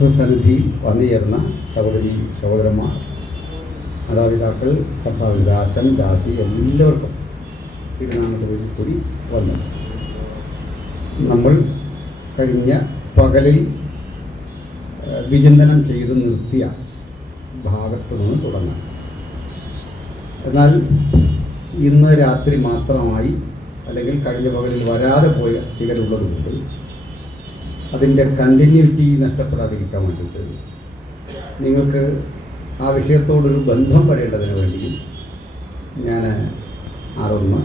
സന്നിധി വന്നുചേർന്ന സഹോദരി സഹോദരന്മാർ, മാതാപിതാക്കൾ, കർത്താവ് ദാസൻ ദാസി എല്ലാവർക്കും തിരുനാമത്തിൽ കൂടി വന്നു. നമ്മൾ കഴിഞ്ഞ പകലിൽ വിചിന്തനം ചെയ്ത് നിർത്തിയ ഭാഗത്തു നിന്ന് തുടങ്ങാം. എന്നാൽ ഇന്ന് രാത്രി മാത്രമായി അല്ലെങ്കിൽ കഴിഞ്ഞ പകലിൽ വരാതെ പോയ ചിലരുള്ളതുകൊണ്ട് അതിൻ്റെ കണ്ടിന്യൂറ്റി നഷ്ടപ്പെടാതിരിക്കാൻ വേണ്ടിയിട്ട് നിങ്ങൾക്ക് ആ വിഷയത്തോടൊരു ബന്ധം വരേണ്ടതിന് വേണ്ടി ഞാൻ അതൊന്ന്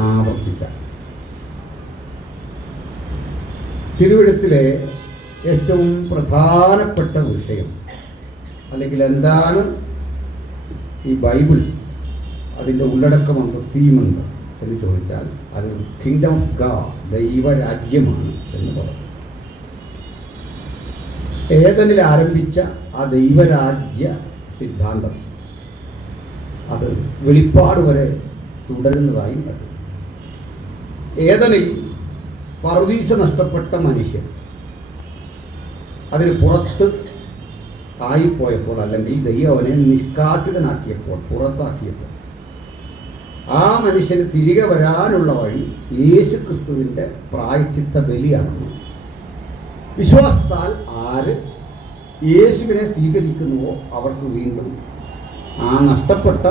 ആവർത്തിക്കാം. തിരുവെഴുത്തിലെ ഏറ്റവും പ്രധാനപ്പെട്ട വിഷയം അല്ലെങ്കിൽ എന്താണ് ഈ ബൈബിൾ, അതിൻ്റെ ഉള്ളടക്കമുണ്ട്, തീമുണ്ട് എന്ന് ചോദിച്ചാൽ അത് കിങ്ഡം ഓഫ് ഗാഡ്, ദൈവരാജ്യമാണ് എന്ന് പറയും. ഏതനിൽ ആരംഭിച്ച ആ ദൈവരാജ്യ സിദ്ധാന്തം അത് വെളിപ്പാട് വരെ തുടരുന്നതായി കണ്ടു. ഏതനിൽ പറുദീസ നഷ്ടപ്പെട്ട മനുഷ്യൻ അതിന് പുറത്ത് ആയിപ്പോയപ്പോൾ അല്ലെങ്കിൽ ദൈവം അവനെ നിഷ്കാസിതനാക്കിയപ്പോൾ, പുറത്താക്കിയപ്പോൾ ആ മനുഷ്യന് തിരികെ വരാനുള്ള വഴി യേശു ക്രിസ്തുവിൻ്റെ പ്രായശ്ചിത്ത ബലിയാണെന്ന് വിശ്വാസത്താൽ ആര് യേശുവിനെ സ്വീകരിക്കുന്നുവോ അവർക്ക് വീണ്ടും ആ നഷ്ടപ്പെട്ട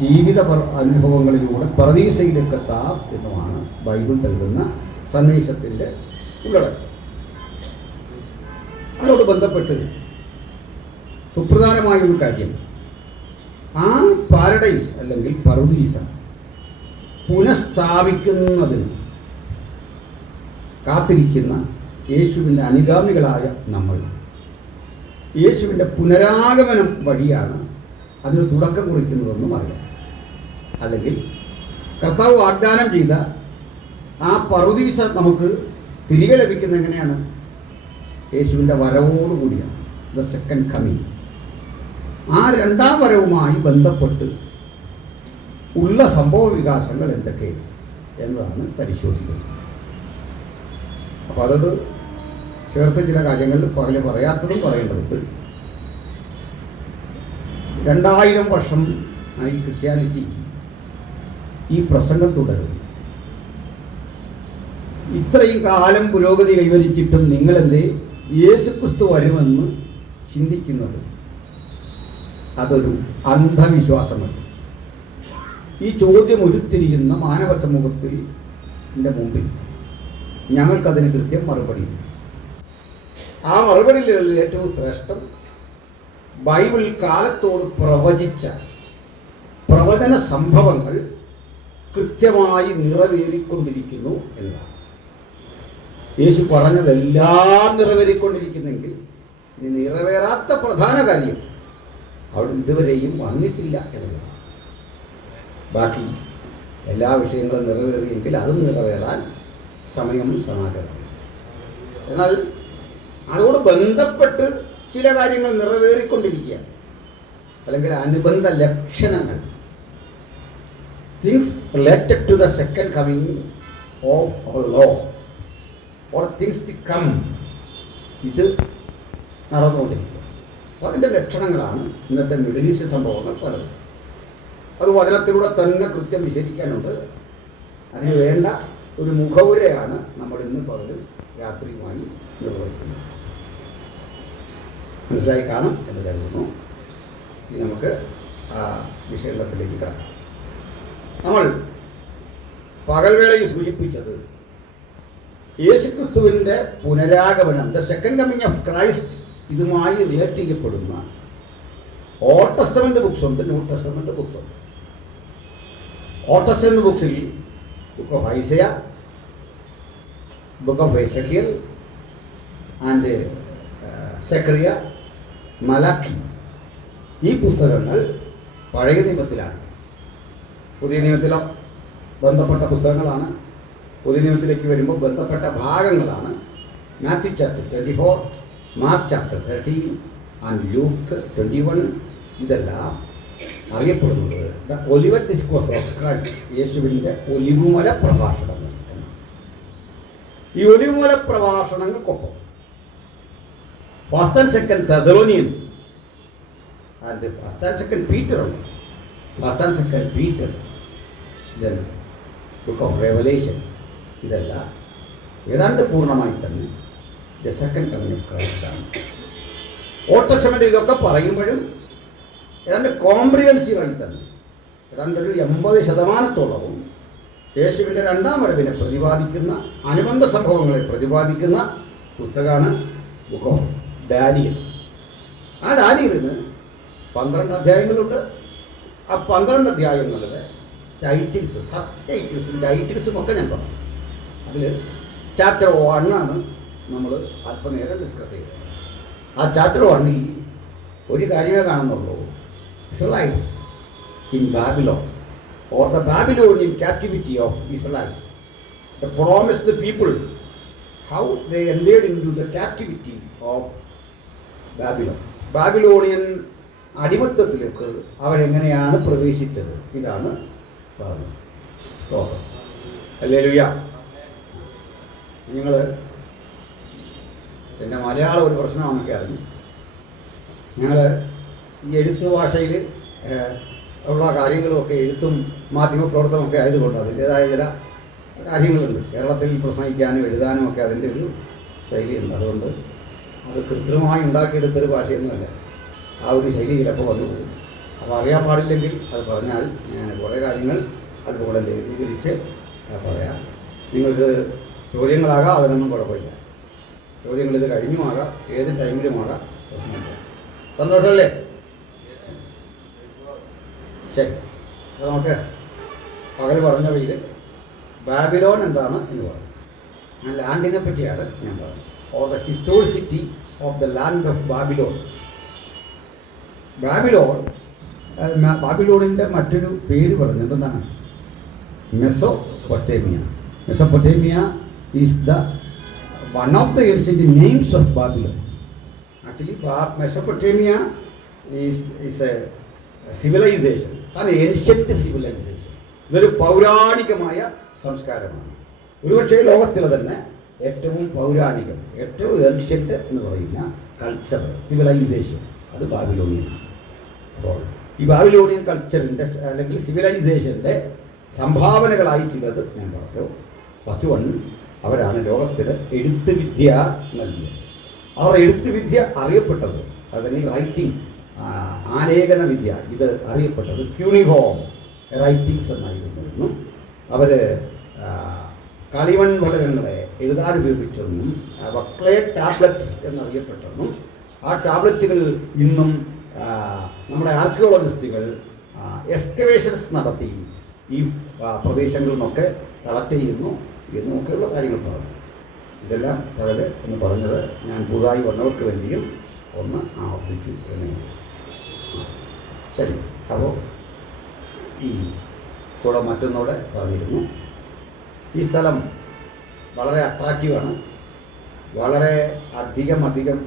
ജീവിത അനുഭവങ്ങളിലൂടെ പറുദീസയിലേക്ക് എത്താം എന്നുമാണ് ബൈബിൾ നൽകുന്ന സന്ദേശത്തിൻ്റെ ഉള്ളടക്കം. അതോട് ബന്ധപ്പെട്ട് സുപ്രധാനമായൊരു കാര്യം, ആ പാരഡൈസ് അല്ലെങ്കിൽ പറുദീസ പുനഃസ്ഥാപിക്കുന്നതിന് കാത്തിരിക്കുന്ന യേശുവിൻ്റെ അനുഗാമികളായ നമ്മൾ യേശുവിൻ്റെ പുനരാഗമനം വഴിയാണ് അതിന് തുടക്കം കുറിക്കുന്നതെന്നും അറിയാം. അല്ലെങ്കിൽ കർത്താവ് വാഗ്ദാനം ചെയ്ത ആ പറുദീസ നമുക്ക് തിരികെ ലഭിക്കുന്നത് എങ്ങനെയാണ്? യേശുവിൻ്റെ വരവോടുകൂടിയാണ്, ദ സെക്കൻഡ് കമ്മിങ്. ആ രണ്ടാം വരവുമായി ബന്ധപ്പെട്ട് ഉള്ള സംഭവ വികാസങ്ങൾ എന്തൊക്കെ എന്നതാണ് പരിശോധിക്കുന്നത്. അപ്പോൾ അതോട് ചേർത്ത് ചില കാര്യങ്ങൾ പറയാത്തതും പറയേണ്ടതുണ്ട്. 2000 വർഷം ആയി ക്രിസ്ത്യാനിറ്റി ഈ പ്രസംഗം തുടരുന്നു. ഇത്രയും കാലം പുരോഗതി കൈവരിച്ചിട്ടും നിങ്ങളെന്തേ യേശുക്രിസ്തു വരുമെന്ന് ചിന്തിക്കുന്നത്? അതൊരു അന്ധവിശ്വാസമല്ല. ഈ ചോദ്യം ഉരുത്തിരിയുന്ന മാനവ സമൂഹത്തിൻ്റെ മുമ്പിൽ ഞങ്ങൾക്കതിന് കൃത്യം മറുപടി. ആ മറുപടിയിൽ ഏറ്റവും ശ്രേഷ്ഠം ബൈബിൾ കാലത്തോട് പ്രവചിച്ച പ്രവചന സംഭവങ്ങൾ കൃത്യമായി നിറവേറിക്കൊണ്ടിരിക്കുന്നു എന്നതാണ്. യേശു പറഞ്ഞതെല്ലാം നിറവേറിക്കൊണ്ടിരിക്കുന്നെങ്കിൽ ഇനി നിറവേറാത്ത പ്രധാന കാര്യം അവിടെ ഇതുവരെയും വന്നിട്ടില്ല എന്നുള്ളതാണ്. ബാക്കി എല്ലാ വിഷയങ്ങളും നിറവേറിയെങ്കിൽ അതും നിറവേറാൻ സമയം സമാഗതം. എന്നാൽ അതോട് ബന്ധപ്പെട്ട് ചില കാര്യങ്ങൾ നിറവേറിക്കൊണ്ടിരിക്കുക അല്ലെങ്കിൽ അനുബന്ധ ലക്ഷണങ്ങൾ, things related to the second coming of our Lord or things to come, ഇത് നടന്നുകൊണ്ടിരിക്കുക. അപ്പോൾ അതിൻ്റെ ലക്ഷണങ്ങളാണ് ഇന്നത്തെ മിഡിൽ ഈസ്റ്റ് സംഭവങ്ങൾ പലതും. അത് വചനത്തിലൂടെ തന്നെ കൃത്യം വിശദീകരിക്കാനുണ്ട്. അതിന് വേണ്ട ഒരു മുഖവുരയാണ് നമ്മൾ ഇന്ന് പകലും രാത്രിയുമായി നിർവഹിക്കുന്നത്. മനസ്സിലായി കാണും എന്ന് കരുതുന്നു. ഇനി നമുക്ക് ആ വിഷയത്തിലേക്ക് കിടക്കാം. നമ്മൾ പകൽവേളയിൽ സൂചിപ്പിച്ചത് യേശുക്രിസ്തുവിൻ്റെ പുനരാഗമനം, the second coming of Christ, ഇതുമായി റിലേറ്റ് ചെയ്യപ്പെടുന്ന ഓൾഡ് ടെസ്റ്റമെന്റ് ബുക്സ് ഉണ്ട്, ന്യൂ ടെസ്റ്റമെന്റ് ബുക്സ് ഉണ്ട്. ഓൾഡ് ടെസ്റ്റമെന്റ് ബുക്സിൽ book of Isaiah, book of Ezekiel and Zechariah, Malachi, ഈ പുസ്തകങ്ങൾ പഴയ നിയമത്തിലാണ്. പുതിയ നിയമത്തിലോ ബന്ധപ്പെട്ട പുസ്തകങ്ങളാണ്. പുതിയ നിയമത്തിലേക്ക് വരുമ്പോൾ ബന്ധപ്പെട്ട ഭാഗങ്ങളാണ്. Matthew chapter 24, Mark chapter 13 and Luke 21. ഇതെല്ലാം അറിയപ്പെടുന്നത് the Olivet discourse of Christ, യേശുവിൻ്റെ ഒലിവുമല പ്രഭാഷണങ്ങൾ എന്നാണ്. ഈ ഒലിവുമല പ്രഭാഷണങ്ങൾക്കൊപ്പം first and second Thessalonians and first and second Peter ഉണ്ട്. First and second Peter, then book of Revelation, ഇതെല്ലാം ഏതാണ്ട് പൂർണ്ണമായി തന്നെ the second coming of Christ ആണ്. ഓൾഡ് ടെസ്റ്റമെന്റ് ഇതൊക്കെ പറയുമ്പോഴും ഏതാണ്ട് കോംപ്രിഹെൻസീവായി തന്നെ ഏതാണ്ട് ഒരു 80% യേശുവിൻ്റെ രണ്ടാം വരവിനെ പ്രതിപാദിക്കുന്ന അനുബന്ധ സംഭവങ്ങളെ പ്രതിപാദിക്കുന്ന പുസ്തകമാണ് ബുക്ക് ഓഫ് ഡാനിയൽ. ആ ഡാനിയലിന് 12 അധ്യായങ്ങളുണ്ട്. ആ 12 അധ്യായങ്ങളുടെ ടൈറ്റിൽസ്, സബ് ടൈറ്റിൽസും ടൈറ്റിൽസും ഒക്കെ ഞാൻ പറഞ്ഞു. അതിൽ ചാപ്റ്റർ 1 നമ്മൾ അല്പനേരം ഡിസ്കസ് ചെയ്തത്. ആ ചാപ്റ്റർ 1 ഒരു കാര്യമേ കാണുന്നുള്ളൂ, Israel's in Babylon or the Babylonian captivity of Israelites, the promised people, how they entered into the captivity of Babylon. Babylonian അടിമത്തത്തിലേക്ക് അവരെങ്ങനെയാണ് പ്രവേശിച്ചത്, ഇതാണ് പറഞ്ഞത്. സ്തോത്രം, ഹല്ലേലൂയ. നിങ്ങൾ എൻ്റെ മലയാളം ഒരു പ്രശ്നമാണെന്നൊക്കെ അറിഞ്ഞു. ഞങ്ങൾ ഈ എഴുത്ത് ഭാഷയിൽ ഉള്ള കാര്യങ്ങളുമൊക്കെ എഴുത്തും മാധ്യമപ്രവർത്തനമൊക്കെ ആയതുകൊണ്ട് അതിൻ്റേതായ ചില കാര്യങ്ങളുണ്ട്. കേരളത്തിൽ പ്രസംഗിക്കാനും എഴുതാനും ഒക്കെ അതിൻ്റെ ഒരു ശൈലിയുണ്ട്. അതുകൊണ്ട് അത് കൃത്രിമമായി ഉണ്ടാക്കിയെടുത്തൊരു ഭാഷയൊന്നുമല്ല. ആ ഒരു ശൈലി ചിലപ്പോൾ വന്നു പോകും. അപ്പോൾ അറിയാൻ പാടില്ലെങ്കിൽ അത് പറഞ്ഞാൽ ഞാൻ കുറേ കാര്യങ്ങൾ അതുപോലെ ലഘൂകരിച്ച് പറയാം. നിങ്ങൾക്ക് ചോദ്യങ്ങളാകാം, അതിനൊന്നും കുഴപ്പമില്ല. ചോദ്യങ്ങൾ ഇത് കഴിഞ്ഞുമാകാം, ഏത് ടൈമിലുമാകാം, പ്രശ്നമില്ല. സന്തോഷമല്ലേ? ശരി. അപ്പോൾ നമുക്ക് പകൽ പറഞ്ഞ പേര് ബാബിലോൺ എന്താണ് എന്ന് പറഞ്ഞു. ആ ലാൻഡിനെ പറ്റിയാണ് ഞാൻ പറഞ്ഞത്. Or the historicity of the land of Babylon. ബാബിലോണിൻ്റെ മറ്റൊരു പേര് പറഞ്ഞത് എന്താണ്? Mesopotamia. Mesopotamia is the one of the ancient names of Babylon. Actually Mesopotamia is a civilisation, ആണ് ഏൻഷ്യന്റ് സിവിലൈസേഷൻ. ഇതൊരു പൗരാണികമായ സംസ്കാരമാണ്. ഒരുപക്ഷെ ലോകത്തിലെ തന്നെ ഏറ്റവും പൗരാണികം, ഏറ്റവും ഏൻഷ്യന്റ് എന്ന് പറയുന്ന കൾച്ചർ, സിവിലൈസേഷൻ, അത് ബാബിലോണിയനാണ്. അപ്പോൾ ഈ ബാബിലോണിയൻ കൾച്ചറിൻ്റെ അല്ലെങ്കിൽ സിവിലൈസേഷൻ്റെ സംഭാവനകളായി ചിലത് ഞാൻ പറഞ്ഞു. ഫസ്റ്റ് വൺ, അവരാണ് ലോകത്തിന് എഴുത്തുവിദ്യ നൽകിയത്. അവർ എഴുത്തുവിദ്യ അറിയപ്പെട്ടത്, അല്ലെങ്കിൽ റൈറ്റിംഗ്, ആലേഖന വിദ്യ, ഇത് അറിയപ്പെട്ടത് ക്യൂണിഫോം റൈറ്റിങ്സ് എന്നായിരുന്നു. അവർ കളിമൺ ഫലകങ്ങളെ എഴുതാൻ ഉപയോഗിച്ചെന്നും ക്ലേ ടാബ്ലറ്റ്സ് എന്നറിയപ്പെട്ടെന്നും ആ ടാബ്ലറ്റുകൾ ഇന്നും നമ്മുടെ ആർക്കിയോളജിസ്റ്റുകൾ എക്സ്കവേഷൻസ് നടത്തി ഈ പ്രദേശങ്ങളിൽ നിന്നൊക്കെ കളക്ട് ചെയ്യുന്നു എന്നൊക്കെയുള്ള കാര്യങ്ങൾ പറഞ്ഞു. ഇതെല്ലാം വളരെ ഒന്ന് പറഞ്ഞത് ഞാൻ പുതുതായി വന്നവർക്ക് വേണ്ടിയും ഒന്ന് ആവർത്തിച്ചു എന്ന്. ശരി. അപ്പോൾ ഈ കൂടെ മറ്റൊന്നോടെ പറഞ്ഞിരുന്നു, ഈ സ്ഥലം വളരെ അട്രാക്റ്റീവാണ്, വളരെ അധികം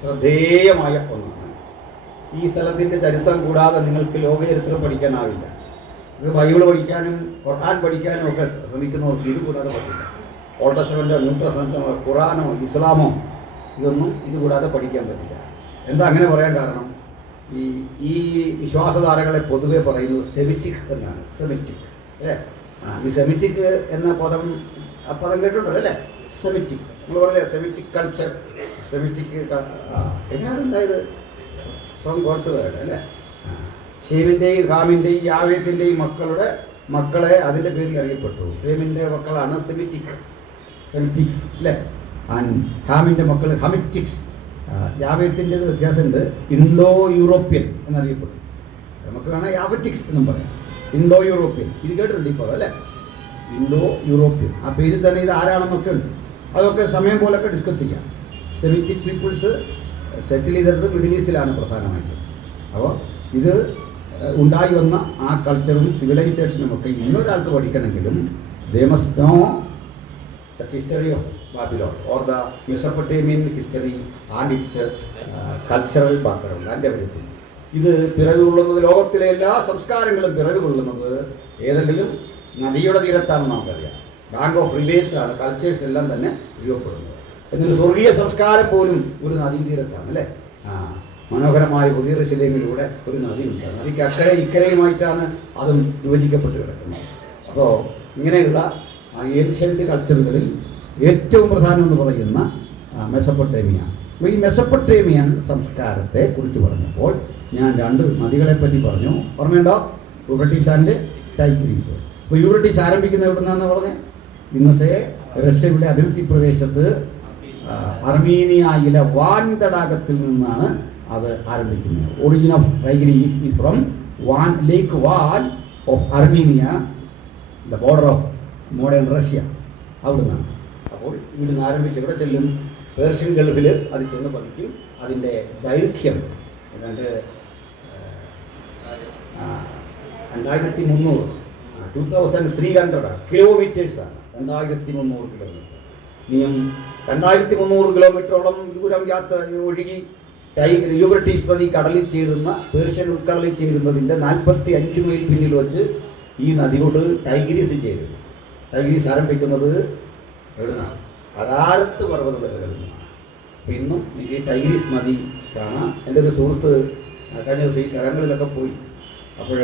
ശ്രദ്ധേയമായ ഒന്നാണ്. ഈ സ്ഥലത്തിൻ്റെ ചരിത്രം കൂടാതെ നിങ്ങൾക്ക് ലോകചരിത്രം പഠിക്കാനാവില്ല. ഇത് ബൈബിൾ പഠിക്കാനും ഖുർആൻ പഠിക്കാനും ഒക്കെ ശ്രമിക്കുന്നവർക്ക് ഇത് കൂടാതെ പറ്റില്ല. ഓൾഡ് ടെസ്റ്റമെൻ്റോ ന്യൂ ടെസ്റ്റമെൻ്റോ ഖുർആനോ ഇസ്ലാമോ ഇതൊന്നും ഇത് കൂടാതെ പഠിക്കാൻ പറ്റില്ല. എന്താ അങ്ങനെ പറയാൻ കാരണം? ഈ വിശ്വാസധാരകളെ പൊതുവെ പറയുന്നത് സെമിറ്റിക് എന്നാണ്. സെമിറ്റിക് അല്ലേ? ഈ സെമിറ്റിക് എന്ന പദം കേട്ടിട്ടുണ്ടല്ലോ അല്ലേ? സെമിറ്റിക് നമ്മൾ പറയില്ലേ, സെമിറ്റിക് കൾച്ചർ, സെമിറ്റിക് എങ്ങനെയാണ് ഉണ്ടായത്? ഫ്രം ഗോഡ്സ് വേർഡ് അല്ലേ? ഷേമിൻ്റെയും ഹാമിൻ്റെയും യാവേത്തിൻ്റെയും മക്കളെ അതിൻ്റെ പേരിൽ അറിയപ്പെട്ടു. സേമിൻ്റെ മക്കളാണ് സെമിറ്റിക്സ് അല്ലേ? ആൻഡ് ഹാമിൻ്റെ മക്കൾ ഹമിറ്റിക്സ്. യാവേത്തിൻ്റെ വ്യത്യാസമുണ്ട്. ഇൻഡോ യൂറോപ്യൻ എന്നറിയപ്പെടും. നമുക്ക് വേണം യാവറ്റിക്സ് എന്നും പറയാം. ഇൻഡോ യൂറോപ്യൻ, ഇത് കേട്ടിട്ടുണ്ട് ഇപ്പോൾ അല്ലേ? ഇൻഡോ യൂറോപ്യൻ, ആ പേരിൽ തന്നെ ഇത് ആരാണെന്നൊക്കെ ഉണ്ട്. അതൊക്കെ സമയം പോലൊക്കെ ഡിസ്കസ് ചെയ്യാം. സെമിറ്റിക് പീപ്പിൾസ് സെറ്റിൽ ചെയ്തത് മിഡിൽ ഈസ്റ്റിലാണ് പ്രധാനമായിട്ടും. അപ്പോൾ ഇത് ഉണ്ടായി വന്ന ആ കൾച്ചറും സിവിലൈസേഷനും ഒക്കെ ഇന്നൊരാൾക്ക് പഠിക്കണമെങ്കിലും they must know the history of Babylon or the Mesopotamian history and its cultural background and everything. ഇത് പിറവി കൊള്ളുന്നത്, ലോകത്തിലെ എല്ലാ സംസ്കാരങ്ങളും പിറവി കൊള്ളുന്നത് ഏതെങ്കിലും നദിയുടെ തീരത്താണെന്ന് നമുക്കറിയാം. ബാങ്ക് ഓഫ് റിവേഴ്സിലാണ് കൾച്ചേഴ്സ് എല്ലാം തന്നെ രൂപപ്പെടുന്നത്. എന്നിട്ട് സ്വർഗീയ സംസ്കാരം പോലും ഒരു നദീതീരത്താണ് അല്ലേ. മനോഹരമായ പുതിയ ഒരു നദിയുണ്ട്. നദിക്ക് അക്കരെ ഇക്കരയുമായിട്ടാണ് അതും വിഭജിക്കപ്പെട്ട് കിടക്കുന്നത്. അപ്പോൾ ഇങ്ങനെയുള്ള ഏൻഷ്യൻ്റ് കൾച്ചറുകളിൽ ഏറ്റവും പ്രധാനം എന്ന് പറയുന്ന മെസപ്പൊട്ടേമിയ. അപ്പോൾ ഈ മെസപ്പൊട്ടേമിയൻ സംസ്കാരത്തെ കുറിച്ച് പറഞ്ഞപ്പോൾ ഞാൻ 2 നദികളെപ്പറ്റി പറഞ്ഞു. ഓർമ്മയുണ്ടോ? Euphrates and Tigris. അപ്പോൾ യൂഫ്രട്ടീസ് ആരംഭിക്കുന്നത് എവിടെ നിന്നാന്ന് പറഞ്ഞത്? ഇന്നത്തെ റഷ്യയുടെ അതിർത്തി പ്രദേശത്ത് അർമീനിയയിലെ വാൻ തടാകത്തിൽ നിന്നാണ് അത് ആരംഭിക്കുന്നത്. Origin of Tigris is from lake van of Armenia, the border of modern Russia. അവിടെ നിന്നാണ്. അപ്പോൾ ഇവിടുന്ന് ആരംഭിച്ച് ഇവിടെ ചെല്ലും പേർഷ്യൻ ഗൾഫിൽ അത് ചെന്ന് പതിക്കും. അതിൻ്റെ ദൈർഘ്യം ഏതാണ്ട് 2300 2300 കിലോമീറ്റേഴ്സാണ്. 2300 കിലോമീറ്റർ. ഇനിയും 2300 കിലോമീറ്ററോളം ദൂരം യാത്ര ഒഴുകി യൂഫ്രട്ടീസ് നദി കടലിൽ ചേരുന്ന പേർഷ്യൻ ഉൾക്കടലിൽ ചേരുന്നതിൻ്റെ 45 മൈൽ പിന്നിൽ വെച്ച് ഈ നദിയോട് ടൈഗ്രീസ് ചേരുന്നു. ടൈഗ്രീസ് ആരംഭിക്കുന്നത് എവിടുന്നാണ്? അരാരത്ത് പർവ്വതനിരകളിൽ നിന്നാണ്. അപ്പോൾ ഇന്നും ഈ ടൈഗ്രീസ് നദി കാണാം. എൻ്റെ ഒരു സുഹൃത്ത് കഴിഞ്ഞ ദിവസം ഈ സ്ഥലങ്ങളിലൊക്കെ പോയി. അപ്പോൾ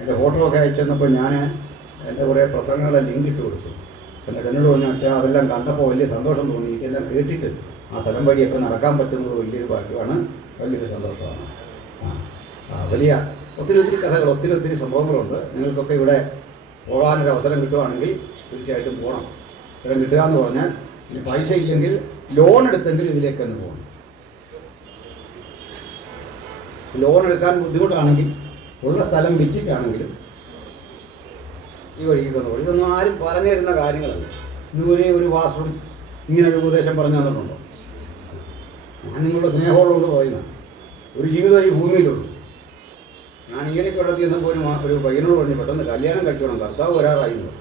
എൻ്റെ ഫോട്ടോ ഒക്കെ അയച്ചെന്നപ്പോൾ ഞാൻ എൻ്റെ കുറേ പ്രസംഗങ്ങളെ ലിങ്ക് ഇട്ട് കൊടുത്തു. എന്നിട്ട് എന്നോട് പറഞ്ഞു, വെച്ചാൽ അതെല്ലാം കണ്ടപ്പോൾ വലിയ സന്തോഷം തോന്നി. ഇതെല്ലാം കേട്ടിട്ട് ആ സ്ഥലം വഴിയൊക്കെ നടക്കാൻ പറ്റുന്നത് വലിയൊരു ഭാഗ്യമാണ്, വലിയൊരു സന്തോഷമാണ്. വലിയ ഒത്തിരി കഥകൾ, ഒത്തിരി സംഭവങ്ങളുണ്ട്. നിങ്ങൾക്കൊക്കെ ഇവിടെ പോകാനൊരു അവസരം കിട്ടുകയാണെങ്കിൽ തീർച്ചയായിട്ടും പോകണം. അവസരം കിട്ടുക എന്ന് പറഞ്ഞാൽ ഇനി പൈസ ഇല്ലെങ്കിൽ ലോൺ എടുത്തെങ്കിൽ ഇതിലേക്ക് തന്നെ പോകണം. ലോൺ എടുക്കാൻ ബുദ്ധിമുട്ടാണെങ്കിൽ ഉള്ള സ്ഥലം വിറ്റിട്ടാണെങ്കിലും ഈ വഴിക്കൊന്ന് പോയി. ഇതൊന്നും ആരും പറഞ്ഞു തരുന്ന കാര്യങ്ങളല്ല. ഇന്നുവരെ ഒരു വാസ്തും ഇങ്ങനെ ഒരു ഉപദേശം പറഞ്ഞു തന്നിട്ടുണ്ടോ? ഞാൻ നിങ്ങളുടെ സ്നേഹമുള്ളതുകൊണ്ട് പറയുന്നത്. ഒരു ജീവിതം ഈ ഭൂമിയിലുള്ളൂ. ഞാൻ ഇങ്ങനെ കൊണ്ടത്തി എന്നപ്പോലും ഒരു പയ്യനോട് പറഞ്ഞു, പെട്ടെന്ന് കല്യാണം കഴിക്കണം, കർത്താവ് വരാറായിരുന്നു.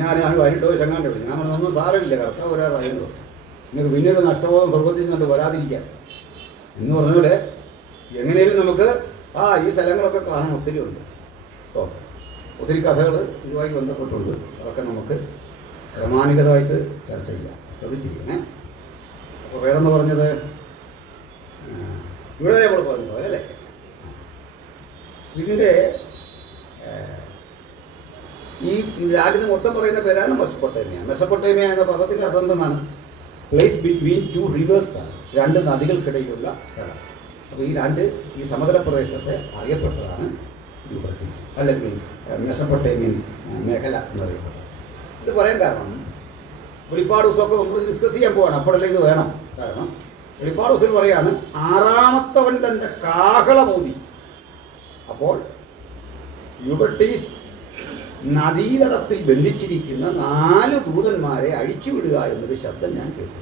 ഞാൻ വരിട്ടോ ചങ്ങാണ്ട് വിളി. ഞാൻ ഒന്നും സാരമില്ല, കർത്താവ് വരാറായിരുന്നു. നിങ്ങൾക്ക് പിന്നെ ഒരു നഷ്ടബോധം സ്വർഗത്തിൽ നിന്നുകൊണ്ട് വരാതിരിക്കാം എന്ന് പറഞ്ഞപോലെ എങ്ങനെയും നമുക്ക് ഈ സ്ഥലങ്ങളൊക്കെ കാണാൻ ഒത്തിരി ഉണ്ട്. ഒത്തിരി കഥകൾ ഇതുമായി ബന്ധപ്പെട്ടുണ്ട്. അതൊക്കെ നമുക്ക് ക്രമാനുഗതമായിട്ട് ചർച്ച ചെയ്യാം. ശ്രദ്ധിച്ചിരിക്കണേ. അപ്പോൾ വേറെന്ന് പറഞ്ഞത് ഇവിടെ വരെ നമ്മൾ പറഞ്ഞു അല്ലേ. ഇതിൻ്റെ ഈ രാജ്യത്ത് മൊത്തം പറയുന്ന പേരാണ് മെസപ്പൊട്ടേമിയ. മെസപ്പൊട്ടേമിയ എന്ന പദത്തിൻ്റെ അർത്ഥം എന്താണ്? പ്ലേസ് ബിറ്റ്വീൻ 2 rivers ആണ്. 2 നദികൾക്കിടയിലുള്ള സ്ഥലം. അപ്പോൾ ഈ സമതല പ്രദേശത്തെ അറിയപ്പെട്ടതാണ് യൂഫ്രട്ടീസ് അല്ലെങ്കിൽ മെസപ്പൊട്ടേമിയൻ മേഖല എന്നറിയപ്പെട്ടത്. ഇത് പറയാൻ കാരണം വെളിപ്പാട് ദിവസമൊക്കെ നമ്മൾ ഡിസ്കസ് ചെയ്യാൻ പോവാണ്. അപ്പോഴല്ലേ ഇത് വേണം. കാരണം വെളിപ്പാട് ദിവസം പറയാണ്, 6ാമത്തവൻ തൻ്റെ കാഹളമൂതി. അപ്പോൾ യൂഫ്രട്ടീസ് നദീതടത്തിൽ ബന്ധിച്ചിരിക്കുന്ന 4 ദൂതന്മാരെ അഴിച്ചുവിടുക എന്നൊരു ശബ്ദം ഞാൻ കേട്ടു.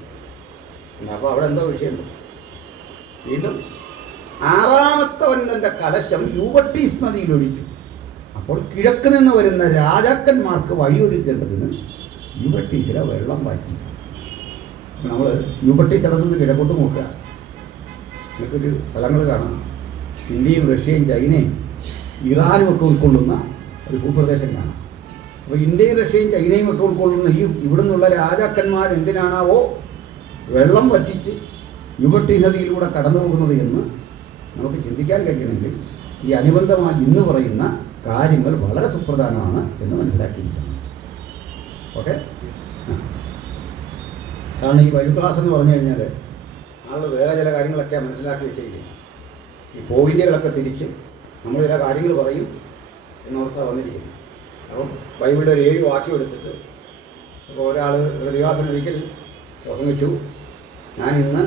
അപ്പോൾ അവിടെ എന്തോ വിഷയമുണ്ട്. വീണ്ടും 6ാമത്തവൻ തൻ്റെ കലശം യൂഫ്രട്ടീസ് നദിയിൽ ഒഴിച്ചു. അപ്പോൾ കിഴക്ക് നിന്ന് വരുന്ന രാജാക്കന്മാർക്ക് വഴിയൊരുക്കേണ്ടതിന് യൂഫ്രട്ടീസിലെ വെള്ളം മാറ്റി. നമ്മൾ യൂഫ്രട്ടീസ് സ്ഥലത്തുനിന്ന് കിഴക്കോട്ട് നോക്കുക, നിങ്ങൾക്കൊരു സ്ഥലങ്ങൾ കാണാം. ഇന്ത്യയും റഷ്യയും ചൈനയും ഇറാനും ഒക്കെ ഉൾക്കൊള്ളുന്ന ഒരു ഭൂപ്രദേശം കാണാം. അപ്പോൾ ഇന്ത്യയും റഷ്യയും ചൈനയും ഒക്കെ ഉൾക്കൊള്ളുന്ന ഇവിടെ നിന്നുള്ള രാജാക്കന്മാർ എന്തിനാണാവോ വെള്ളം വറ്റിച്ച് യൂഫ്രട്ടീസ് നദിയിലൂടെ കടന്നു പോകുന്നത് എന്ന് നമുക്ക് ചിന്തിക്കാൻ കഴിയണമെങ്കിൽ ഈ അനുബന്ധമായി ഇന്ന് പറയുന്ന കാര്യങ്ങൾ വളരെ സുപ്രധാനമാണ് എന്ന് മനസ്സിലാക്കിയിരിക്കണം. ഓക്കെ. കാരണം ഈ ബൈബിൾ ക്ലാസ് എന്ന് പറഞ്ഞു കഴിഞ്ഞാൽ ആളുകൾ വേറെ ചില കാര്യങ്ങളൊക്കെ മനസ്സിലാക്കി വെച്ചിരിക്കുന്നത്. ഈ പോയിന്റുകളൊക്കെ തിരിച്ച് നമ്മൾ ചില കാര്യങ്ങൾ പറയും എന്നോർത്താണ് വന്നിരിക്കുന്നത്. അപ്പം ബൈബിളിൽ ഒരു 7 വാക്യം എടുത്തിട്ട് ഇപ്പോൾ ഒരാൾ പ്രതിവാസന ഒരിക്കൽ പ്രസംഗിച്ചു, ഞാൻ ഇന്ന്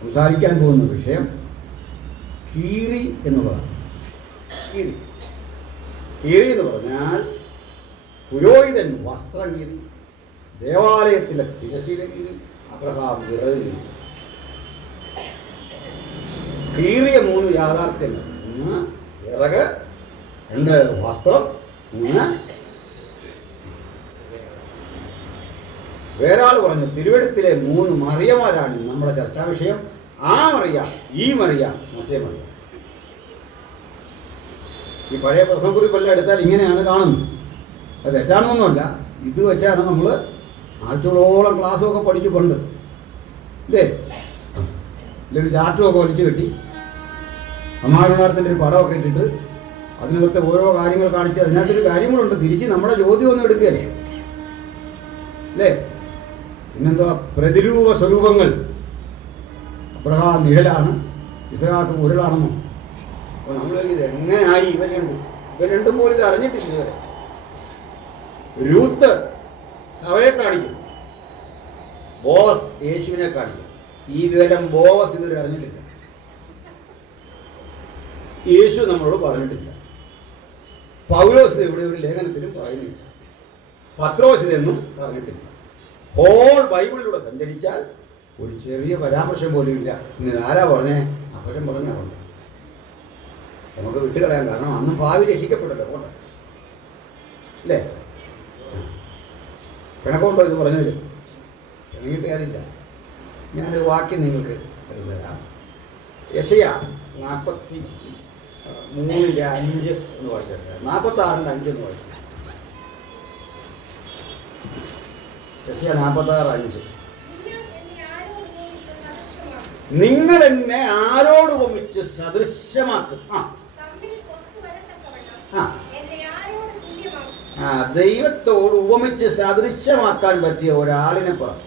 സംസാരിക്കാൻ പോകുന്ന വിഷയം കീറി എന്നുള്ളതാണ്. കീറി എന്ന് പറഞ്ഞാൽ പുരോഹിതൻ വസ്ത്രം കീറി, ദേവാലയത്തിലെ തിരശ്ശീല കീറി, അബ്രഹാം വിറക് കീറിയ 3 യാഥാർത്ഥ്യങ്ങൾ. 1 വിറക്, 2 വസ്ത്രം, 3 വേറാൾ പറഞ്ഞു തിരുവെഴുത്തിലെ 3 മറിയമാരാണ് നമ്മുടെ ചർച്ചാ വിഷയം. ആ മറിയ, ഈ മറിയ, മറ്റേ മറിയ. ഈ പഴയ പ്രസംഗക്കുറിപ്പെല്ലാം എടുത്താൽ ഇങ്ങനെയാണ് കാണുന്നത്. അത് തെറ്റാണെന്നൊന്നുമല്ല. ഇത് വെച്ചാണ് നമ്മൾ ആഴ്ചകളോളം ക്ലാസ്സുമൊക്കെ പഠിച്ചു കൊണ്ട് അല്ലേ, ഒരു ചാർട്ടുമൊക്കെ വലിച്ചു കെട്ടി സമാധാനത്തിൻ്റെ ഒരു പടമൊക്കെ ഇട്ടിട്ട് അതിനകത്തെ ഓരോ കാര്യങ്ങൾ കാണിച്ച് അതിനകത്തൊരു കാര്യങ്ങളുണ്ട്. തിരിച്ച് നമ്മുടെ ചോദ്യമൊന്നും എടുക്കുകയല്ലേ അല്ലേ. പിന്നെന്താ പ്രതിരൂപ സ്വരൂപങ്ങൾ. അബ്രഹാം നിഴലാണ്, ഇസഹാക്ക് ഉരുളാണെന്നോ. അപ്പോൾ നമ്മൾ ഇത് എങ്ങനെയായി ഇവർ രണ്ടും പോലും ഇത് അറിഞ്ഞിട്ടില്ല ഇതുവരെ. രൂത്ത് സഭയെ കാണിക്കും, ബോവസ് യേശുവിനെ കാണിക്കും. ഈ വിവരം ബോവസ് ഇതുവരെ അറിഞ്ഞിട്ടില്ല, യേശു നമ്മളോട് പറഞ്ഞിട്ടില്ല. പൗലോസ് ഇവിടെ ഒരു ലേഖനത്തിലും പറയുന്നില്ല, പത്രോസ് ഇതൊന്നും പറഞ്ഞിട്ടില്ല. ഹോൾ ബൈബിളിലൂടെ സഞ്ചരിച്ചാൽ ഒരു ചെറിയ പരാമർശം പോലും ഇല്ല. ഇന്ന് ആരാ പറഞ്ഞേ? അപ്പച്ചൻ പറഞ്ഞാ കൊണ്ട് നമുക്ക് വിട്ടുകളയാൻ. കാരണം അന്ന് ഭാവി രക്ഷിക്കപ്പെട്ടല്ലോ കൊണ്ട് അല്ലേ. പിണക്കമുണ്ടോ ഇത് പറഞ്ഞതിൽ? ഇറങ്ങിയിട്ട് കാര്യമില്ല. ഞാനൊരു വാക്യം നിങ്ങൾക്ക് തരാം. യെശയ്യാ 43:5 എന്ന് വായിച്ചിട്ട് 46:5 എന്ന് വായിച്ചു. യെശയ്യാ 46:5. നിങ്ങൾ എന്നെ ആരോട് ഉപമിച്ച് സദൃശ്യമാക്കും? ദൈവത്തോട് ഉപമിച്ച് സദൃശ്യമാക്കാൻ പറ്റിയ ഒരാളിനെ പറഞ്ഞു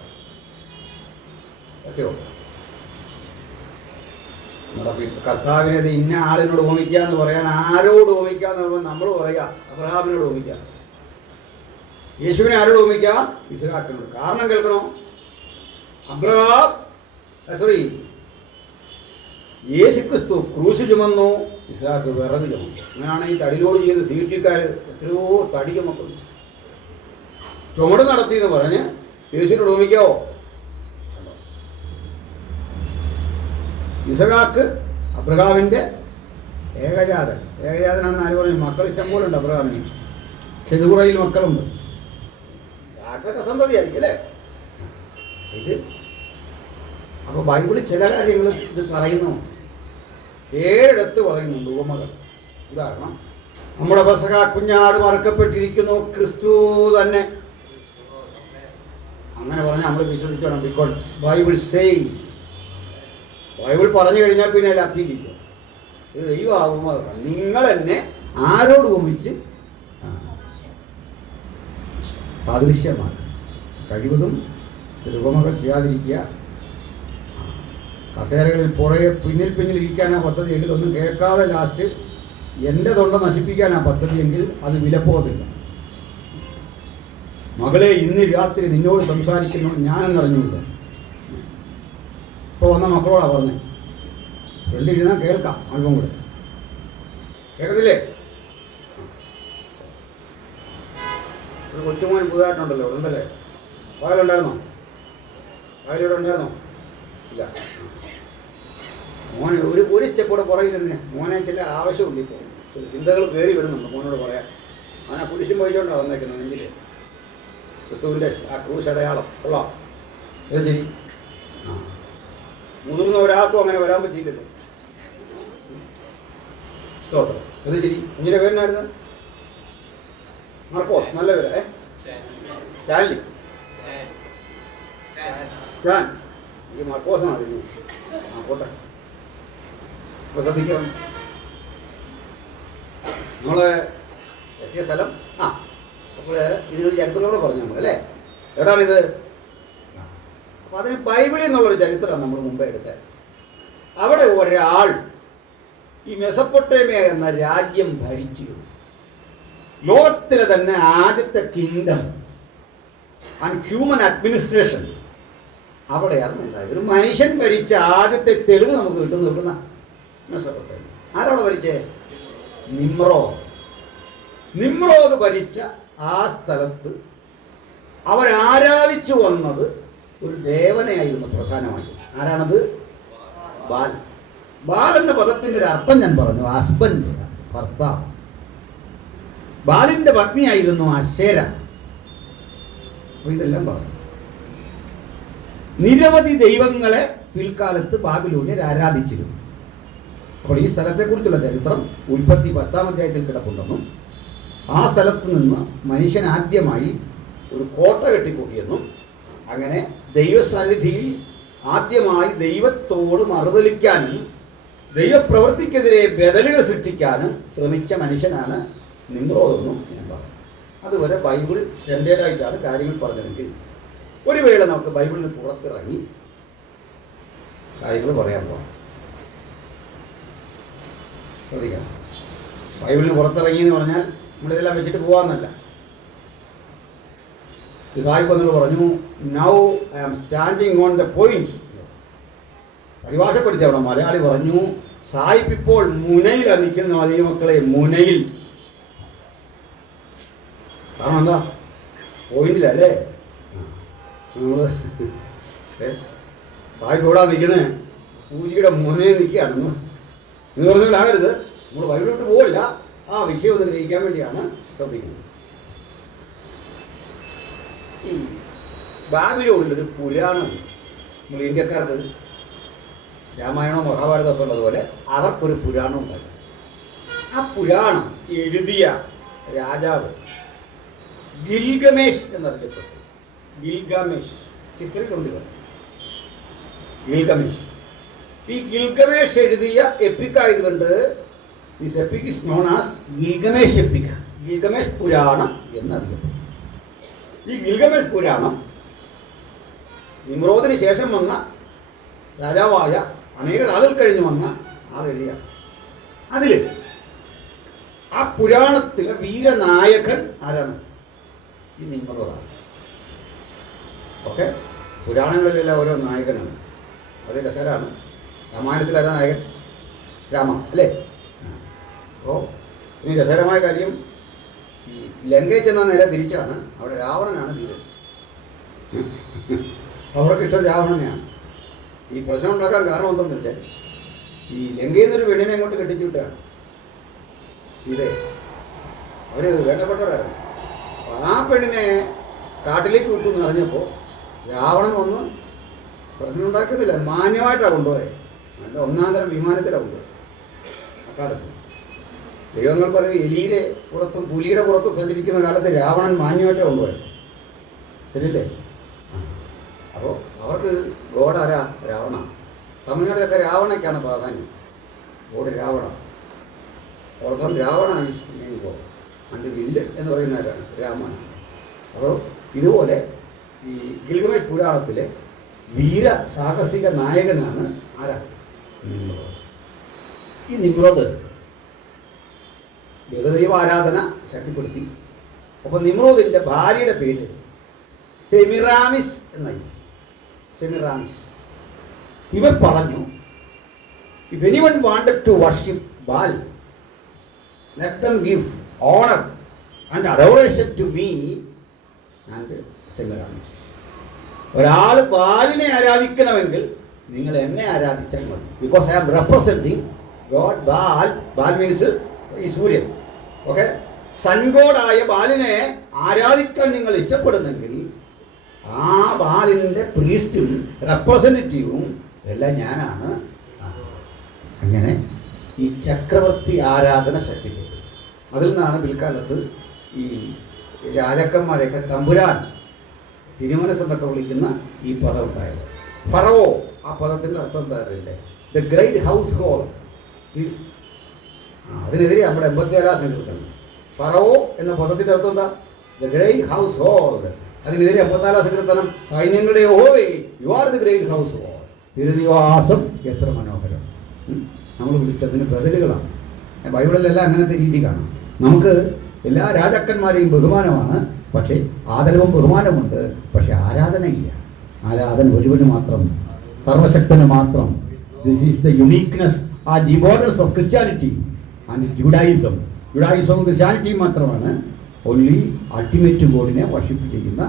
പറ്റുമോ? കർത്താവിനെ ഇന്ന ആളിനോട് ഉപമിക്കുക എന്ന് പറയാൻ, ആരോട് ഉപമിക്കുക എന്ന് പറയുമ്പോൾ നമ്മൾ പറയുക അബ്രഹാമിനോട് ഉപമിക്കുക. യേശുവിനെ ആരോട് ഉപമിക്കുക? ഇസ്ഹാക്കിനോട്. കാരണം കേൾക്കണോ? യേശുക്രിസ്തു ക്രൂശ് ചുമന്നു, ഇസ്ഹാക്ക് വിറക് ചുമന്നു. അങ്ങനെയാണ് ഈ തടിലോട് ചെയ്യുന്ന സീറ്റിക്കാർ എത്രയോ തടി ചുമക്കുന്നു. ചുമട് നടത്തി എന്ന് പറഞ്ഞ് യേശുവിനോട് ഉപമിക്കാവോ? ഇസഹാക്ക് അബ്രഹാമിൻ്റെ ഏകജാതൻ. ഏകജാതനാണെന്ന് ആര് പറഞ്ഞു? മക്കൾ ഇഷ്ടം പോലെ ഉണ്ട് അബ്രഹാമിന്. കെതുറയിൽ മക്കളുണ്ട്. ആക്കൊക്കെ സന്തതിയായിരിക്കും അല്ലേ ഇത്. അപ്പോൾ ബൈബിളിൽ ചില കാര്യങ്ങൾ ഇത് പറയുന്നു, 7 പറയുന്നുണ്ട് ഉപമകൾ. ഉദാഹരണം, നമ്മുടെ പെസഹ കുഞ്ഞാട് മറക്കപ്പെട്ടിരിക്കുന്നു, ക്രിസ്തു തന്നെ. അങ്ങനെ പറഞ്ഞാൽ നമ്മൾ വിശ്വസിക്കണം. Because Bible says. ബൈബിൾ പറഞ്ഞു കഴിഞ്ഞാൽ പിന്നെ അതിൽ അപ്പീലില്ല. ഇത് ദൈവമാകുമ്പോൾ അതാണ്. നിങ്ങൾ എന്നെ ആരോട് ഉപമിച്ച് സാദൃശ്യമാണ്. കഴിവതും ഉപമകൾ ചെയ്യാതിരിക്കുക. കസേരകളിൽ പുറകെ പിന്നിൽ ഇരിക്കാനാ പദ്ധതി എങ്കിൽ ഒന്നും കേൾക്കാതെ ലാസ്റ്റ് എൻ്റെ തൊണ്ട നശിപ്പിക്കാനാ പദ്ധതിയെങ്കിൽ അത് വിലപ്പോകത്തില്ല. മകളെ, ഇന്ന് രാത്രി നിന്നോട് സംസാരിക്കുന്നു ഞാനെന്നറിഞ്ഞില്ല. ഇപ്പോൾ വന്ന മക്കളോടാ പറഞ്ഞേ, ഫ്രണ്ടിരുന്നാൽ കേൾക്കാം. അല്പം കൂടെ കേൾക്കത്തില്ലേ? ഒരു കൊച്ചുമോൻ പുതുതായിട്ടുണ്ടല്ലോ, ഉണ്ടല്ലേ? പകലുണ്ടായിരുന്നോ? പകലിവിടെ ഉണ്ടായിരുന്നോ? ഇല്ല. മോനെ ഒരു സ്റ്റെപ്പോടെ പുറകിലിരുന്നേ. മോനെ ചില ആവശ്യമില്ല. ഇപ്പോൾ ചില ചിന്തകൾ കയറി വരുന്നുണ്ട് മോനോട് പറയാൻ. അവൻ ആ കുരിശും വഹിച്ചുകൊണ്ടാണ് വന്നേക്കുന്നത് നെഞ്ചിൽ. ക്രിസ്തുവിൻ്റെ ആ ക്രൂശ് അടയാളം കൊള്ളാം. ഇത് ശരി. ആ, മുതിർന്ന ഒരാൾക്കും അങ്ങനെ വരാൻ പറ്റിയില്ലല്ലോ. സ്തോത്രം. ഇത് ശരി. കുഞ്ഞിൻ്റെ പേരിനായിരുന്നു മർക്കോസ്. നല്ല പേര്. സ്റ്റാൻലി. സ്റ്റാൻ. ഈ മർക്കോസാണ് അറിയുന്നു. ആ, പോട്ടെ. അപ്പോൾ ശ്രദ്ധിക്കണം, നമ്മൾ എത്തിയ സ്ഥലം. അപ്പോൾ ഇതിനൊരു ചരിത്രത്തോടെ പറഞ്ഞു നമ്മൾ അല്ലേ. എവിടാണിത്? അപ്പോൾ അതിന് ബൈബിളിൽ നിന്നുള്ളൊരു ചരിത്രമാണ് നമ്മൾ മുമ്പേ എടുത്തത്. അവിടെ ഒരാൾ ഈ മെസപ്പൊട്ടേമിയ എന്ന രാജ്യം ഭരിച്ചു. ലോകത്തിലെ തന്നെ ആദ്യത്തെ കിങ്ഡം ആൻഡ് ഹ്യൂമൻ അഡ്മിനിസ്ട്രേഷൻ അവിടെയാണ് ഉണ്ടായത്. ഒരു മനുഷ്യൻ ഭരിച്ച ആദ്യത്തെ തെളിവ് നമുക്ക് കിട്ടുന്നത് ഇവിടുന്ന മെസപ്പൊട്ടേമിയ. ആരവിടെ ഭരിച്ചേ? നിമ്രോദ് ഭരിച്ച ആ സ്ഥലത്ത് അവരാരാധിച്ചു വന്നത് ഒരു ദേവനെയായിരുന്നു പ്രധാനമായും. ആരാണത്? ബാൽ. ബാൽ എന്ന പദത്തിൻ്റെ ഒരു അർത്ഥം ഞാൻ പറഞ്ഞു. ഹസ്ബൻഡ്, ഭർത്താവ്. ബാലിൻ്റെ പത്നിയായിരുന്നു അശേര. അപ്പോൾ ഇതെല്ലാം പറഞ്ഞു. നിരവധി ദൈവങ്ങളെ പിൽക്കാലത്ത് ബാബിലോണിയർ ആരാധിച്ചിരുന്നു. അപ്പോൾ ഈ സ്ഥലത്തെക്കുറിച്ചുള്ള ചരിത്രം ഉൽപ്പത്തി 10-ാം അധ്യായത്തിൽ കിടപ്പുണ്ടെന്നും ആ സ്ഥലത്ത് നിന്ന് മനുഷ്യൻ ആദ്യമായി ഒരു കോട്ട കെട്ടിപ്പൊക്കിയെന്നും അങ്ങനെ ദൈവസന്നിധിയിൽ ആദ്യമായി ദൈവത്തോട് മറുതലിക്കാനും ദൈവപ്രവൃത്തിക്കെതിരെ ബദലുകൾ സൃഷ്ടിക്കാനും ശ്രമിച്ച മനുഷ്യനാണ് നിമ്രോദെന്നും ഞാൻ പറഞ്ഞു. അതുവരെ ബൈബിൾ സ്റ്റാൻഡേർഡായിട്ടാണ് കാര്യങ്ങൾ പറഞ്ഞതെങ്കിൽ ഒരു വേള നമുക്ക് ബൈബിളിന് പുറത്തിറങ്ങി കാര്യങ്ങൾ പറയാൻ പോകാം. ശ്രദ്ധിക്കണം, ബൈബിളിന് പുറത്തിറങ്ങി എന്ന് പറഞ്ഞാൽ നമ്മളിതെല്ലാം വെച്ചിട്ട് പോകാമെന്നല്ല. സാഹിബ് എന്നോട് പറഞ്ഞു, now I am standing on the point. പരിഭാഷപ്പെടുത്തി അവിടെ മലയാളി പറഞ്ഞു, സാഹിബ് ഇപ്പോൾ മുനയിലാണ് നിൽക്കുന്ന ദൈവമക്കളെ, മുനയിൽ. കാരണം എന്താ? പോയിന്റിലല്ലേ നമ്മൾ സാഹിബ് എവിടാ നിൽക്കുന്നത്? സൂചിയുടെ മുനയിൽ നിൽക്കുകയാണ്. എന്ന് പറഞ്ഞാലാകരുത്, നമ്മൾ ബൈബിളിലോട്ട് പോകില്ല. ആ വിഷയം ഒന്ന് ഗ്രഹിക്കാൻ വേണ്ടിയാണ് ശ്രദ്ധിക്കുന്നത്. ഈ ബാബിലോണിലൊരു പുരാണം, നമ്മൾ ഇന്ത്യക്കാർക്ക് രാമായണോ മഹാഭാരതമൊക്കെ ഉള്ളതുപോലെ അവർക്കൊരു പുരാണം ഉണ്ടായിരുന്നു. ആ പുരാണം എഴുതിയ രാജാവ് ഗിൽഗമേഷ് എന്നറിയപ്പെട്ടു. ഗിൽഗമേഷ് ഹിസ്റ്ററിയിലുണ്ട്. ഗിൽഗമേഷ്, ഈ ഗിൽഗമേഷ് എഴുതിയ എപ്പിക്കായതുകൊണ്ട് this epic is known as Gilgamesh epic, Gilgamesh പുരാണം എന്നറിയപ്പെട്ടു. ഈ ഗിൽഗമേഷ് പുരാണം നിമ്രോദിന് ശേഷം വന്ന രാജാവായ അനേക നാളുകൾ കഴിഞ്ഞ് വന്ന ആളെഴുതിയ അതിൽ ആ പുരാണത്തിലെ വീരനായകൻ ആരാണ്? ഈ നിമ്രോദാണ്. ഓക്കെ, പുരാണങ്ങളിലെല്ലാം ഓരോ നായകനാണ്. അത് രസകരമാണ്. രാമായണത്തിൽ ആരാ നായകൻ? രാമ അല്ലേ? അപ്പോൾ ഇനി രസകരമായ കാര്യം, ഈ ലങ്കയിൽ ചെന്ന നേരെ തിരിച്ചാണ്. അവിടെ രാവണനാണ് ധീരൻ. അവർക്ക് ഇഷ്ടം രാവണനെയാണ്. ഈ പ്രശ്നം ഉണ്ടാക്കാൻ കാരണം എന്തെന്ന് വെച്ചാൽ, ഈ ലങ്കയിൽ നിന്നൊരു പെണ്ണിനെ അങ്ങോട്ട് കെട്ടിച്ചു വിട്ടാണ് സീതയെ. അവർ വേണ്ടപ്പെട്ടവരായിരുന്നു. ആ പെണ്ണിനെ കാട്ടിലേക്ക് വിട്ടു എന്ന് അറിഞ്ഞപ്പോൾ രാവണൻ വന്ന് പ്രശ്നം ഉണ്ടാക്കിയതില്ല, മാന്യമായിട്ടാണ് കൊണ്ടുപോയത്. നല്ല ഒന്നാം തരം വിമാനത്തിലാണ് കൊണ്ടുപോയത്. അക്കാലത്ത് ദൈവങ്ങൾ പറയും, എലിയുടെ പുറത്തും പുലിയുടെ പുറത്തും സഞ്ചരിക്കുന്ന കാലത്ത് രാവണൻ മാന്യമായിട്ടാണ് കൊണ്ടുപോയത്. ശരിയല്ലേ? അപ്പോൾ അവർക്ക് ഗോഡ് ആരാ? രാവണ. തമിഴ്നാട്ടിലൊക്കെ രാവണയ്ക്കാണ് പ്രാധാന്യം. ഗോഡ് രാവണ. ഓർത്തം രാവണ ഗോഡ് അതിൻ്റെ വില്ലൻ എന്ന് പറയുന്ന ആരാണ്? രാമൻ. അപ്പോൾ ഇതുപോലെ ഈ ഗിൽഗമേഷ് പുരാണത്തിലെ വീര സാഹസിക നായകനാണ് ആരാ? നിമ്രോദ്. ഈ നിമ്രോദ് ബഹുദൈവ ആരാധന ശക്തിപ്പെടുത്തി. അപ്പോൾ നിമ്രോദിൻ്റെ ഭാര്യയുടെ പേര് സെമിറാമിസ് എന്നായി. സെമിറാമിസ്. ഇവർ പറഞ്ഞു, if anyone wanted to worship Baal, let them give honor and adoration to me and Semiramis. ഒരാൾ ബാലിനെ ആരാധിക്കണമെങ്കിൽ നിങ്ങൾ എന്നെ ആരാധിച്ചാൽ മതി. Because I am representing God. Baal means ഈ സൂര്യൻ. ഓക്കെ, സൺഗോഡായ ബാലിനെ ആരാധിക്കാൻ നിങ്ങൾ ഇഷ്ടപ്പെടുന്നെങ്കിൽ ആ ബാലിൻ്റെ പ്രീസ്റ്റും റെപ്രസെൻറ്റേറ്റീവും എല്ലാം ഞാനാണ്. അങ്ങനെ ഈ ചക്രവർത്തി ആരാധന ശക്തിപ്പെട്ടു. അതിൽ നിന്നാണ് പിൽക്കാലത്ത് ഈ രാജാക്കന്മാരെയൊക്കെ തമ്പുരാൻ, തിരുമനസ്സെന്നൊക്കെ വിളിക്കുന്ന ഈ പദം ഉണ്ടായത്. ഫറവോ, ആ പദത്തിൻ്റെ അർത്ഥം എന്താ അറിയില്ലേ? The great household. അതിനെതിരെ നമ്മുടെ 84 സങ്കീർത്തനം. ഫറവോ എന്ന പദത്തിൻ്റെ അർത്ഥം എന്താ? The great household. അതിനെതിരെ 54 സങ്കീർത്തനം, സൈന്യങ്ങളുടെ യഹോവേ, you are the great household. തിരുനിവാസം എത്ര മനോഹരം. നമ്മൾ വിളിച്ചതിന് ബദലുകളാണ്. ബൈബിളിലെല്ലാം അങ്ങനത്തെ രീതി കാണാം. നമുക്ക് എല്ലാ രാജാക്കന്മാരെയും ബഹുമാനമാണ്, പക്ഷേ ആദരവും ബഹുമാനമുണ്ട്, പക്ഷെ ആരാധനയില്ല. ആരാധന ഒരുവന് മാത്രം, സർവശക്തന് മാത്രം. ദിസ് ഈസ് ദ യുണീക്നെസ് ആ ഡിവോർഡേഴ്സ് ഓഫ് ക്രിസ്ത്യാനിറ്റി ആൻഡ് ജുഡായിസം. ജുഡായിസവും ക്രിസ്ത്യാനിറ്റിയും മാത്രമാണ് ഒൺലി അൾട്ടിമേറ്റ് ഗോഡിനെ വർഷിപ്പ് ചെയ്യുന്ന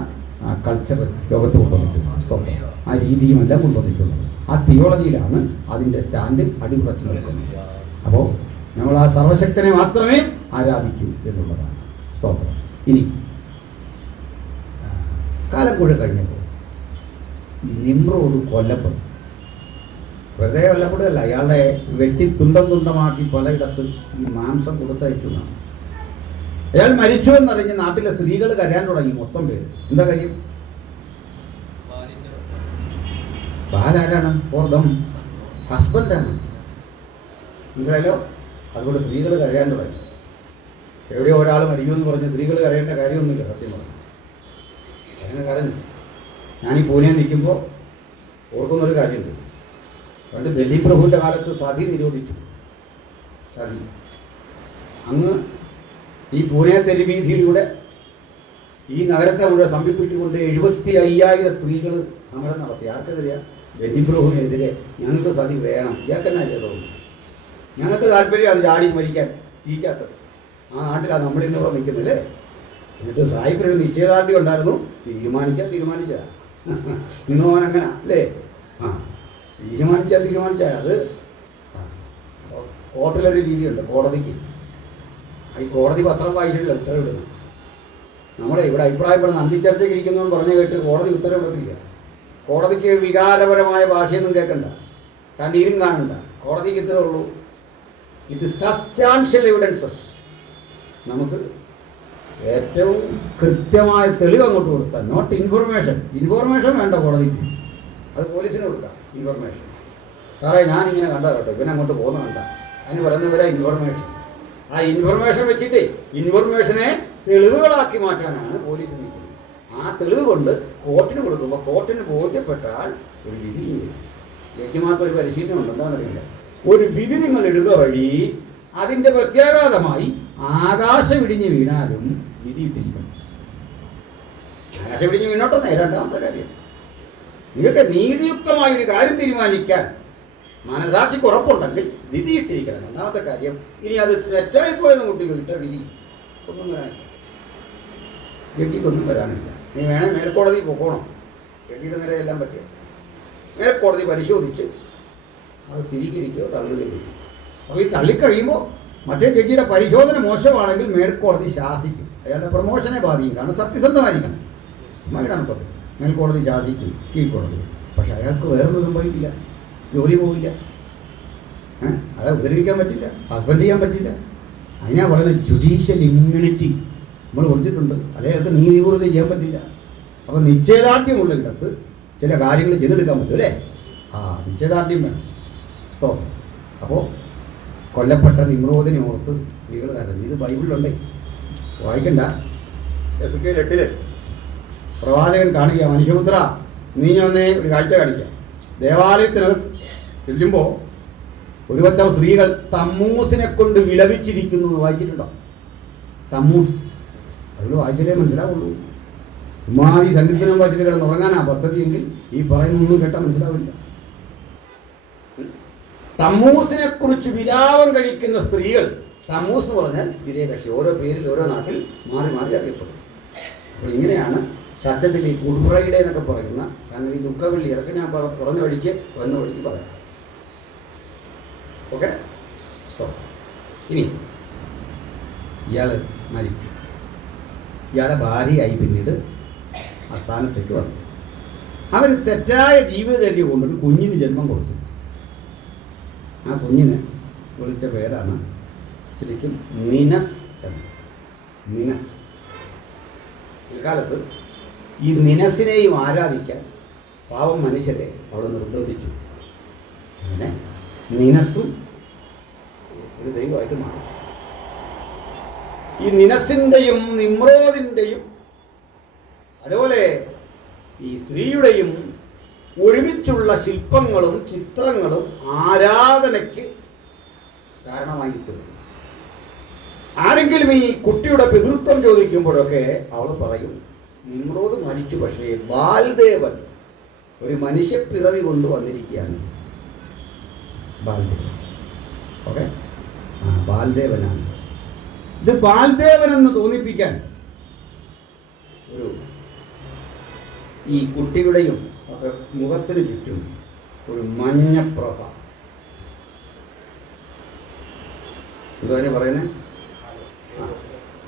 കൾച്ചർ ലോകത്ത് കൊണ്ടുവന്നിട്ടുള്ളത്. ആ രീതിയുമെല്ലാം കൊണ്ടുവന്നിട്ടുള്ളത്. ആ തിയോളജിയിലാണ് അതിൻ്റെ സ്റ്റാൻഡ് അടിയുറച്ചു നിൽക്കുന്നത്. അപ്പോൾ നമ്മൾ ആ സർവശക്തനെ മാത്രമേ ആരാധിക്കൂ എന്നുള്ളതാണ്. സ്തോത്രം. ഇനി കാലം കൂടെ കഴിഞ്ഞപ്പോൾ നിമ്രോദ് കൊല്ലപ്പെടും. വെറുതെ കൊല്ലപ്പെടുകയല്ല, അയാളെ വെട്ടി തുണ്ടം തുണ്ടമാക്കി പലയിടത്ത് ഈ മാംസം കൊടുത്തയച്ചു. അയാൾ മരിച്ചു എന്നറിഞ്ഞ് നാട്ടിലെ സ്ത്രീകൾ കരയാൻ തുടങ്ങി. മൊത്തം പേര്. എന്താ കാര്യം? ബാലാരാണ്? ഫോർ ദം ഹസ്ബൻഡാണ്. മനസ്സിലായല്ലോ? അതുകൊണ്ട് സ്ത്രീകൾ കരയാൻ തുടങ്ങി. എവിടെയോ ഒരാൾ മരിക്കുമെന്ന് പറഞ്ഞ് സ്ത്രീകൾ കരയേണ്ട കാര്യമൊന്നുമില്ല. സത്യം പറഞ്ഞു അങ്ങനെ കരഞ്ഞു. ഞാനീ പൂനെ നിൽക്കുമ്പോൾ ഓർക്കുന്നൊരു കാര്യമുണ്ട്. പണ്ട് ഡൽഹി പ്രഭുവിൻ്റെ കാലത്ത് സതി നിരോധിച്ചു. സതി അങ്ങ് ഈ പൂനെ തെരുവീതിയിലൂടെ ഈ നഗരത്തെ മുഴുവൻ സംഭിപ്പിച്ചുകൊണ്ട് 75,000 സ്ത്രീകൾ സമരം നടത്തി. ആർക്കെതിരെയാ? ഡൽഹി പ്രഭുവിനെതിരെ. ഞങ്ങൾക്ക് സതി വേണം. ഇയാൾക്കെന്നാ ചെയ്തോ? ഞങ്ങൾക്ക് താല്പര്യം അത് ചാടി മരിക്കാൻ ഇരിക്കാത്തത്. ആ നാട്ടിലാണ് നമ്മളിന്നിവിടെ നിൽക്കുന്നില്ലേ? എന്നിട്ട് സായിപ്പിനൊരു നിശ്ചയദാർഢ്യം ഉണ്ടായിരുന്നു. തീരുമാനിച്ചാൽ ഇന്ന് പോകാൻ അങ്ങനെ അല്ലേ? ആ തീരുമാനിച്ചാൽ അത് കോർട്ടിലൊരു രീതിയുണ്ട്. കോടതിക്ക് ഈ കോടതി പത്രം വായിച്ചിട്ടില്ല ഉത്തരവിടുന്നു. നമ്മളെ ഇവിടെ അഭിപ്രായപ്പെടുന്ന അന്തിച്ചർച്ചയ്ക്ക് ഇരിക്കുന്നു എന്ന് പറഞ്ഞു കേട്ട് കോടതി ഉത്തരവിടത്തില്ല. കോടതിക്ക് വികാരപരമായ ഭാഷയൊന്നും കേൾക്കണ്ട, കണ്ണീരും കാണണ്ട. കോടതിക്ക് ഇത്രേ ഉള്ളൂ, ഇത് സബ്സ്റ്റാൻഷ്യൽ എവിഡൻസസ്. നമുക്ക് ഏറ്റവും കൃത്യമായ തെളിവ് അങ്ങോട്ട് കൊടുത്താൽ, നോട്ട് ഇൻഫർമേഷൻ. ഇൻഫർമേഷൻ വേണ്ട കോടതിക്ക്, അത് പോലീസിന് കൊടുക്കാം. ഇൻഫർമേഷൻ സാറേ ഞാനിങ്ങനെ കണ്ട കേട്ടോ, ഇവനങ്ങോട്ട് പോകുന്ന കണ്ട, അതിന് പറയുന്നവരാ ഇൻഫർമേഷൻ. ആ ഇൻഫർമേഷൻ വെച്ചിട്ട് ഇൻഫർമേഷനെ തെളിവുകളാക്കി മാറ്റാനാണ് പോലീസ് നിൽക്കുന്നത്. ആ തെളിവ് കൊണ്ട് കോർട്ടിന് കൊടുക്കുമ്പോൾ കോർട്ടിന് ബോധ്യപ്പെട്ടാൽ ഒരു വിധി. ജഡ്ജിമാർക്ക് ഒരു പരിശീലനം ഉണ്ട്, എന്താണെന്നറിയില്ല. ഒരു വിധി നിങ്ങൾ ഇടുക വഴി അതിൻ്റെ പ്രത്യാഘാതമായി ആകാശം ഇടിഞ്ഞ് വീണാലും വിധി ഇട്ടിരിക്കണം. ആകാശം ഇടിഞ്ഞ് വീണോട്ടെന്ന് രണ്ടാമത്തെ കാര്യം. നിങ്ങൾക്ക് നീതിയുക്തമായൊരു കാര്യം തീരുമാനിക്കാൻ മനസാക്ഷിക്ക് ഉറപ്പുണ്ടെങ്കിൽ വിധി ഇട്ടിരിക്കണം. രണ്ടാമത്തെ കാര്യം. ഇനി അത് തെറ്റായിപ്പോയെന്ന് കുട്ടികൾ ഇട്ട വിധി ഒന്നും വരാനില്ല, ജഡ്ജിക്കൊന്നും വരാനില്ല. നീ വേണേൽ മേൽക്കോടതി പോകണം, ജഡ്ജിയുടെ നിലയെല്ലാം പറ്റുക. മേൽക്കോടതി പരിശോധിച്ച് അത് സ്ഥിരീകരിക്കുകയോ തള്ളുകയോ. അപ്പോൾ ഈ തള്ളിക്കഴിയുമ്പോൾ മറ്റേ ജഡ്ജിയുടെ പരിശോധന മോശമാണെങ്കിൽ മേൽക്കോടതി ശാസിക്കും, അയാളുടെ പ്രമോഷനെ ബാധിക്കും. കാരണം സത്യസന്ധമായിരിക്കണം. മൈടാണ് പത്ത് മേൽക്കോടതി ശാസിക്കും കീഴ്ക്കോടതി. പക്ഷെ അയാൾക്ക് വേറൊന്നും സംഭവിക്കില്ല, ജോലി പോവില്ല, അയാളെ ഉപദ്രവിക്കാൻ പറ്റില്ല, ഹസ്ബൻഡ് ചെയ്യാൻ പറ്റില്ല. അതിനാ പറയുന്നത് ജുഡീഷ്യൽ ഇമ്മ്യൂണിറ്റി നമ്മൾ കൊടുത്തിട്ടുണ്ട്. അല്ലെങ്കിൽ അയാൾക്ക് നീതിപൂർവ്വം ചെയ്യാൻ പറ്റില്ല. അപ്പോൾ നിശ്ചയദാർഢ്യമുള്ള ഇടത്ത് ചില കാര്യങ്ങൾ ചെയ്തെടുക്കാൻ പറ്റും അല്ലേ? നിശ്ചയദാർഢ്യം വേണം. സ്തോത്രം. അപ്പോൾ കൊല്ലപ്പെട്ട നിമ്രോദിനെ ഓർത്ത് സ്ത്രീകൾ കരഞ്ഞു. ഇത് ബൈബിളിലുണ്ട്, വായിക്കണ്ട. എസ്.കെ. 8 പ്രവാചകൻ കാണുക, മനുഷ്യപുത്ര നീ വന്നേ ഒരു കാഴ്ച കാണിക്കാം. ദേവാലയത്തിനകത്ത് ചെല്ലുമ്പോൾ ഒരു പറ്റം സ്ത്രീകൾ തമ്മൂസിനെ കൊണ്ട് വിലപിച്ചിരിക്കുന്നു എന്ന് വായിച്ചിട്ടുണ്ടോ? തമ്മൂസ് അതിൽ വായിച്ചാലേ മനസ്സിലാവുള്ളൂ. ഉമ്മാതി സങ്കീർത്തനം വായിച്ചിട്ട് കിടന്നുറങ്ങാനാ പദ്ധതിയെങ്കിൽ ഈ പറയുന്നൊന്നും കേട്ടാൽ മനസ്സിലാവില്ല. തമ്മൂസിനെ കുറിച്ച് വിലാപം കഴിക്കുന്ന സ്ത്രീകൾ, തമ്മൂസ് എന്ന് പറഞ്ഞാൽ ഇതേ കക്ഷി, ഓരോ പേരിൽ ഓരോ നാട്ടിൽ മാറി മാറി അറിയപ്പെടും. അപ്പോൾ ഇങ്ങനെയാണ് സത്യത്തിൽ ഈ ഗുഡ് ഫ്രൈഡേ എന്നൊക്കെ പറയുന്ന സംഗതി, ദുഃഖവെള്ളി, ഇതൊക്കെ ഞാൻ പറഞ്ഞ വഴിക്ക് വന്ന വഴിക്ക് പറയാം. ഓക്കെ. ഇനി ഇയാൾ മരിച്ചു. ഇയാളുടെ ഭാര്യയായി പിന്നീട് ആ സ്ഥാനത്തേക്ക് വന്നു. അവർ തെറ്റായ ജീവിതചര്യ കൊണ്ടൊരു കുഞ്ഞിന് ജന്മം കൊടുത്തു. ആ കുഞ്ഞിന് വിളിച്ച പേരാണ് ശരിക്കും നിനസ് എന്ന്. നിനസ്. ഇക്കാലത്ത് ഈ നിനസിനെയും ആരാധിക്കാൻ പാവം മനുഷ്യരെ അവിടെ നിർബന്ധിച്ചു. അങ്ങനെ നിനസും ഒരു ദൈവമായിട്ട് മാറി. ഈ നിനസിൻ്റെയും നിമ്രോദിൻ്റെയും അതുപോലെ ഈ സ്ത്രീയുടെയും ഒരുമിച്ചുള്ള ശില്പങ്ങളും ചിത്രങ്ങളും ആരാധനയ്ക്ക് കാരണമായി തീർന്നു. ആരെങ്കിലും ഈ കുട്ടിയുടെ പിതൃത്വം ചോദിക്കുമ്പോഴൊക്കെ അവൾ പറയും, നിമ്രോദ് മരിച്ചു, പക്ഷേ ബാൽദേവൻ ഒരു മനുഷ്യപ്പിറവി കൊണ്ടുവന്നിരിക്കുകയാണ്. ബാൽദേവൻ. ഓക്കെ. ബാൽദേവനാണ് ഇത്. ബാൽദേവനെന്ന് തോന്നിപ്പിക്കാൻ ഒരു ഈ കുട്ടിയുടെയും ഒക്കെ മുഖത്തിന് ചുറ്റും ഒരു മഞ്ഞപ്രഭ. ഇതുവരെ പറയുന്നത്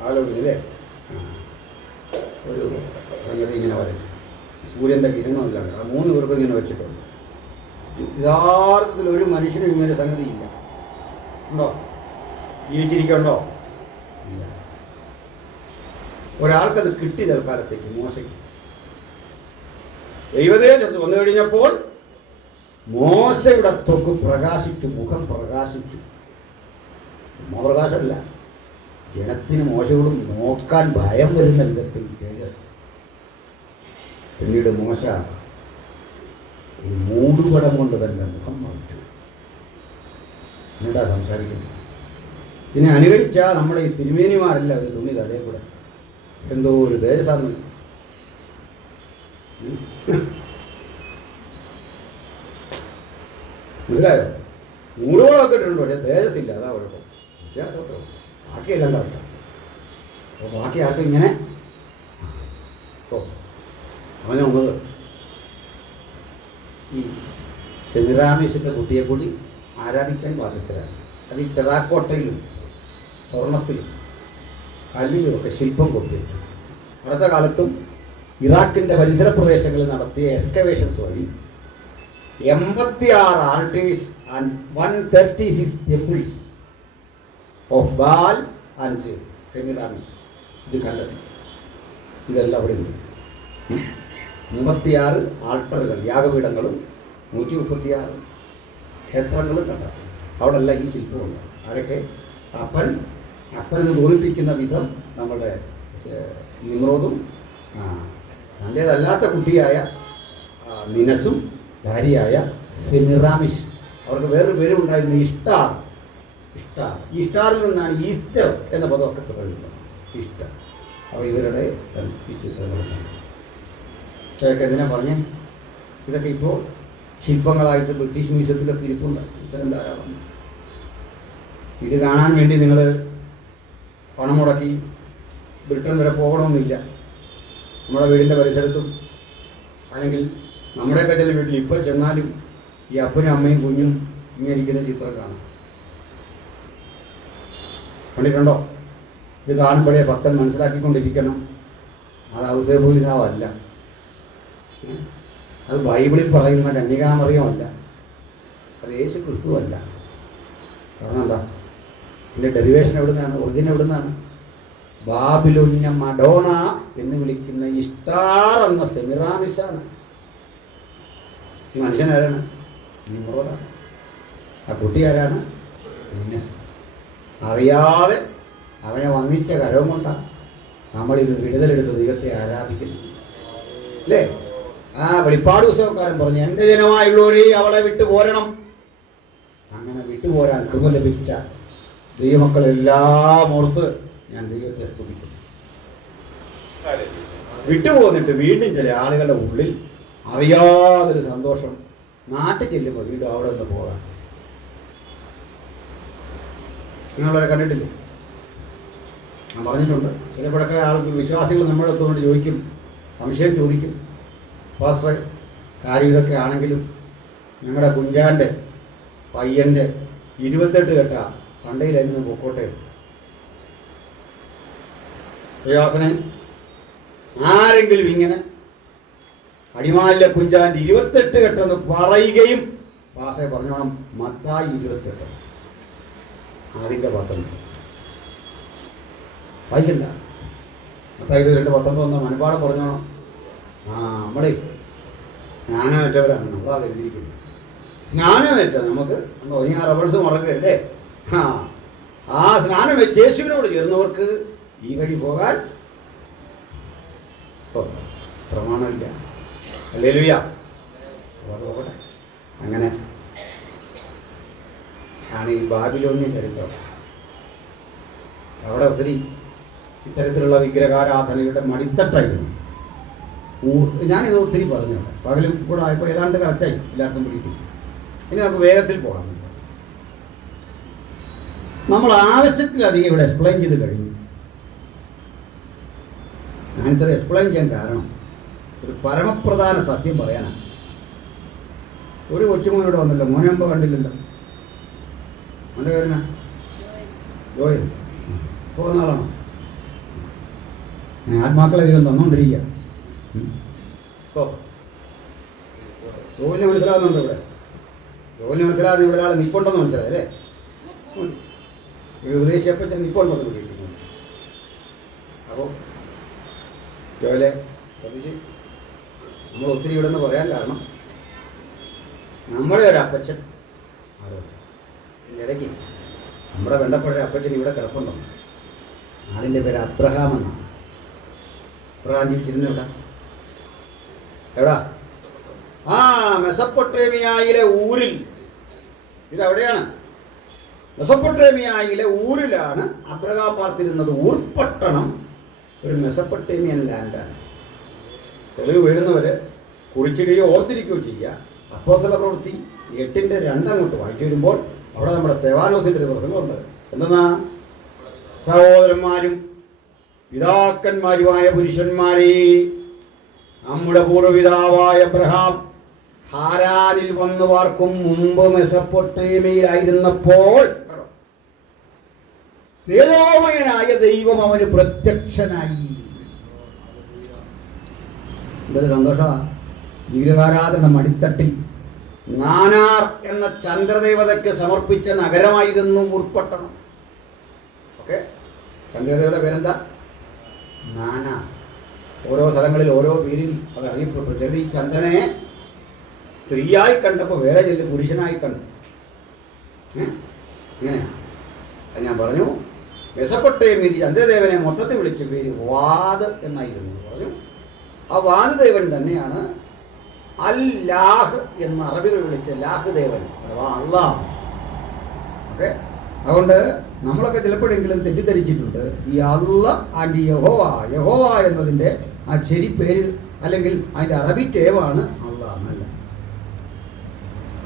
ആലോചിക്കില്ലേ? ഒരു സംഗതി ഇങ്ങനെ വരും, സൂര്യൻ്റെ കിരണമില്ല. ആ 3 പേർക്കും ഇങ്ങനെ വെച്ചിട്ടുണ്ട്. യഥാർത്ഥത്തിൽ ഒരു മനുഷ്യനും ഇങ്ങനെ സംഗതിയില്ല. ഉണ്ടോ? ജീവിച്ചിരിക്കണ്ടോ? ഇല്ല. ഒരാൾക്കത് കിട്ടി തൽക്കാലത്തേക്ക്, മോശയ്ക്ക്. ദൈവദേശത്ത് വന്നു കഴിഞ്ഞപ്പോൾ മോശയുടെ ത്വക്ക് പ്രകാശിച്ചു, മുഖം പ്രകാശിച്ചു. പ്രകാശമല്ല, ജനത്തിന് മോശയോട് നോക്കാൻ ഭയം വരുന്ന വിധത്തിൽ തേജസ്. പിന്നീട് മോശ ഒരു മൂടുപടം കൊണ്ട് തന്നെ മുഖം മറച്ചു. എന്നിട്ടാ സംസാരിക്കുന്നത്. ഇതിനെ അനുകരിച്ചാൽ നമ്മുടെ ഈ തിരുമേനിമാരല്ല ഒരു തുണി തലേ കൂടെ എന്തോ ഒരു തേജസ്സാന്ന്. മനസ്സിലായോ? മൂടുപടമൊക്കെ ഇട്ടിട്ടുണ്ട്, പക്ഷേ തേജസ്സില്ല. അതാ കുഴപ്പം. വ്യത്യാസമൊക്കെ ബാക്കിയെല്ലാം കറക്റ്റാണ്. അപ്പോൾ ബാക്കി ആർക്കും ഇങ്ങനെ അവനെ വന്നത് ഈ സെമിറാമിസിൻ്റെ കുട്ടിയെ കൂടി ആരാധിക്കാൻ ബാധ്യസ്ഥരാണ്. അത് ഈ ടെറാക്കോട്ടയിലും സ്വർണത്തിലും കല്ലിലും ഒക്കെ ശില്പം കൊത്തിവെച്ചു. അടുത്ത കാലത്തും ഇറാഖിൻ്റെ പരിസര പ്രദേശങ്ങളിൽ നടത്തിയ എക്സ്കവേഷൻസ് വഴി 86 altars and 136 temples of Baal and Semiramis ഇത് കണ്ടെത്തി. ഇതെല്ലാം അവിടെ ഉണ്ട്. 36 ആൾട്ടറുകൾ, യാഗപീഠങ്ങളും 136 ക്ഷേത്രങ്ങളും കണ്ടെത്തി. അവിടെ എല്ലാം ഈ ശില്പമുണ്ട്. അതൊക്കെ അപ്പനെന്ന് തോന്നിപ്പിക്കുന്ന വിധം നമ്മുടെ നിമ്രോദും തൻ്റേതല്ലാത്ത കുട്ടിയായ മിനസും ഭാര്യയായ സെമിറാമിസ്, അവർക്ക് വേറൊരു പേരുണ്ടായിരുന്നു ഇഷ്ടാർ. ഈ ഇഷ്ടാറിൽ നിന്നാണ് ഈസ്റ്റർ എന്ന പദമൊക്കെ പറയുന്നത്. ഇഷ്ടർ. അപ്പോൾ ഇവരുടെ ഈ ചിത്രങ്ങളുണ്ട്. ചേക്ക് എന്തിനാ പറഞ്ഞേ? ഇതൊക്കെ ഇപ്പോൾ ശില്പങ്ങളായിട്ട് ബ്രിട്ടീഷ് മ്യൂസിയത്തിലൊക്കെ ഇരിപ്പുണ്ട്. ഇത്തരം ധാരാളം. ഇത് കാണാൻ വേണ്ടി നിങ്ങൾ പണം മുടക്കി ബ്രിട്ടൻ വരെ പോകണമെന്നില്ല. നമ്മുടെ വീടിൻ്റെ പരിസരത്തും അല്ലെങ്കിൽ നമ്മുടെയൊക്കെ ചില വീട്ടിൽ ഇപ്പോൾ ചെന്നാലും ഈ അപ്പനും അമ്മയും കുഞ്ഞും ഇങ്ങനെ ഇരിക്കുന്ന ചിത്രം കാണാം. കണ്ടിട്ടുണ്ടോ? ഇത് കാണുമ്പോഴേ ഭക്തൻ മനസ്സിലാക്കിക്കൊണ്ടിരിക്കണം, അത് ഔസേബുലിതാവല്ല, അത് ബൈബിളിൽ പറയുന്ന കന്യകാമറിയമല്ല, അത് യേശു ക്രിസ്തുവല്ല. കാരണം എന്താ? ഇതിൻ്റെ ഡെറിവേഷൻ എവിടെ നിന്നാണ്? ഒറിജിൻ എവിടെ നിന്നാണ്? ബാബിലോന്യ മഡോണ എന്ന് വിളിക്കുന്ന ഇഷ്ടാർ എന്ന സെമിറാമിസാണ്. ഈ മനുഷ്യൻ ആരാണ്? നിമ്രോദാണ്. ആ കുട്ടി ആരാണ്? അറിയാതെ അവനെ വന്നിച്ച കരവും കൊണ്ടാണ് നമ്മളിത് വിടുതലെടുത്ത് ദൈവത്തെ ആരാധിക്കുന്നു, അല്ലേ? ആ വെളിപ്പാട് പുസ്തകക്കാരൻ പറഞ്ഞു, എൻ്റെ ജനമായുള്ളവരെ അവളെ വിട്ടു പോരണം. അങ്ങനെ വിട്ടുപോരാൻ കൃപ ലഭിച്ച ദൈവമക്കളെല്ലാം ഓർത്ത് ഞാൻ ദൈവത്തെ സ്തുതിക്കുന്നു. വിട്ടുപോന്നിട്ട് വീണ്ടും ചില ആളുകളുടെ ഉള്ളിൽ അറിയാതൊരു സന്തോഷം, നാട്ടിൽ ചെല്ലുമ്പോൾ വീണ്ടും അവിടെ നിന്ന് പോകാൻ. നിങ്ങളവരെ കണ്ടിട്ടില്ലേ? ഞാൻ പറഞ്ഞിട്ടുണ്ട്. ചിലപ്പോഴൊക്കെ ആൾക്ക് വിശ്വാസികൾ നമ്മുടെ അടുത്തുകൊണ്ട് ചോദിക്കും, സംശയം ചോദിക്കും, പാസ്റ്ററെ കാര്യം ഇതൊക്കെ ആണെങ്കിലും ഞങ്ങളുടെ കുഞ്ചാൻ്റെ പയ്യൻ്റെ 28 കെട്ട സൺഡേയിലായിരുന്നു പൊക്കോട്ടെ. പ്രയാസനെ ആരെങ്കിലും ഇങ്ങനെ അടിമാലിലെ കുഞ്ചാൻ്റെ 28 കെട്ടെന്ന് പറയുകയും പാസ്റ്ററെ പറഞ്ഞോണം മത്തായി 28 അതിൻ്റെ 19 വായിക്കണ്ട. മത്തായി 22:19 എന്ന മനപ്പാടം പറഞ്ഞോണം. നമ്മളെ സ്നാനമേറ്റവരാണ്, നമ്മളത് എഴുതിയിരിക്കുന്നത്. സ്നാനമേറ്റ നമുക്ക് ഇനി ആ റബേഴ്സ് മറക്കല്ലേ? ആ സ്നാനം വെച്ച് യേശുവിനോട് ചേർന്നവർക്ക് ഈ വഴി പോകാൻ പ്രമാണമില്ല. ഹല്ലേലൂയ. പോകട്ടെ. അങ്ങനെ ആണ് ഈ ബാബിലോണിയ ചരിത്രം. അവിടെ ഒത്തിരി ഇത്തരത്തിലുള്ള വിഗ്രഹാരാധനയുടെ മടിത്തട്ടായിരുന്നു. ഞാനിത് ഒത്തിരി പറഞ്ഞു. പകലും കൂടെ ആയപ്പോൾ ഏതാണ്ട് കറക്റ്റായി, എല്ലാവർക്കും പിടിക്കും. ഇനി നമുക്ക് വേഗത്തിൽ പോകാം. നമ്മൾ ആവശ്യത്തിലധികം ഇവിടെ എക്സ്പ്ലെയിൻ ചെയ്ത് കഴിഞ്ഞു. ഞാനിത്ര എക്സ്പ്ലെയിൻ ചെയ്യാൻ കാരണം ഒരു പരമപ്രധാന സത്യം പറയാനാണ്. ഒരു കൊച്ചുമോനോട് വന്നല്ലോ, മോനെമ്പോ കണ്ടില്ലല്ലോ. അവൻ്റെ പേരെന്നാ? ജോയൽ. പോകുന്ന ആളാണോ? ആത്മാക്കളെ ദൈവം തന്നുകൊണ്ടിരിക്കുക. ജോലിനെ മനസ്സിലാകുന്നുണ്ട് ഇവിടെ. ജോലിനെ മനസ്സിലാകുന്ന ഇവിടെ ഒരാൾ നിൽപ്പുണ്ടെന്ന് മനസ്സിലായല്ലേ? ഉപദേശിച്ചപ്പോൾ നിൽപ്പുണ്ടെന്ന് വിളിക്കുന്നു. അപ്പോൾ ജോലെ ശ്രദ്ധിച്ച് നമ്മൾ ഒത്തിരി ഇവിടെ നിന്ന് പറയാൻ കാരണം നമ്മുടെ ഒരു അപ്പച്ചൻ ഇടയ്ക്ക് നമ്മുടെ വേണ്ടപ്പെട്ട അപ്പച്ചൻ ഇവിടെ കിടപ്പുണ്ടോ, അതിൻ്റെ പേര് അബ്രഹാം എന്നാണ്. അബ്രഹാം ജീവിച്ചിരുന്ന എവിടെ? എവിടാ? ആ മെസപ്പൊട്ടേമിയയിലെ ഊരിൽ. ഇതെവിടെയാണ്? മെസപ്പൊട്ടേമിയയിലെ ഊരിലാണ് അബ്രഹാം പാർത്തിരുന്നത്. ഊർപ്പട്ടണം ഒരു മെസപ്പൊട്ടേമിയൻ ലാൻഡാണ്. തെളിവ് വീഴുന്നവര് കുറിച്ചിടുകയോ ഓർത്തിരിക്കുകയോ ചെയ്യുക. അപ്പോസ്തല പ്രവൃത്തി 8:2 അങ്ങോട്ട് വായിച്ചു വരുമ്പോൾ അവിടെ നമ്മുടെ സ്തെഫാനോസിന്റെ പ്രസംഗമുണ്ട്. എന്തെന്നാ? സഹോദരന്മാരും പിതാക്കന്മാരുമായ പുരുഷന്മാരെ, നമ്മുടെ പൂർവ്വപിതാവായ അബ്രഹാം ഹാരാനിൽ വന്നു പാർക്കും മുമ്പ് മെസപ്പൊട്ടേമിയയിലായിരുന്നപ്പോൾ തേജോമയനായ ദൈവം അവന് പ്രത്യക്ഷനായി. എന്തൊരു സന്തോഷമാണ്! വിഗ്രഹാരാധന മടിത്തട്ടിൽ നാനാർ എന്ന ചന്ദ്രദേവതയ്ക്ക് സമർപ്പിച്ച നഗരമായിരുന്നു ഊർപ്പട്ടണം. ഓക്കെ, ചന്ദ്രദേവയുടെ പേരെന്താ? നാനാർ. ഓരോ സ്ഥലങ്ങളിൽ ഓരോ പേരിൽ അത് അറിയപ്പെട്ടു. ചെറിയ ചന്ദ്രനെ സ്ത്രീയായി കണ്ടപ്പോൾ വേറെ ചെല്ലു പുരുഷനായി കണ്ടു. ഇങ്ങനെയാ ഞാൻ പറഞ്ഞു. മെസപ്പൊട്ടേമിയയിൽ ചന്ദ്രദേവനെ മൊത്തത്തിൽ വിളിച്ച പേര് വാദ് എന്നായിരുന്നു പറഞ്ഞു. ആ വാദ് ദേവൻ തന്നെയാണ് അല്ലാഹ് എന്ന് അറബികൾ വിളിച്ച ലാഹ് ദേവൻ അഥവാ അള്ളാഹ്. ഓക്കെ, അതുകൊണ്ട് നമ്മളൊക്കെ ചിലപ്പോഴെങ്കിലും തെറ്റിദ്ധരിച്ചിട്ടുണ്ട്. ഈ അല്ല ആൻഡ് യഹോവ, യഹോവ എന്നതിൻ്റെ ആ ശരി പേര് അല്ലെങ്കിൽ അതിൻ്റെ അറബി ടേവാണ് അള്ളാഹ് എന്നല്ല.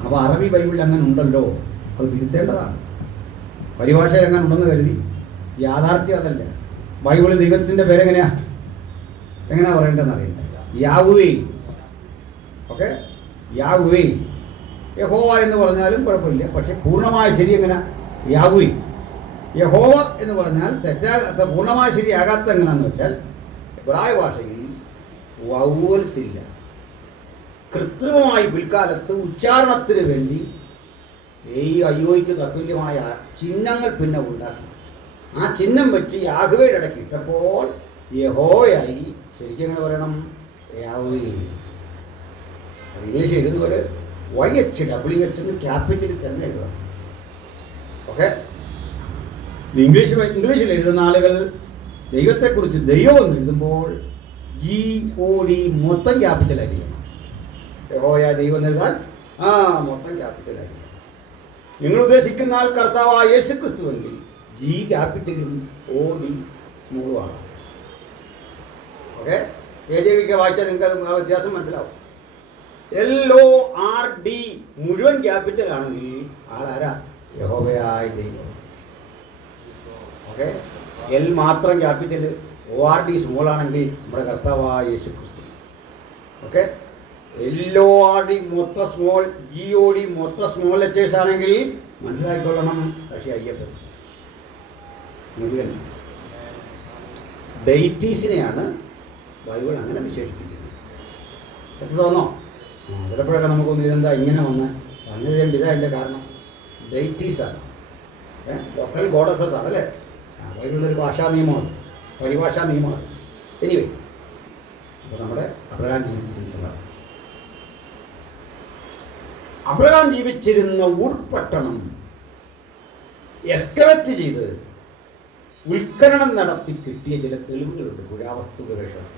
അപ്പോൾ അറബി ബൈബിളിൽ അങ്ങനെ ഉണ്ടല്ലോ, അത് തിരുത്തേണ്ടതാണ്. പരിഭാഷയിൽ അങ്ങനെ ഉണ്ടെന്ന് കരുതി യാഥാർത്ഥ്യം അതല്ല. ബൈബിളിൽ ദൈവത്തിൻ്റെ പേരെങ്ങനെയാ പറയേണ്ടതെന്ന് അറിയില്ല. യാഹ്വേ. Okay, Yahweh. യഹോവ എന്ന് പറഞ്ഞാലും കുഴപ്പമില്ല, പക്ഷെ പൂർണ്ണമായ ശരി എങ്ങനെ? യാഹ്വേ. യഹോവ എന്ന് പറഞ്ഞാൽ തെറ്റാകാത്ത, പൂർണ്ണമായ ശരിയാകാത്ത എങ്ങനെയാണെന്ന് വെച്ചാൽ എബ്രായ ഭാഷയിൽ വൗവൽസ് ഇല്ല. കൃത്രിമമായി പിൽക്കാലത്ത് ഉച്ചാരണത്തിന് വേണ്ടി ഈ അയ്യോയ്ക്ക് തത്തുല്യമായ ചിഹ്നങ്ങൾ പിന്നെ ഉണ്ടാക്കി. ആ ചിഹ്നം വെച്ച് യാഹ്വേയുടെ ഇടയ്ക്ക് ഇട്ടപ്പോൾ യഹോയായി. ശരിക്കും എങ്ങനെ പറയണം? യാഹ്വേ. ഇംഗ്ലീഷ് എഴുതുന്നവർ YHWH എന്ന് ക്യാപിറ്റലിൽ തന്നെ എഴുതണം. ഓക്കെ, ഇംഗ്ലീഷിൽ എഴുതുന്ന ആളുകൾ ദൈവത്തെക്കുറിച്ച് ദൈവം എന്ന് എഴുതുമ്പോൾ GOD മൊത്തം ക്യാപിറ്റലായിരിക്കണം. യഹോവ ദൈവം എഴുതാൻ മൊത്തം ക്യാപിറ്റലായിരിക്കണം. നിങ്ങൾ ഉദ്ദേശിക്കുന്ന ആൾ കർത്താവായ യേശുക്രിസ്തുവെങ്കിൽ G ക്യാപിറ്റലും OD സ്മോളുമാണ്. ഓക്കെ, KJV വായിച്ചാൽ നിങ്ങൾക്ക് ആ വ്യത്യാസം മനസ്സിലാവും. LORD മുഴുവൻ ക്യാപിറ്റൽ ആണെങ്കിൽ ആളാരാ? യഹോവയായ ദൈവം. ഓക്കെ, L മാത്രം ക്യാപിറ്റൽ, ORD സ്മോൾ ആണെങ്കിൽ നമ്മുടെ കർത്താവായ യേശുക്രിസ്തു. ഓക്കെ, LORD മൊത്തം സ്മോൾ, GOD മൊത്തം സ്മോൾ ലെറ്റേഴ്സ് ആണെങ്കിൽ മനസ്സിലാക്കിക്കൊള്ളണം, പക്ഷേ അയ്യപ്പൻ മുഴുവൻ. ഡെയ്റ്റീസിനെയാണ് ബൈബിൾ അങ്ങനെ വിശേഷിപ്പിക്കുന്നത്. എത്ര തോന്നോ? ചിലപ്പോഴൊക്കെ നമുക്കൊന്ന് ഇതെന്താ ഇങ്ങനെ വന്ന് അങ്ങനെ ഇതാ അതിൻ്റെ കാരണം. ഡെയ്റ്റീസാണ്, ലോക്കൽ ഗോഡസസ് ആണ് അല്ലേ? ബൈബിളിലൊരു ഭാഷാ നിയമമാണ്, പരിഭാഷാ നിയമമാണ്. എനിവേ, അപ്പോൾ നമ്മുടെ അബ്രഹാം ജീവിച്ചിരുന്ന അബ്രഹാം ജീവിച്ചിരുന്ന ഊർപ്പട്ടണം എക്സ്കവേറ്റ് ചെയ്ത് ഉത്ഖനനം നടത്തി കിട്ടിയ ചില തെളിവുകളുണ്ട്. പുരാവസ്തു ഗവേഷണം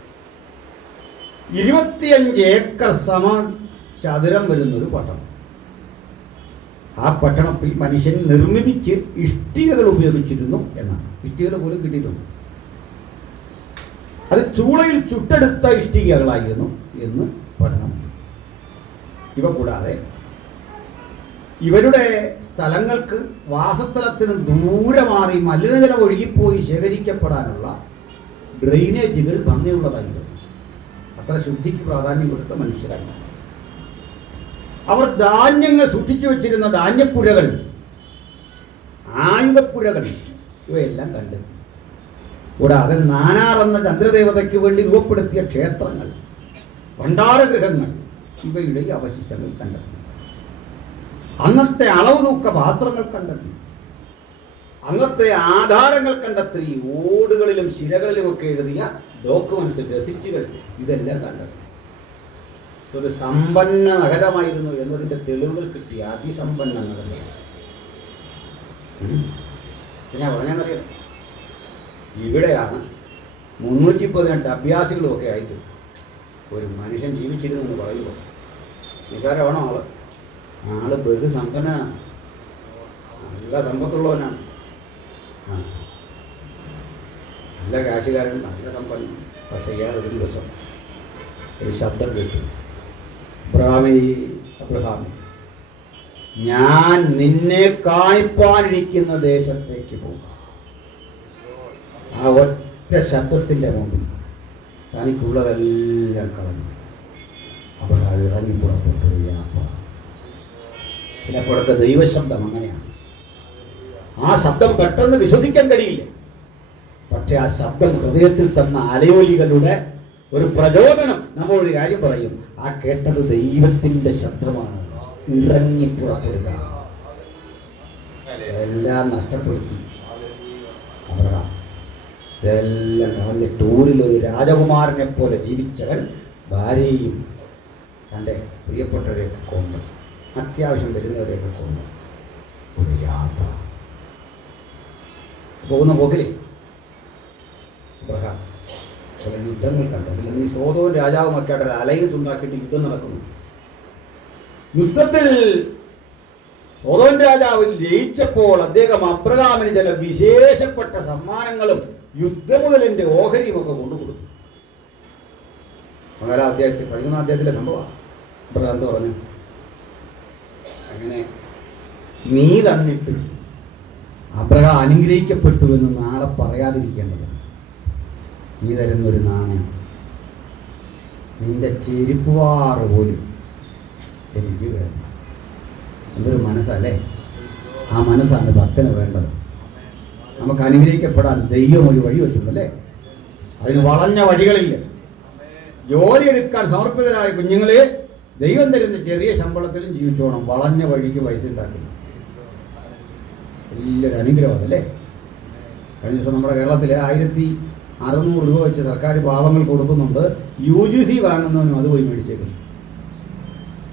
25 ഏക്കർ ചതുരം വരുന്നൊരു പട്ടണം. ആ പട്ടണത്തിൽ മനുഷ്യൻ നിർമ്മിതിക്ക് ഇഷ്ടികകൾ ഉപയോഗിച്ചിരുന്നു എന്നാണ്. ഇഷ്ടികകൾ പോലും കിട്ടിയിട്ടുണ്ട്. അത് ചൂളയിൽ ചുട്ടെടുത്ത ഇഷ്ടികകളായിരുന്നു എന്ന് പഠനം. ഇവ കൂടാതെ ഇവരുടെ സ്ഥലങ്ങൾക്ക്, വാസസ്ഥലത്തിന് ദൂരെ മാറി മലിനജലം ഒഴുകിപ്പോയി ശേഖരിക്കപ്പെടാനുള്ള ഡ്രെയിനേജുകൾ ഭംഗിയുള്ളതായിരുന്നു. അത്ര ശുദ്ധിക്ക് പ്രാധാന്യം കൊടുത്ത മനുഷ്യരാണ് അവർ. ധാന്യങ്ങൾ സൂക്ഷിച്ചു വെച്ചിരുന്ന ധാന്യപ്പുരകൾ, ആയുധപ്പുരകൾ ഇവയെല്ലാം കണ്ടെത്തി. കൂടാതെ നാനാർ എന്ന ചന്ദ്രദേവതയ്ക്ക് വേണ്ടി രൂപപ്പെടുത്തിയ ക്ഷേത്രങ്ങൾ, ഭണ്ഡാരഗൃഹങ്ങൾ ഇവയുടെ അവശിഷ്ടങ്ങൾ കണ്ടെത്തി. അന്നത്തെ അളവ് തൂക്ക പാത്രങ്ങൾ കണ്ടെത്തി. അന്നത്തെ ആധാരങ്ങൾ കണ്ടെത്തി. ഓടുകളിലും ശിലകളിലുമൊക്കെ എഴുതിയ ഡോക്യുമെന്റ്സ്, രസീറ്റുകൾ ഇതെല്ലാം കണ്ടെത്തി. ഒരു സമ്പന്ന നഗരമായിരുന്നു എന്നതിൻ്റെ തെളിവുകൾ കിട്ടി. അതിസമ്പന്ന നഗരം. പിന്നെ പറഞ്ഞെന്നറിയാം, ഇവിടെയാണ് 318 അഭ്യാസികളുമൊക്കെ ആയിട്ട് ഒരു മനുഷ്യൻ ജീവിച്ചിരുന്നു എന്ന് പറയുമ്പോൾ നിസാരമാണോ ആള് ബഹുസമ്പന്നനാണ്, നല്ല സമ്പത്തുള്ളവനാണ്, നല്ല കാശുകാരൻ, നല്ല സമ്പന്നൻ. പക്ഷേ ഇയാൾ ഒരു ദിവസം ഒരു ശബ്ദം കേട്ടു, അബ്രഹാമേ, ഞാൻ നിന്നെ കാണിപ്പാനിരിക്കുന്ന ദേശത്തേക്ക് പോകും. ആ ഒറ്റ ശബ്ദത്തിൻ്റെ മുമ്പിൽ തനിക്കുള്ളതെല്ലാം കളഞ്ഞു അബ്രഹാം ഇറങ്ങി പുറപ്പെട്ടൊരു യാത്ര. ചിലപ്പോഴൊക്കെ ദൈവശബ്ദം അങ്ങനെയാണ്. ആ ശബ്ദം പെട്ടെന്ന് വിശ്വസിക്കാൻ കഴിയില്ല. പക്ഷെ ആ ശബ്ദം ഹൃദയത്തിൽ തന്ന അലയൊലികളുടെ ഒരു പ്രചോദനം നമ്മളൊരു കാര്യം പറയും, ആ കേട്ടത് ദൈവത്തിൻ്റെ ശബ്ദമാണ്. ഇറങ്ങി പുറപ്പെടുക. എല്ലാം നഷ്ടപ്പെടുത്തി അബ്രഹാം. ഇതെല്ലാം കളഞ്ഞ് ടൂറിൽ ഒരു രാജകുമാരനെ പോലെ ജീവിച്ചവൻ ഭാര്യയും തൻ്റെ പ്രിയപ്പെട്ടവരെയൊക്കെ കൊന്നു, അത്യാവശ്യം വരുന്നവരെയൊക്കെ കൊന്നു ഒരു യാത്ര. പോകുന്ന പോക്കിലെ അബ്രഹാം ചില യുദ്ധങ്ങൾ കണ്ടു. അതിൽ നീ സോദോം രാജാവുമൊക്കെ ആയിട്ട് ഒരു അലയൻസ് ഉണ്ടാക്കിയിട്ട് യുദ്ധം നടക്കുന്നു. യുദ്ധത്തിൽ സോദോം രാജാവ് ജയിച്ചപ്പോൾ അദ്ദേഹം അബ്രഹാമിന് ചില വിശേഷപ്പെട്ട സമ്മാനങ്ങളും യുദ്ധമുതലിൻ്റെ ഓഹരിയുമൊക്കെ കൊണ്ടുകൊടുത്തു. 11 അധ്യായത്തിൽ 11 അധ്യായത്തിലെ സംഭവമാണ്. അബ്രഹാം എന്ന് പറഞ്ഞു, അങ്ങനെ നീ തന്നിട്ട് അബ്രഹാം അനുഗ്രഹിക്കപ്പെട്ടു എന്ന് നാളെ പറയാതിരിക്കേണ്ടത്. നീ തരുന്നൊരു നാണയം, നിന്റെ ചെരുപ്പുവാറ് പോലും എനിക്ക് വേണ്ട. എന്തൊരു മനസ്സല്ലേ! ആ മനസ്സാണ് ഭക്തന് വേണ്ടത്. നമുക്ക് അനുഗ്രഹിക്കപ്പെടാൻ ദൈവം ഒരു വഴി വെച്ചിട്ടുണ്ടല്ലേ. അതിന് വളഞ്ഞ വഴികളില്ല. ജോലിയെടുക്കാൻ സമർപ്പിതരായ കുഞ്ഞുങ്ങളെ ദൈവം തരുന്ന ചെറിയ ശമ്പളത്തിലും ജീവിച്ചോണം. വളഞ്ഞ വഴിക്ക് പൈസ ഉണ്ടാക്കില്ല. വലിയൊരു അനുഗ്രഹമല്ലേ. കഴിഞ്ഞ ദിവസം നമ്മുടെ കേരളത്തിൽ 1600 രൂപ വെച്ച് സർക്കാർ പാവങ്ങൾ കൊടുക്കുന്നുണ്ട്. UGC വാങ്ങുന്നവനും അത് പോയി മേടിച്ചേക്കും.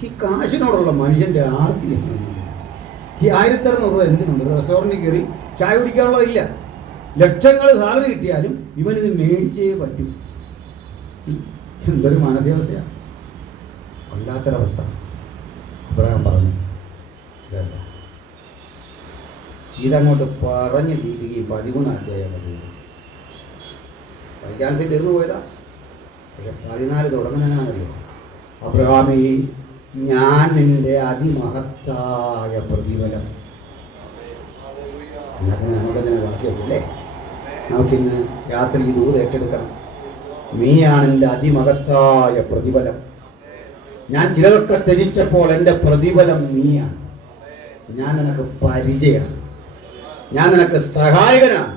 ഈ കാശിനോടുള്ള മനുഷ്യൻ്റെ ആർത്തി. ഈ 1600 രൂപ എന്തിനുണ്ട്? റെസ്റ്റോറൻറ്റിൽ കയറി ചായ കുടിക്കാനുള്ളതില്ല. ലക്ഷങ്ങൾ സാലറി കിട്ടിയാലും ഇവനിത് മേടിച്ചേ പറ്റൂ. എന്തൊരു മാനസികാവസ്ഥയാണ്! വല്ലാത്തൊരവസ്ഥ. അബ്രഹാം പറഞ്ഞു, ഇതല്ല, ഇതങ്ങോട്ട് പറഞ്ഞു തീരുകയും 13 അധ്യായം ബൈ ചാൻസിൽ തീർന്നു പോയതാ. പക്ഷെ 14 തുടങ്ങുന്നതിനാണല്ലോ. അബ്രഹാമേ, ഞാൻ നിന്റെ അതിമഹത്തായ പ്രതിഫലം. എന്നൊക്കെ നമുക്കതിനെ വാക്യമല്ലേ. നമുക്കിന്ന് രാത്രി ഈ ദൂത് ഏറ്റെടുക്കണം. നീയാണ് എൻ്റെ അതിമഹത്തായ പ്രതിഫലം. ഞാൻ ചിലതൊക്കെ ത്യജിച്ചപ്പോൾ എൻ്റെ പ്രതിഫലം നീയാണ്. ഞാൻ നിനക്ക് പരിചയമാണ്, ഞാൻ നിനക്ക് സഹായകനാണ്.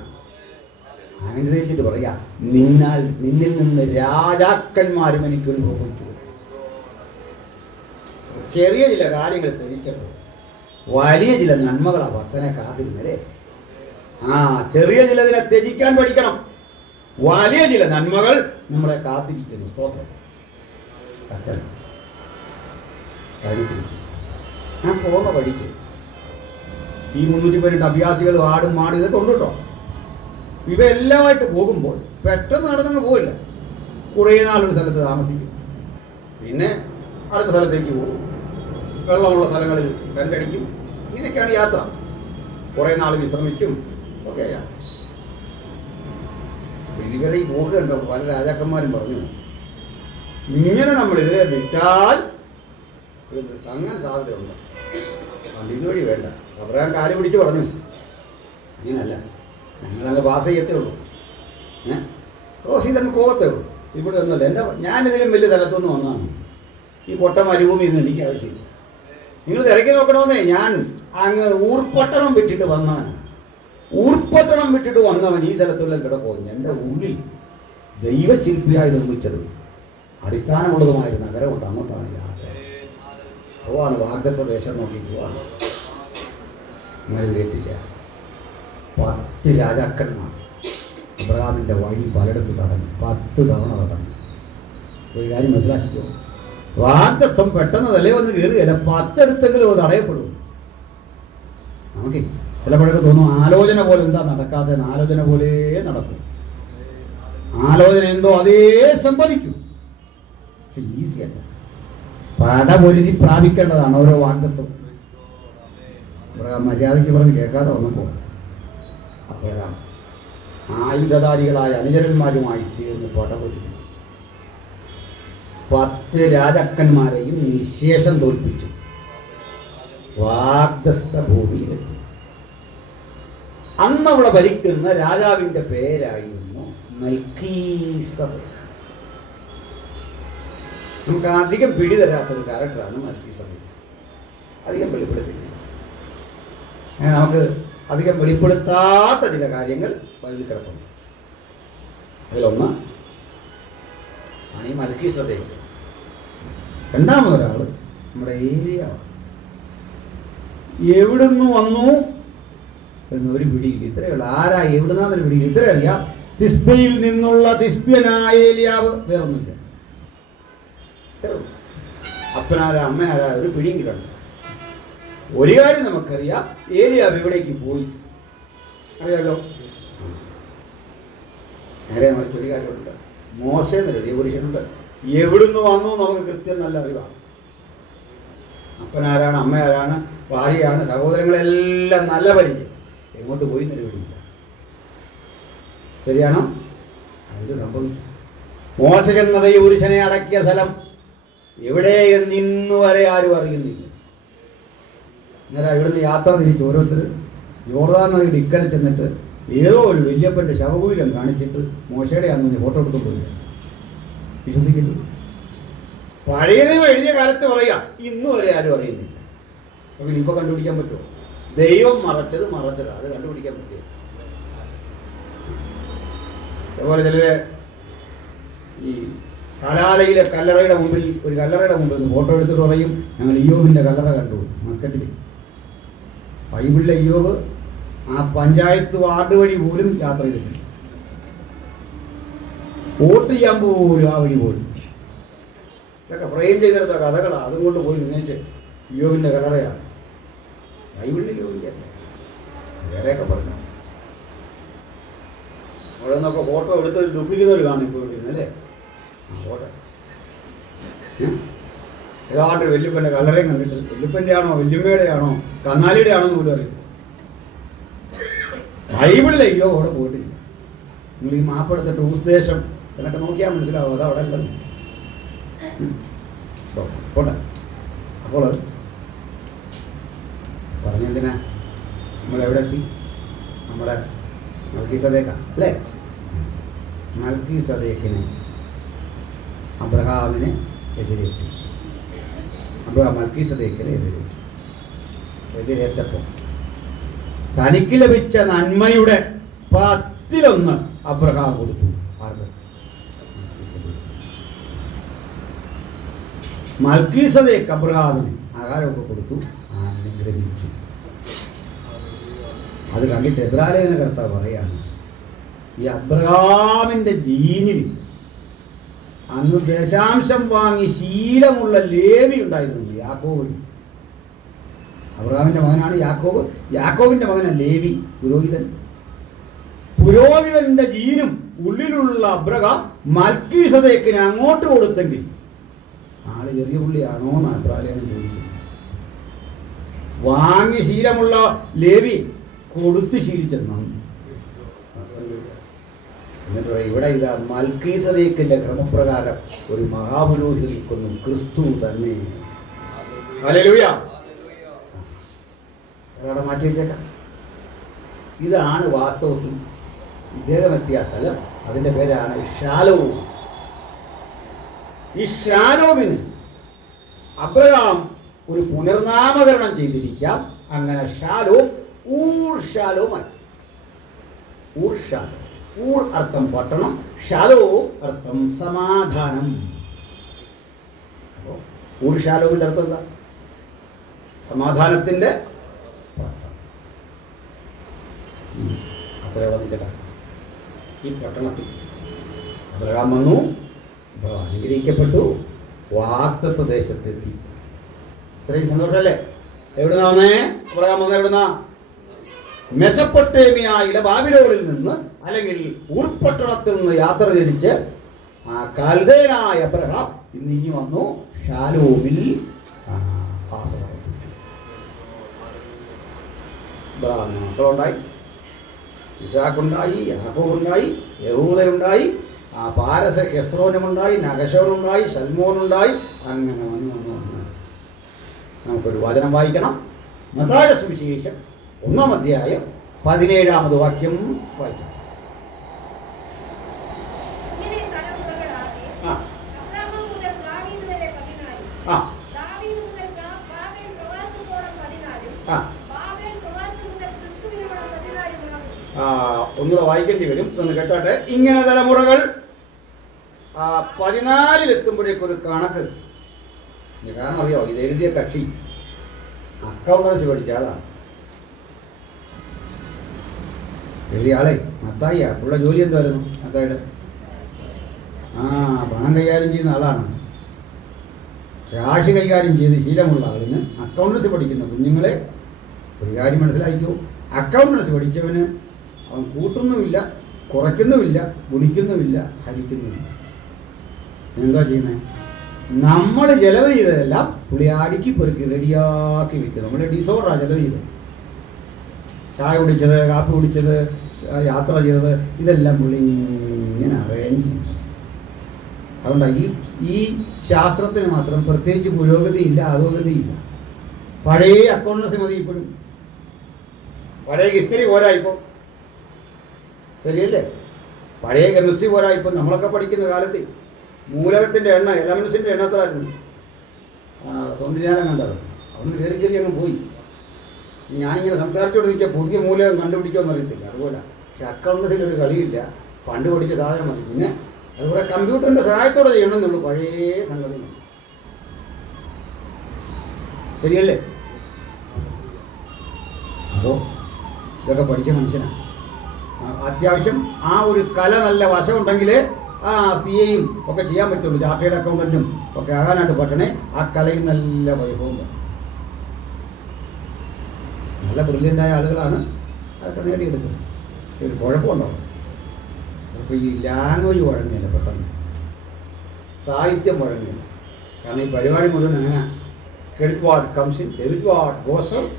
അനുഗ്രഹിച്ചിട്ട് പറയാ, നിന്നിൽ നിന്ന് രാജാക്കന്മാരും എനിക്ക് അനുഭവിച്ചു. ചെറിയ ചില കാര്യങ്ങൾ ത്യജിച്ചപ്പോൾ വലിയ ചില നന്മകളാണ് ഭക്തനെ കാത്തിരുന്നല്ലേ. ചെറിയ ചിലതിനെ ത്യജിക്കാൻ പഠിക്കണം. വലിയ ചില നന്മകൾ നമ്മളെ കാത്തിരിക്കുന്നു. സ്തോത്രം. ഭക്തൻ ഞാൻ പോകുന്ന വഴിക്ക് ഈ 318 അഭ്യാസികളും ആടും മാടും ഇതൊക്കെ ഉണ്ട് കേട്ടോ. ഇവയെല്ലാമായിട്ട് പോകുമ്പോൾ പെട്ടെന്ന് നടന്നങ്ങ് പോവില്ല. കുറേ നാളൊരു സ്ഥലത്ത് താമസിക്കും, പിന്നെ അടുത്ത സ്ഥലത്തേക്ക് പോകും, വെള്ളമുള്ള സ്ഥലങ്ങളിൽ കണ്ടടിക്കും. ഇങ്ങനെയൊക്കെയാണ് യാത്ര. കുറേ നാൾ വിശ്രമിച്ചും ഒക്കെയാണ്. ഇതുവരെ ഈ പോക്ക് കണ്ടോ പല രാജാക്കന്മാരും പറഞ്ഞു, ഇങ്ങനെ നമ്മൾ ഇതിനെ വിറ്റാൽ തങ്ങാൻ സാധ്യതയുണ്ട്, അതുകൊണ്ട് ഇതുവഴി വേണ്ട. അബ്രഹാം കാല് പിടിച്ച് പറഞ്ഞു, ഇങ്ങനല്ല, ഞങ്ങളങ്ങ് പാസ് ചെയ്യത്തേ ഉള്ളൂ, ക്രോസ് ചെയ്തങ്ങ് പോകത്തേ ഉള്ളൂ, ഇവിടെ ഒന്നുമല്ല. ഞാനിതിലും വലിയ സ്ഥലത്തുനിന്ന് വന്നതാണ്. ഈ പൊട്ട മരുഭൂമിയിൽ നിന്ന് എനിക്ക് ആവശ്യമില്ല. നിങ്ങൾ തിരക്കി നോക്കണമെന്നേ. ഞാൻ അങ്ങ് ഊർപ്പട്ടണം വിട്ടിട്ട് വന്നവനാണ്. ഊർപ്പട്ടണം വിട്ടിട്ട് വന്നവൻ ഈ സ്ഥലത്തുള്ള കിടപ്പോകുന്നു. എൻ്റെ ഉള്ളിൽ ദൈവശില്പിയായി നിർമ്മിച്ചത് അടിസ്ഥാനമുള്ളതുമായൊരു നഗരമുണ്ട്. അങ്ങോട്ടാണ് യാത്ര. പോവാണ് വാഗ്ദത്ത ദേശം നോക്കി പോവാണ്. അങ്ങനെ കേട്ടില്ല. 10 രാജാക്കന്മാർ അബ്രഹാമിൻ്റെ വഴി പലയിടത്ത് തടഞ്ഞു. 10 തവണ തടഞ്ഞു. ഒരു കാര്യം മനസ്സിലാക്കിക്കോ, വാഗ്ദത്വം പെട്ടെന്ന് തലേ വന്ന് കയറുകയില്ല, 10 എടുത്തെങ്കിലും അത് തടയപ്പെടും. നമുക്ക് ചിലപ്പോഴൊക്കെ തോന്നും ആലോചന പോലെ എന്താ നടക്കാതെ, ആലോചന പോലെ നടക്കും. ആലോചന എന്തോ അതേ സംഭവിക്കും. പക്ഷെ ഈസിയല്ല, പടപൊരുതി പ്രാപിക്കേണ്ടതാണ് ഓരോ വാഗ്ദത്വം. മര്യാദയ്ക്ക് പറഞ്ഞ് കേൾക്കാതെ വന്നപ്പോൾ അപ്പോഴാണ് ആയുധധാരികളായ അനുചരന്മാരുമായി ചേർന്ന് പടപൊരുതി 10 രാജാക്കന്മാരെയും നിശേഷം തോൽപ്പിച്ചു വാഗ്ദത്ത ഭൂമിയിലെത്തി. അന്ന് അവിടെ ഭരിക്കുന്ന രാജാവിന്റെ പേരായിരുന്നു മൽക്കീസദേക്ക്. നമുക്ക് അധികം പിടി തരാത്തൊരു ക്യാരക്ടറാണ് മൽക്കീസദേക്ക്. അധികം വെളിപ്പെടുത്തില്ല. അങ്ങനെ നമുക്ക് അധികം വെളിപ്പെടുത്താത്ത ചില കാര്യങ്ങൾ വഴി കിടക്കുന്നു. അതിലൊന്ന് ആണ് ഈ മൽക്കീസദേക്ക്. രണ്ടാമതൊരാൾ നമ്മുടെ ഏരിയ എവിടുന്ന് വന്നു എന്നൊരു പിടിയില്ല. ഇത്രയുള്ള ആരാ എവിടുന്നാന്നൊരു പിടിയില്ല. ഇത്ര അറിയാം, തിസ്ബയിൽ നിന്നുള്ള തിസ്ബ്യനായ ഏലിയാവ്, വേറൊന്നുമില്ല. അപ്പനാരാ അമ്മയാരാ ഒരു പിടിയും കിട്ടണ്ട. ഒരു കാര്യം നമുക്കറിയാം, ഏലിയാവ് എവിടേക്ക് പോയി അറിയാലോ. നേരെ മറിച്ച് ഒരു കാര്യമുണ്ട്, മോശ എന്നൊരു ദൈവപുരുഷനുണ്ട്. എവിടുന്ന് വന്നു നമുക്ക് കൃത്യം നല്ല അറിവാണ്. അപ്പനാരാണ്, അമ്മയാരാണ്, ഭാര്യയാണ്, സഹോദരങ്ങളെല്ലാം നല്ല പരിചയം. എങ്ങോട്ട് പോയി നിലവിളില്ല. ശരിയാണോ? അത് സംഭവിച്ചു. മോശ എന്ന ദൈവപുരുഷനെ അടക്കിയ സ്ഥലം എവിടെയെന്ന് ഇന്നു വരെ ആരും അറിയുന്നില്ല. അന്നേരം ഇവിടുന്ന് യാത്ര തിരിച്ച് ഓരോരുത്തർ യോർദാൻ നദിയുടെ ഇക്കരെ ചെന്നിട്ട് ഏതോ ഒരു വല്യപ്പൻ്റെ ശവകുലം കാണിച്ചിട്ട് മോശയുടെ അന്ന് ഫോട്ടോ എടുത്തു പോയി. വിശ്വസിക്കുന്നു. പഴയ ദൈവം എഴുതിയ കാലത്ത് പറയുക, ഇന്നു വരെ ആരും അറിയുന്നില്ല. അപ്പോൾ ഇപ്പൊ കണ്ടുപിടിക്കാൻ പറ്റുമോ? ദൈവം മറച്ചത് അത് കണ്ടുപിടിക്കാൻ പറ്റുമോ? അതുപോലെ ചിലര് ഈ സലാലയിലെ കല്ലറയുടെ മുമ്പിൽ, ഒരു കല്ലറയുടെ മുമ്പിൽ നിന്ന് ഫോട്ടോ എടുത്തിട്ട് പറയും, ഞങ്ങൾ ഇയ്യോബിന്റെ കല്ലറ കണ്ടു മസ്കറ്റിൽ. ബൈബിളിലെ ഇയ്യോബ് ആ പഞ്ചായത്ത് വാർഡ് വഴി പോലും യാത്ര ചെയ്തിട്ടുണ്ട്. വോട്ട് ചെയ്യാൻ പോലും ആ വഴി പോലും. ഇതൊക്കെ ഫ്രെയിം ചെയ്തെടുത്ത കഥകളാണ്. അതും കൊണ്ട് പോയി നിന്നേച്ച് ഇയ്യോബിന്റെ കല്ലറയാണ്. ബൈബിളിൽ ഇയ്യോബിന്റെ അല്ല, വേറെയൊക്കെ പറഞ്ഞു. അവിടെ നിന്നൊക്കെ ഫോട്ടോ എടുത്തത് ദുഃഖിക്കുന്നവർ കാണും ഇപ്പോൾ അല്ലേ. ഫോട്ടോ ഏതാണ്ട് വല്യപ്പൻ്റെ കല്ലറയും കണ്ടിട്ട് വല്യപ്പൻ്റെ ആണോ വല്യമ്മയുടെ ആണോ കന്നാലിയുടെ ആണോ എന്ന് പോലും അറിയും. ബൈബിളിലെ അയ്യോ അവിടെ പോയിട്ടില്ല. നിങ്ങൾ ഈ മാപ്പ് എടുത്തിട്ട് ഊസ്ദേശം എന്നൊക്കെ നോക്കിയാൽ മനസ്സിലാവും അത് അവിടെ അല്ലെന്ന്. പോട്ടെ. അപ്പോൾ പറഞ്ഞെന്തിനാ നമ്മളെവിടെ എത്തി? നമ്മുടെ മൽക്കീസദേക്ക അല്ലേ? മൽക്കീസദേക്കിനെ അബ്രഹാമിനെ എതിരേറ്റു. മൽക്കീസദേക്കിനെ എതിരേറ്റപ്പോൾ തനിക്ക് ലഭിച്ച നന്മയുടെ 10 അബ്രഹാം കൊടുത്തു. മൽക്കീസദേക്ക് അബ്രഹാമിന് ആഹാരമൊക്കെ കൊടുത്തു, അനുഗ്രഹിച്ചു. അത് കണ്ടിട്ട് എബ്രാലേഖന കർത്താവ് പറയാണ്, ഈ അബ്രഹാമിന്റെ ജീനിൽ അന്ന് ദശാംശം വാങ്ങി ശീലമുള്ള ലേവി ഉണ്ടായിരുന്നു, യാക്കോബ്. അബ്രഹാമിന്റെ മകനാണ് യാക്കോബ്. യാക്കോബിന്റെ മകനാണ് ലേവി, പുരോഹിതൻ. പുരോഹിതന്റെ ജീനും ഉള്ളിലുള്ള അബ്രഹാം മൽക്കീസദേക്കിനെ അങ്ങോട്ട് കൊടുത്തെങ്കിൽ ആള് ചെറിയ പുള്ളിയാണോ എന്ന് അബ്രാലേഖനം ചോദിക്കുന്നു. വാങ്ങി ശീലമുള്ള ലേവി കൊടുത്ത് ശീലിച്ചെന്നാണ്. എന്നിട്ട് ഇവിടെ ഇതാ മൽക്കീസദേക്കിന്റെ ക്രമപ്രകാരം ഒരു മഹാപുരോഹിതൻ നിൽക്കുന്നു, ക്രിസ്തു തന്നെ. ഹല്ലേലൂയ. അതവിടെ മാറ്റി വെച്ചേക്കാം. ഇതാണ് വാസ്തവത്തിൽ ഇദ്ദേഹം എത്തിയ സ്ഥലം. അതിന്റെ പേരാണ് ഷാലോം. ഈ ഷാലോമിന് അബ്രഹാം ഒരു പുനർനാമകരണം ചെയ്തിരിക്കാം. അങ്ങനെ ഷാലോം ഊർ ഷാലോമായി. ഊർ ഷാലോം, ഊർ അർത്ഥം പട്ടണം, ഷാലോം അർത്ഥം സമാധാനം. അപ്പോൾ ഊർ ഷാലോമിന്റെ അർത്ഥം എന്താ? സമാധാനത്തിന്റെ പട്ടണം. അത്ര വന്നിട്ട് ഈ പട്ടണത്തിൽ അബ്രഹാം വന്നു, അനുഗ്രഹിക്കപ്പെട്ടു, വാഗ്ദത്ത ദേശത്തെത്തി. ഇത്രയും സന്തോഷമല്ലേ? എവിടുന്നാ വന്നേ? പറയാൻ വന്ന എവിടുന്നാ? മെസപ്പൊട്ടേമിയയിലെ ബാബിലോണിൽ നിന്ന്, അല്ലെങ്കിൽ ഊർപട്ടണത്തിൽ നിന്ന് യാത്ര തിരിച്ച് ആ കൽദേനായ അബ്രഹാം ഇന്ന് ഇനി വന്നു ശാലോമിൽ ഇബ്രാഹിമിന് മക്കളുണ്ടായി, ഇസാഖുണ്ടായി, യാക്കോബുണ്ടായി, യഹൂദയുണ്ടായി, ആ പാരസ ഹെസ്രോനുമുണ്ടായി, നഗശോനുണ്ടായി, സൽമോനുണ്ടായി. അങ്ങനെ വന്ന് നമുക്കൊരു വചനം വായിക്കണം. മത്തായിയുടെ സുവിശേഷം 1-ാം അധ്യായം 17-ാമത് വാക്യം വായിക്കാം. ഒന്നുകൂടെ വായിക്കേണ്ടി വരും, ഒന്ന് കേട്ടാട്ടെ. ഇങ്ങനെ തലമുറകൾ 14-ലെത്തുമ്പോഴേക്കൊരു കണക്ക്. കാരണം അറിയോ, ഇത് എഴുതിയ കക്ഷി അക്കൗണ്ടൻസി പഠിച്ച ആളാണ്. എഴുതിയ ആളെ മത്തായി. പുള്ള ജോലി എന്തായിരുന്നു മത്തായിയുടെ? പണം കൈകാര്യം ചെയ്യുന്ന ആളാണ്. രാശി കൈകാര്യം ചെയ്ത് ശീലമുള്ള ആളിന് അക്കൗണ്ടൻസി പഠിക്കുന്ന കുഞ്ഞുങ്ങളെ ഒരു കാര്യം മനസ്സിലാക്കിയോ, അക്കൗണ്ടൻസി പഠിച്ചവന് അവൻ കൂട്ടുന്നുമില്ല, കുറയ്ക്കുന്നുമില്ല, ഗുണിക്കുന്നുമില്ല, ഹരിക്കുന്നുമില്ല. എന്താ ചെയ്യുന്നത്? നമ്മൾ ചെലവ് ചെയ്തതെല്ലാം പുള്ളി അടുക്കി പെറുക്കി റെഡിയാക്കി വെക്കുക. നമ്മുടെ ഡിസോർഡറാണ് ചെലവ് ചെയ്തത്. ചായ കുടിച്ചത്, കാപ്പി കുടിച്ചത്, യാത്ര ചെയ്തത്, ഇതെല്ലാം പുള്ളി ഇങ്ങനെ അറേഞ്ച് ചെയ്യും. അതുകൊണ്ടാണ് ഈ ശാസ്ത്രത്തിന് മാത്രം പ്രത്യേകിച്ച് പുരോഗതിയില്ല, അധോഗതിയില്ല. പഴയ അക്കൗണ്ടൻസി മതി ഇപ്പോഴും. പഴയ ഹിസ്റ്ററി പോരാ ഇപ്പോൾ, ശരിയല്ലേ? പഴയ കെമിസ്ട്രി പോരാ ഇപ്പോൾ. നമ്മളൊക്കെ പഠിക്കുന്ന കാലത്ത് മൂലകത്തിൻ്റെ എണ്ണ, എലമെൻസിൻ്റെ എണ്ണ എത്രയായിരുന്നു? 90 കണ്ടത്. അവിടുന്ന് കയറി അങ്ങ് പോയി. ഞാനിങ്ങനെ സംസാരിച്ചോണ്ട് നിൽക്കുക, പുതിയ മൂലകം കണ്ടുപിടിക്കുമെന്ന് അറിയത്തില്ല. അതുപോലെ പക്ഷെ അക്കൗണ്ടൻസിൽ ഒരു കളിയില്ല, പണ്ട് പഠിച്ച സാധനം മതി. പിന്നെ അതുപോലെ കമ്പ്യൂട്ടറിൻ്റെ സഹായത്തോടെ ചെയ്യണമെന്നുള്ളൂ പഴയ സംഗതി. ശരിയല്ലേ? അപ്പോൾ ഇതൊക്കെ പഠിച്ച മനുഷ്യനാണ്. അത്യാവശ്യം ആ ഒരു കല നല്ല വശമുണ്ടെങ്കിൽ CAയും ഒക്കെ ചെയ്യാൻ പറ്റുള്ളൂ. ചാർട്ടേഡ് അക്കൗണ്ടൻറ്റും ഒക്കെ ആകാനായിട്ട് പറ്റണേ ആ കലയും നല്ല വൈഭവം. നല്ല ബ്രില്യൻ്റായ ആളുകളാണ് അതൊക്കെ നേടിയെടുക്കുന്നത്. ഒരു കുഴപ്പമുണ്ടാവും. അപ്പോൾ ഈ ലാംഗ്വേജ് വഴങ്ങില്ല, പെട്ടെന്ന് സാഹിത്യം വഴങ്ങില്ല. കാരണം ഈ പരിപാടി മുഴുവൻ അങ്ങനെ credit what comes in, debit what goes out,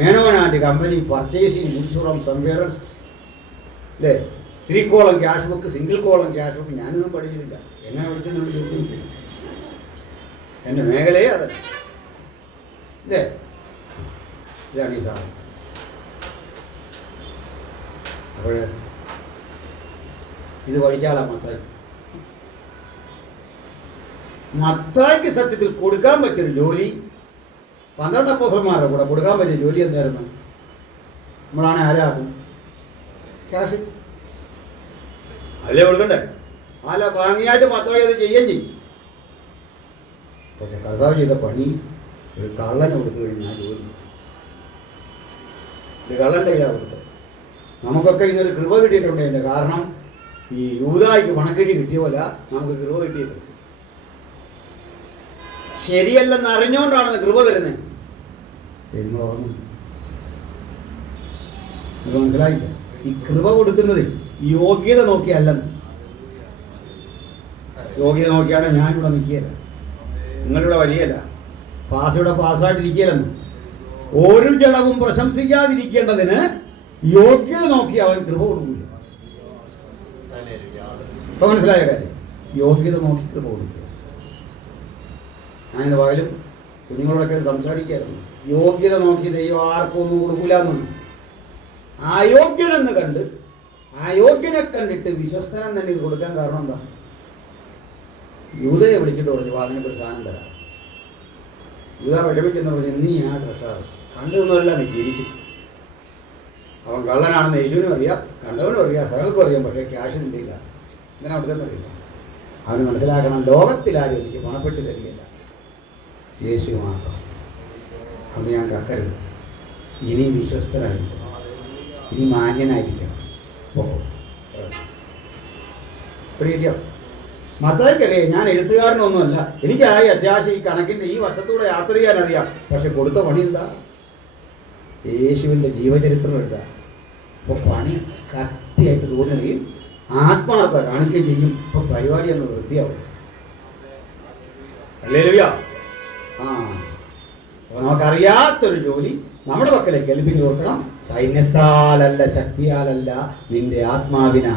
Menon and company purchasing insurance സംവേറൻസ്, അല്ലേ? 3 column cash book, single column cash book. ഞാനൊന്നും പഠിച്ചിട്ടില്ല. എങ്ങനെ പഠിച്ചിട്ടുണ്ട് ചോദിച്ചിട്ടില്ല. എൻ്റെ മേഖലയെ അതല്ല, ഇല്ലേ? ഇതാണ് ഈ സാധനം. അപ്പോൾ ഇത് പഠിച്ചാളാ മത്തായി. മത്തായിക്ക് സത്യത്തിൽ കൊടുക്കാൻ പറ്റിയൊരു ജോലി 12 അപ്പോസ്തലന്മാരുടെ കൂടെ കൊടുക്കാൻ പറ്റിയ ജോലി എന്തായിരുന്നു? നമ്മളാണ് ആരാകും? ക്യാഷ് അതിലേ കൊടുക്കണ്ടേ? അല്ല, ഭംഗിയായിട്ട് മത്തായി അത് ചെയ്യുകയും ചെയ്യും. പക്ഷെ കർത്താവ് ചെയ്ത പണി ഒരു കള്ളനെ കൊടുത്തു കഴിഞ്ഞാൽ ജോലി ഒരു കള്ളൻ്റെ കയ്യിലാണ് കൊടുത്തത്. നമുക്കൊക്കെ ഇന്നൊരു കൃപ കിട്ടിയിട്ടുണ്ട്. എൻ്റെ കാരണം ഈ യൂദായ്ക്ക് പണക്കിഴി കിട്ടിയ പോലെ നമുക്ക് കൃപ കിട്ടിയിട്ടുണ്ട്. ശരിയല്ലെന്ന് അറിഞ്ഞുകൊണ്ടാണ് കൃപ തരുന്നത്. നിങ്ങൾ ഓർമ്മ മനസ്സിലായില്ല? ഈ കൃപ കൊടുക്കുന്നത് യോഗ്യത നോക്കിയല്ലെന്ന്. യോഗ്യത നോക്കിയാണ് ഞാനിവിടെ നിൽക്കുകയല്ല, നിങ്ങളിവിടെ വരികയല്ല, പാസ്സായിട്ട് പാസ്സായിട്ടിരിക്കുകയല്ലെന്ന്. ഒരു ജഡവും പ്രശംസിക്കാതിരിക്കേണ്ടതിന് യോഗ്യത നോക്കി അവൻ കൃപ കൊടുക്കില്ല. ഇപ്പൊ മനസ്സിലായ കാര്യം? യോഗ്യത നോക്കി കൃപ കൊടുക്കുക. ഞാനിത് പകലും കുഞ്ഞുങ്ങളോടൊക്കെ സംസാരിക്കായിരുന്നു. യോഗ്യത നോക്കി ദൈവം ആർക്കും ഒന്നും കൊടുക്കില്ല എന്നാണ്. അയോഗ്യനെന്ന് കണ്ട് അയോഗ്യനെ കണ്ടിട്ട് വിശ്വസ്തനം തന്നെ ഇത് കൊടുക്കാൻ കാരണം എന്താ? യൂദയെ വിളിച്ചിട്ട് പറഞ്ഞു, അതിനൊരു സാധനം തരാം. യൂദ വിഷമിച്ചെന്ന് പറഞ്ഞു, നീ ആ ഡ്രസ്സാണ് കണ്ടതൊന്നുമല്ല, നീ ചിരിച്ചു. അവൻ കള്ളനാണെന്ന് യേശുവിനും അറിയാം, കണ്ടവനും അറിയാം, സകലർക്കും അറിയാം. പക്ഷേ ക്യാഷ് നിന്നില്ല. എന്തിനാ അവിടുത്തെ അറിയില്ല. അവന് മനസ്സിലാക്കണം, ലോകത്തിലാരും എനിക്ക് പണപ്പെട്ട് തരികയില്ല, യേശു മാത്രം. അത് ഞാൻ കക്കരുത്. ഇനി വിശ്വസ്തരായിരിക്കണം, ഇനി മാന്യനായിരിക്കണം. ഓഹോ, പിടിയോ? മത്തായിക്കറിയാം ഞാൻ എഴുത്തുകാരനൊന്നുമല്ല, എനിക്കായി അത്യാവശ്യം ഈ കണക്കിൻ്റെ ഈ വശത്തൂടെ യാത്ര ചെയ്യാൻ അറിയാം. പക്ഷെ കൊടുത്ത പണി എന്താ? യേശുവിൻ്റെ ജീവചരിത്രം എഴുതാം. അപ്പോൾ പണി കട്ടിയായിട്ട് തോന്നുകയും ആത്മാർത്ഥത കാണിക്കുകയും ചെയ്യും. ഇപ്പോൾ പരിപാടി ഒന്ന് വൃത്തിയാവും. ഹല്ലേലൂയ. അപ്പോൾ നമുക്കറിയാത്തൊരു ജോലി നമ്മുടെ പക്കലേക്ക് ഏൽപ്പിച്ചു കൊടുക്കണം. സൈന്യത്താലല്ല, ശക്തിയാലല്ല, നിന്റെ ആത്മാവിനാ.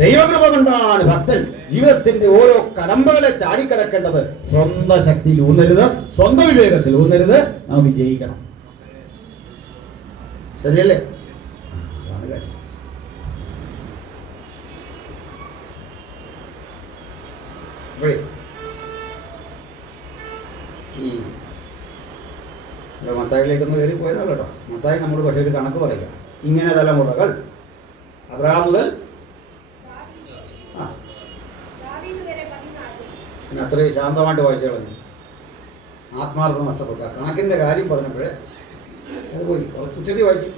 ദൈവകൃപ കൊണ്ടാണ് ഭക്തൻ ജീവിതത്തിന്റെ ഓരോ കടമ്പകളെ ചാടിക്കടക്കേണ്ടത്. സ്വന്തം ശക്തിയിൽ ഊന്നരുത്, സ്വന്തം വിവേകത്തിൽ ഊന്നരുത്. നമുക്ക് ജയിക്കണം. ശരിയല്ലേ? അതാണ് കാര്യം. അപ്പോഴേ ഈ മത്തായിലേക്കൊന്ന് കയറി പോയതാണ് കേട്ടോ. മത്തായി നമ്മൾ പക്ഷേ ഒരു കണക്ക് പറയുക. ഇങ്ങനെ തലമുറകൾ അബ്രഹാം മുതൽ അത്രയും ശാന്തമായിട്ട് വായിച്ചു കളഞ്ഞു. ആത്മാർത്ഥം നഷ്ടപ്പെട്ട കണക്കിന്റെ കാര്യം പറഞ്ഞപ്പോഴേ അത് പോയി ഉച്ചത്തിൽ വായിച്ചു.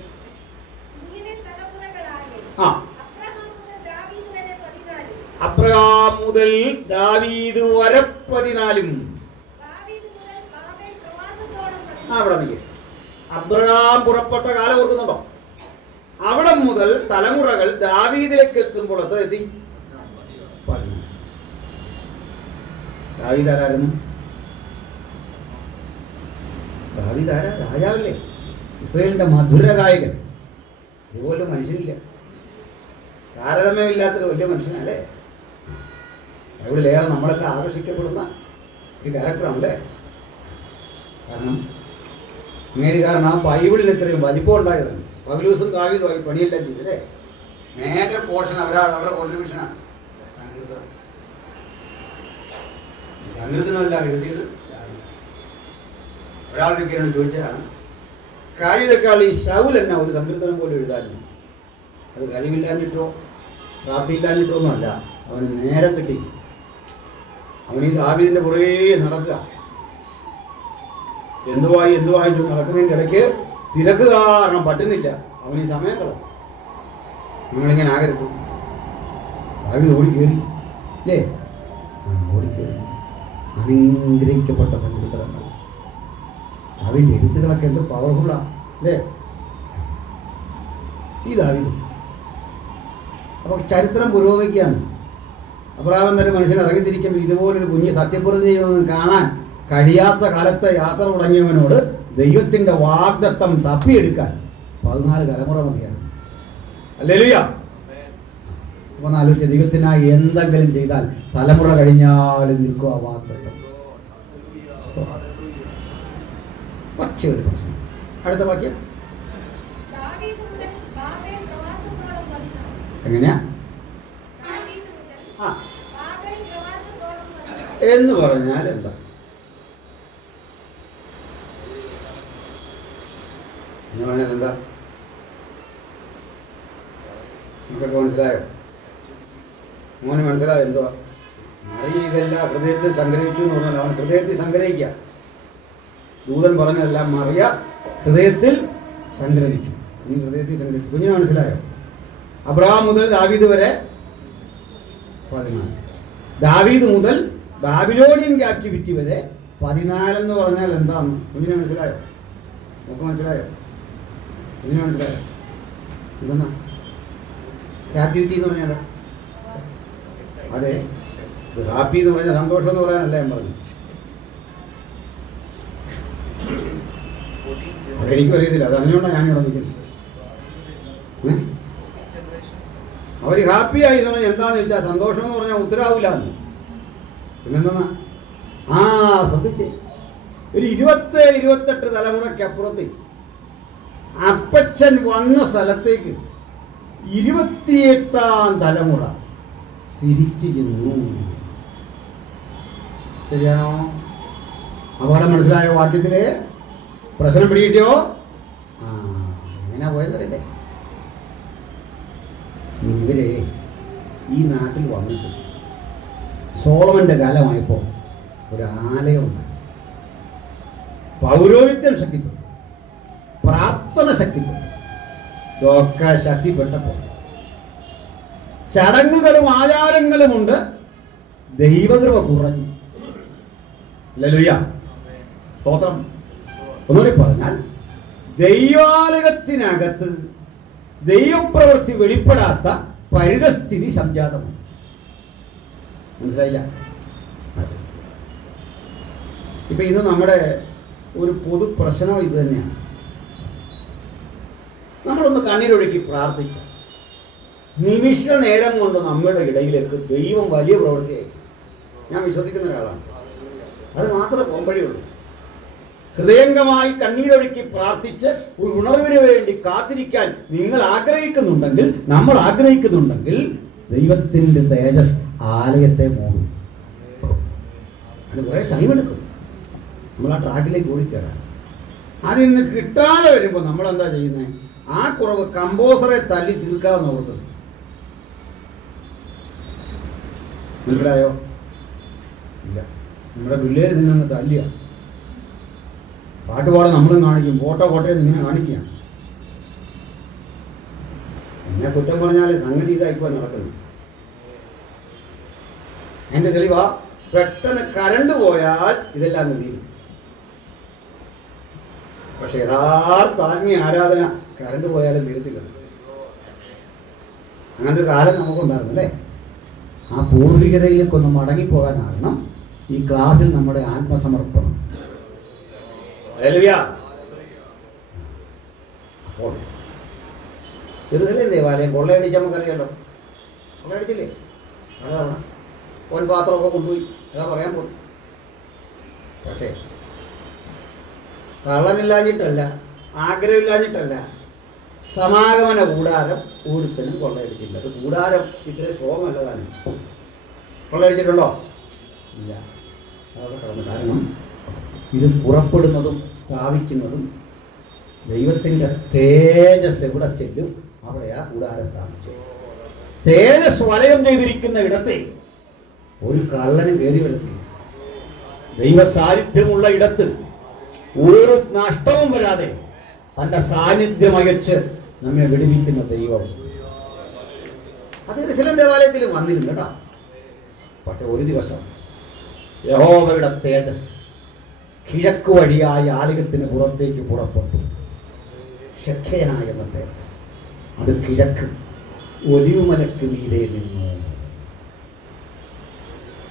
അബ്രഹാം മുതൽ ദാവീദ് വരെ 14. അവിടെ നിൽക്കുക. അബ്രഹാം പുറപ്പെട്ട കാലം ഓർക്കുന്നുണ്ടോ? അവിടെ മുതൽ തലമുറകൾ ദാവീദിലേക്ക് എത്തുമ്പോൾ എത്ര എത്തി? 14. ദാവീദ് ആരായിരുന്നു? ദാവീദ് ആരാ? രാജാവല്ലേ, ഇസ്രായേലിന്റെ മധുര ഗായകൻ. ഇതുപോലെ മനുഷ്യനില്ല, താരതമ്യമില്ലാത്തൊരു വലിയ മനുഷ്യനല്ലേ. ബൈബിളിലേറെ നമ്മളൊക്കെ ആകർഷിക്കപ്പെടുന്ന ഒരു ക്യാരക്ടറാണല്ലേ. കാരണം ആ ബൈബിളിന് ഇത്രയും വലിപ്പം ഉണ്ടായതാണ്. പൗലോസും ദാവീദുമായി പണിയെല്ലാം ചെയ്തു അല്ലേ. മേജർ പോർഷൻ അവരുടെ കോൺട്രിബ്യൂഷനാണ് സങ്കീർത്തനമെല്ലാം എഴുതിയത്. ഒരാളൊരിക്കലും ചോദിച്ചതാണ്, കാര്യത്തെക്കാൾ ഈ ശൗൽ എന്നാ ഒരു സങ്കീർത്തനം പോലും എഴുതാനും? അത് കഴിവില്ലാഞ്ഞിട്ടോ പ്രാപ്തിയില്ലാഞ്ഞിട്ടോ ഒന്നും അല്ല, അവന് നേരം കിട്ടി. അവൻ ഈ ദാവീദിന്റെ പുറകെ നടക്കുക. എന്തുവായി നടക്കുന്നതിൻ്റെ ഇടയ്ക്ക് തിരക്ക് കാരണം പറ്റുന്നില്ല. അവന് ഈ സമയം കളഞ്ഞു. നിങ്ങളിങ്ങനെ ആകരുത്. ദാവീദ് ഓടിക്കേറി അല്ലേ? ഓടിക്കേറി അനുഗ്രഹിക്കപ്പെട്ട സങ്കീർത്തനങ്ങൾ. ദാവീദിന്റെ എഴുത്തുകളൊക്കെ എന്ത് പവർഫുള്ളാണ് അല്ലേ ഈ ദാവീദ്. അപ്പോൾ ചരിത്രം പുരോഗമിക്കുകയാണ്. അബ്രഹാം എന്നൊരു മനുഷ്യൻ ഇറങ്ങിത്തിരിക്കുമ്പോൾ ഇതുപോലൊരു കുഞ്ഞ് സത്യപ്രതിജ്ഞയൊന്നും കാണാൻ കഴിയാത്ത കാലത്തെ യാത്ര തുടങ്ങിയവനോട് ദൈവത്തിന്റെ വാഗ്ദത്തം തപ്പിയെടുക്കാൻ 14 തലമുറ മതിയാണ്. ഹല്ലേലൂയ. അപ്പോൾ ആലോചിച്ച ദൈവത്തിനായി എന്തെങ്കിലും ചെയ്താൽ തലമുറ കഴിഞ്ഞാലും നിൽക്കുക ആ വാഗ്ദത്തം. പക്ഷേ ഒരു പ്രശ്നം. അടുത്ത വാക്യം എങ്ങനെയാ? എന്ന് പറഞ്ഞാൽ എന്താ? എന്ന് പറഞ്ഞാൽ എന്താ? നിങ്ങൾക്കൊക്കെ മനസ്സിലായോ? മോന് മനസ്സിലായോ എന്തുവാ? മറിയ ഇതെല്ലാം ഹൃദയത്തിൽ സംഗ്രഹിച്ചു എന്ന് പറഞ്ഞാൽ അവൻ ഹൃദയത്തിൽ സംഗ്രഹിക്കുക. ദൂതൻ പറഞ്ഞതെല്ലാം മറിയ ഹൃദയത്തിൽ സംഗ്രഹിച്ചു. നീ ഹൃദയത്തിൽ സംഗ്രഹിച്ചു. കുഞ്ഞിന് മനസ്സിലായോ? അബ്രഹാം മുതൽ ദാവീദ് വരെ 14. ദാവീദ് മുതൽ ബാബിലോണിയൻ ക്യാപ്റ്റിവിറ്റി വരെ 14 എന്ന് പറഞ്ഞാൽ എന്താണ്? കുഞ്ഞിനെ മനസ്സിലായോ? നമുക്ക് മനസ്സിലായോ? കുഞ്ഞിനെ മനസ്സിലായോ? എന്തെന്നാ ക്യാപ്റ്റിവിറ്റി എന്ന് പറഞ്ഞാൽ? അതെ, ഹാപ്പി എന്ന് പറഞ്ഞാൽ സന്തോഷം എന്ന് പറയാനല്ല ഞാൻ പറഞ്ഞു. അതെനിക്കും അറിയത്തില്ല, അത് അറിഞ്ഞുകൊണ്ടാണ് ഞാൻ ഇവിടെ നിൽക്കുന്നത്. അവർ ഹാപ്പിയായി എന്ന് പറഞ്ഞാൽ എന്താണെന്ന് വെച്ചാൽ സന്തോഷം എന്ന് പറഞ്ഞാൽ ഉത്തരവാവില്ല എന്ന്. പിന്നെന്താ? ശ്രദ്ധിച്ചേ, ഒരു 27-28 തലമുറയ്ക്കപ്പുറത്ത് അപ്പച്ചൻ വന്ന സ്ഥലത്തേക്ക് 28ാം തലമുറ തിരിച്ചു ചെന്നു. ശരിയാണോ? അപകടം മനസ്സിലായോ? വാക്യത്തില് പ്രശ്നം പിടികിട്ടിയോ? എങ്ങനെയാ പോയെന്നറിയില്ലേ? ഇവര് ഈ നാട്ടിൽ വന്നിട്ട് സോളമന്റെ കാലമായപ്പോൾ ഒരു ആലയം ഉണ്ടായി. പൗരോഹിത്യം ശക്തിപ്പെട്ടു, പ്രാർത്ഥന ശക്തിപ്പെട്ടു. ഇതൊക്കെ ശക്തിപ്പെട്ടപ്പോൾ ചടങ്ങുകളും ആചാരങ്ങളുമുണ്ട്, ദൈവകൃപ കുറഞ്ഞു. ഹല്ലേലൂയ, സ്തോത്രം. ഒന്നുകൂടി പറഞ്ഞാൽ, ദൈവാലയത്തിനകത്ത് ദൈവപ്രവൃത്തി വെളിപ്പെടാത്ത പരിതസ്ഥിതി സംജാതമാണ്. മനസ്സിലായില്ല? ഇപ്പൊ ഇത് നമ്മുടെ ഒരു പൊതു പ്രശ്നം ഇത് തന്നെയാണ്. നമ്മളൊന്ന് കണ്ണീരൊഴുക്കി പ്രാർത്ഥിച്ച നിമിഷ നേരം കൊണ്ട് നമ്മുടെ ഇടയിലേക്ക് ദൈവം വലിയ പ്രവൃത്തിയായി. ഞാൻ വിശ്വസിക്കുന്ന ഒരാളാണ്. അത് മാത്രമേ പോംവഴിയുള്ളൂ. ഹൃദയംഗമായി കണ്ണീരൊഴുക്കി പ്രാർത്ഥിച്ച് ഒരു ഉണർവിന് വേണ്ടി കാത്തിരിക്കാൻ നിങ്ങൾ ആഗ്രഹിക്കുന്നുണ്ടെങ്കിൽ, നമ്മൾ ആഗ്രഹിക്കുന്നുണ്ടെങ്കിൽ, ദൈവത്തിൻ്റെ തേജസ് ആലയത്തെ മൂടും. അത് കുറേ ടൈം എടുക്കും. നമ്മൾ ആ ട്രാക്കിലേക്ക് ഓടിക്കയറാം. അതിന്ന് കിട്ടാതെ വരുമ്പോൾ നമ്മൾ എന്താ ചെയ്യുന്നത്? ആ കുറവ് കമ്പോസറെ തല്ലി തീർക്കാമെന്ന് ഓർക്കുന്നത്. മനസ്സിലായോ? ഇല്ല, നമ്മുടെ പിള്ളേര് നിന്നങ്ങ് തല്ലിയ പാട്ടുപാടെ നമ്മളും കാണിക്കും, കോട്ടയം ഇങ്ങനെ കാണിക്കുകയാണ്. എന്നെ കുറ്റം പറഞ്ഞാൽ സംഗതി ഇതായിപ്പോ നടക്കുന്നു. എന്റെ തെളിവാ, പെട്ടെന്ന് കരണ്ട് പോയാൽ ഇതെല്ലാം തീരും. പക്ഷെ യഥാർത്ഥ ആത്മീയ ആരാധന കരണ്ട് പോയാലും തീരത്തില്ല. അങ്ങനത്തെ ഒരു കാലം നമുക്കുണ്ടായിരുന്നു അല്ലേ? ആ പൂർവികതയിലേക്കൊന്ന് മടങ്ങിപ്പോകാനാകണം ഈ ക്ലാസ്സിൽ നമ്മുടെ ആത്മസമർപ്പണം. അപ്പോൾ ജെറുസലേം ദേവാലയം കൊള്ളയടിച്ച് നമുക്കറിയാലോ. കൊള്ളയടിച്ചില്ലേ? പലതവണ പാത്രമൊക്കെ കൊണ്ടുപോയി. അതാ പറയാൻ പോകും. പക്ഷേ കള്ളനില്ലാഞ്ഞിട്ടല്ല, ആഗ്രഹമില്ലാഞ്ഞിട്ടല്ല, സമാഗമന കൂടാരം ഒരുത്തനും കൊള്ളയടിച്ചില്ല. അത് കൂടാരം ഇത്ര സ്ട്രോങ് അല്ലതാണ്. കൊള്ളയടിച്ചിട്ടുണ്ടോ? ഇല്ല. കാരണം ഇത് പുറപ്പെടുന്നതും സ്ഥാപിക്കുന്നതും ദൈവത്തിൻ്റെ തേജസ് എവിടെ ചെല്ലും അവിടെയാ കൂടാരം സ്ഥാപിച്ചത്. തേജസ് വലയം ചെയ്തിരിക്കുന്ന ഇടത്തെ ഒരു കള്ളനും കയറി വരത്തില്ല. ദൈവ സാന്നിധ്യമുള്ള ഇടത്ത് ഒരു നഷ്ടവും വരാതെ തന്റെ സാന്നിധ്യം അയച്ച് നമ്മെ വെടിവിക്കുന്ന ദൈവം. അത് ജെറുസലേം ദേവാലയത്തിൽ വന്നിരുന്നു കേട്ടോ. പക്ഷെ ഒരു ദിവസം യഹോവയുടെ തേജസ് കിഴക്ക് വഴിയായി ആലയത്തിന് പുറത്തേക്ക് പുറപ്പെട്ടു. ശെഖേന എന്ന തേജസ് അത് കിഴക്ക് ഒലിവുമലക്ക് മീതെ നിന്നു.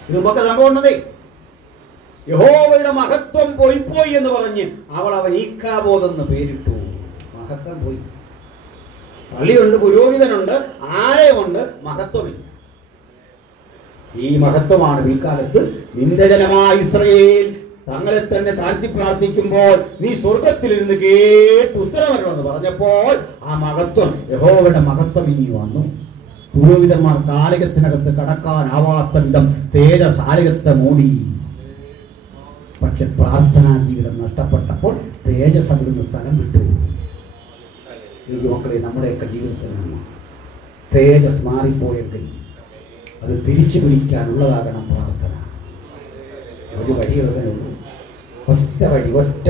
ഇത് നമുക്ക് സംഭവം ഉണ്ടതേ. യഹോവയുടെ മഹത്വം പോയി എന്ന് പറഞ്ഞ് അവൻ ഈക്കാബോധെന്ന് പേരിട്ടു. മഹത്വം പോയി. പള്ളിയുണ്ട്, പുരോഹിതനുണ്ട്, ആലയമുണ്ട്, മഹത്വമില്ല. ഈ മഹത്വമാണ് പിൽക്കാലത്ത് നിന്റെ ജനമായ ഇസ്രായേൽ തങ്ങളെ തന്നെ താഴ്ത്തി പ്രാർത്ഥിക്കുമ്പോൾ നീ സ്വർഗത്തിലിരുന്ന് കേട്ട് ഉത്തരവരണമെന്ന് പറഞ്ഞപ്പോൾ ആ മഹത്വം, യഹോവയുടെ മഹത്വം ഇനി വന്നു. പുരോഹിതന്മാർക്ക് ആലയത്തിനകത്ത് കടക്കാനാവാത്ത വിധം തേജസ് ആലയത്തെ മൂടി. പക്ഷെ പ്രാർത്ഥനാ ജീവിതം നഷ്ടപ്പെട്ടപ്പോൾ തേജസ് അവിടുന്ന് സ്ഥലം വിട്ടു. ഈ മക്കളെ, നമ്മുടെയൊക്കെ ജീവിതത്തിൽ തേജസ് മാറിപ്പോയെങ്കിൽ അത് തിരിച്ചു പിടിക്കാനുള്ളതാകണം പ്രാർത്ഥന. ഒരു വഴിയുള്ളൂ, ഒറ്റ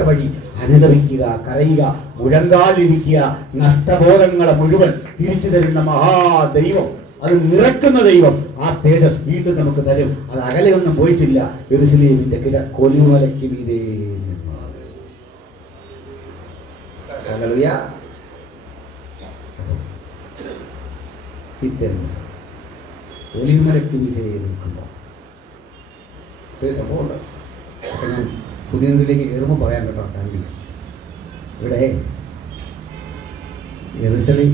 വഴി അനുദവിക്കുക, കരയുക, മുഴങ്കാലിരിക്കുക. നഷ്ടബോധങ്ങളെ മുഴുവൻ തിരിച്ചു തരുന്ന മഹാദൈവം, അത് നിറയ്ക്കുന്ന ദൈവം ആ തേജസ് വീണ്ടും നമുക്ക് തരും. അത് അകലെയൊന്നും പോയിട്ടില്ല. യെരൂശലേമിന്റെ കൊലുമലയ്ക്ക് മീതെ നിന്നു. ഹല്ലേലൂയ. ഈ തേജസ് കൊലുമലയ്ക്ക് മീതെ നിൽക്കുമ്പോൾ ഒരു സംഭവമുണ്ട്. അപ്പൊ ഞാൻ പുതിയ നിലയിലേക്ക് കയറുമ്പോൾ പറയാൻ കേട്ടോ. Thank you. ഇവിടെ യെരൂശലേം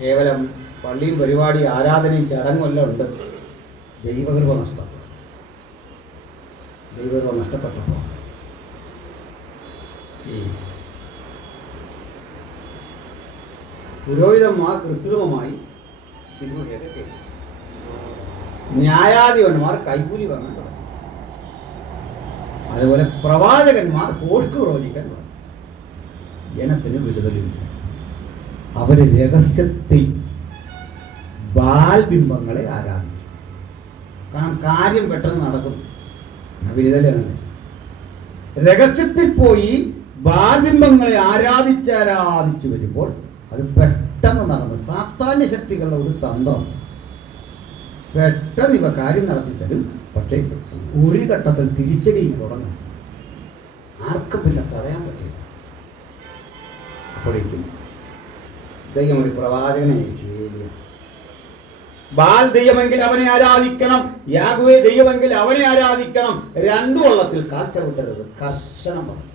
കേവലം പള്ളിയും പരിപാടി ആരാധനയും ചടങ്ങുമെല്ലാം ഉണ്ട്. ദൈവകൃപ നഷ്ടപ്പെട്ടപ്പോൾ ഈ പുരോഹിതന്മാർ കൃത്രിമമായി ശിശുവിനെ, ന്യായാധിപന്മാർ കൈക്കൂലി വാങ്ങാൻ തുടങ്ങി. അതുപോലെ പ്രവാചകന്മാർ പോഷ്ക് പ്രവചിക്കാൻ തുടങ്ങി. ജനത്തിന് വിടുതലില്ല. അവര് രഹസ്യത്തിൽ ബാൽബിംബങ്ങളെ ആരാധിച്ചു. കാരണം കാര്യം പെട്ടെന്ന് നടക്കും. വിരുദ്ധലല്ലേ? രഹസ്യത്തിൽ പോയി ബാൽബിംബങ്ങളെ ആരാധിച്ചു വരുമ്പോൾ അത് പെട്ടെന്ന് നടന്നു. സാത്താന്യ ശക്തികളുടെ ഒരു തന്ത്രം. പെട്ടെന്ന് ഇവ കാര്യം നടത്തി തരും. പക്ഷേ ഒരു ഘട്ടത്തിൽ തിരിച്ചടിയും തുടങ്ങും. ആർക്കും പിന്നെ തടയാൻ പറ്റില്ല. അപ്പോഴേക്കും ദൈവം ഒരു പ്രവാചകനെ അയച്ചു, ഏലിയ. ബാൽ ദൈവമെങ്കിൽ അവനെ ആരാധിക്കണം, യാഹ്വേ ദൈവമെങ്കിൽ അവനെ ആരാധിക്കണം. രണ്ടു വള്ളത്തിൽ കാഴ്ച വിട്ടരുത്, കർശനം പറഞ്ഞു.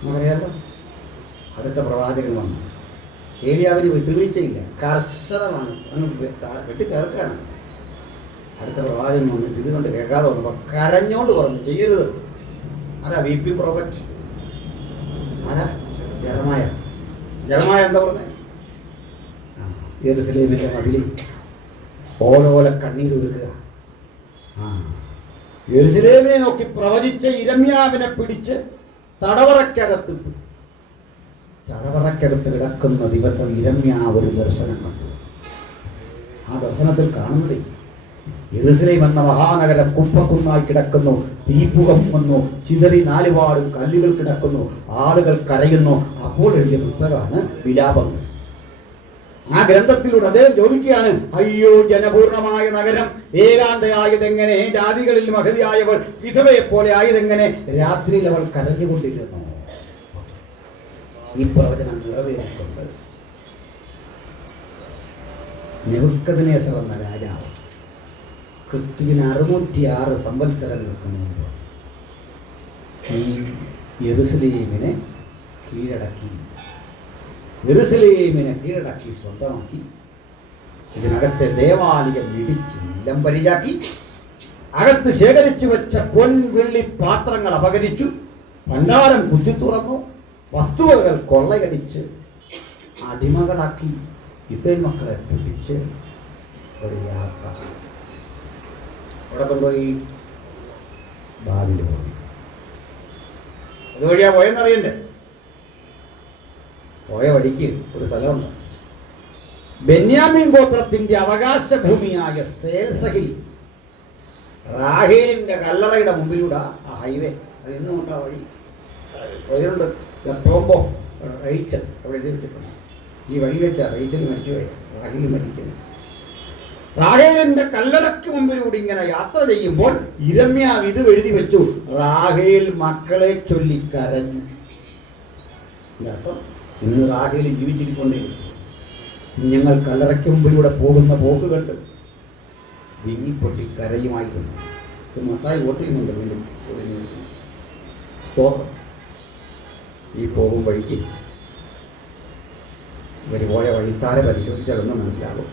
നമുക്കറിയാലോ, അടുത്ത പ്രവാചകൻ വന്നു. ഏലിയാവിന് വിട്ടുവീഴ്ചയില്ല, കർശനമാണ്, വെട്ടി തീർക്കാണ്. അടുത്ത പ്രവാചകൻ വന്നു, ഇതുകൊണ്ട് കേൾക്കാതെ വന്നപ്പോൾ കരഞ്ഞോണ്ട് പറഞ്ഞു ചെയ്യരുത്. ആരാ? VP prophet. ആരാ? ജെറമായ. എന്താ പറഞ്ഞേ? യെരുശലേമിലെ മതിലിൽ ഓലോല കണ്ണീർ ഒഴുകുക. യെരുശലേമിനെ നോക്കി പ്രവചിച്ച യിരെമ്യാവിനെ പിടിച്ച് തടവറയ്ക്കകത്ത് കിടക്കുന്ന ദിവസം യിരെമ്യാവ് ഒരു ദർശനം കണ്ടു. ആ ദർശനത്തിൽ കാണുന്നതേ, യെരുശലേം എന്ന മഹാനഗരം കുപ്പക്കുന്നായി കിടക്കുന്നു, തീപ്പുകം വന്നു, ചിതറി നാലുപാടും കല്ലുകൾ കിടക്കുന്നു, ആളുകൾ കരയുന്നു. അപ്പോൾ എഴുതിയ പുസ്തകമാണ് വിലാപങ്ങൾ. ആ ഗ്രന്ഥത്തിലൂടെ അദ്ദേഹം ചോദിക്കുകയാണ്, അയ്യോ ജനപൂർണമായ നഗരം, ഏകാന്തയായതെങ്ങനെ, ജാതികളിൽ മഹതിയായവൾ വിധവയെ പോലെ ആയതെങ്ങനെ, രാത്രിയിൽ അവൾ കരഞ്ഞുകൊണ്ടിരുന്നു. ഈ പ്രവചനം നിറവേറിക്കൊണ്ട് നെബൂഖദ്നേസർ എന്ന രാജാവ് ക്രിസ്തുവിന് 606 സംവത്സരങ്ങൾക്ക് മുമ്പ് ഈ യെരുശലേമിനെ കീഴടക്കി സ്വന്തമാക്കി. ഇതിനകത്തെ ദേവാലയം ഇടിച്ച് നിലംപരിയാക്കി, അകത്ത് ശേഖരിച്ചു വെച്ച പൊൻവെള്ളി പാത്രങ്ങൾ അപഹരിച്ചു, ഭണ്ഡാരം കുത്തിത്തുറന്നു, വസ്തുവകകൾ കൊള്ളയടിച്ച് അടിമകളാക്കി ഇസ്രായേൽ മക്കളെ പിടിച്ച് ഒരു യാത്ര. അവിടെ കൊണ്ടുപോയി ബാബിലോൺ. അതുവഴിയാ പോയെന്നറിയണ്ടേ? പോയ വഴിക്ക് ഒരു സ്ഥലമുണ്ട്, ബെന്യാമീൻ ഗോത്രത്തിന്റെ അവകാശ ഭൂമിയായ സേൽസഹിൽ, റാഹേലിന്റെ കല്ലറയുടെ മുമ്പിലൂടെ ആ ഹൈവേ. അത് ഇന്നുമുണ്ട് ആ വഴി. അതിലുണ്ട് ടോംബ് ഓഫ് റേച്ചൽ അവിടെ എഴുതി വെച്ചിട്ടുണ്ട്. ഈ വഴി വെച്ചാ റേച്ചൽ മരിച്ചുപോയ, റാഹേൽ മരിക്കുന്നു. റാഹേലിന്റെ കല്ലറയ്ക്ക് മുമ്പിലൂടെ ഇങ്ങനെ യാത്ര ചെയ്യുമ്പോൾ യിരെമ്യാവ് ഇത് എഴുതി വെച്ചു, റാഹേൽ മക്കളെ ചൊല്ലി കരഞ്ഞു. അർത്ഥം, ഇന്ന് റാഹേൽ ജീവിച്ചിരിക്കൊണ്ടേയിരിക്കും. ഞങ്ങൾ കല്ലറയ്ക്ക് മുമ്പിലൂടെ പോകുന്ന പോക്ക് കണ്ട് വിങ്ങിപ്പൊട്ടി കരയുമായിരുന്നു. ഇത് മത്തായി വോട്ട് ചെയ്യുന്നുണ്ട്. വീണ്ടും സ്തോത്രം. ഈ പോകും വഴിക്ക് ഇവർ പോയ വഴിത്താര പരിശോധിച്ചാലൊന്നും മനസ്സിലാകും.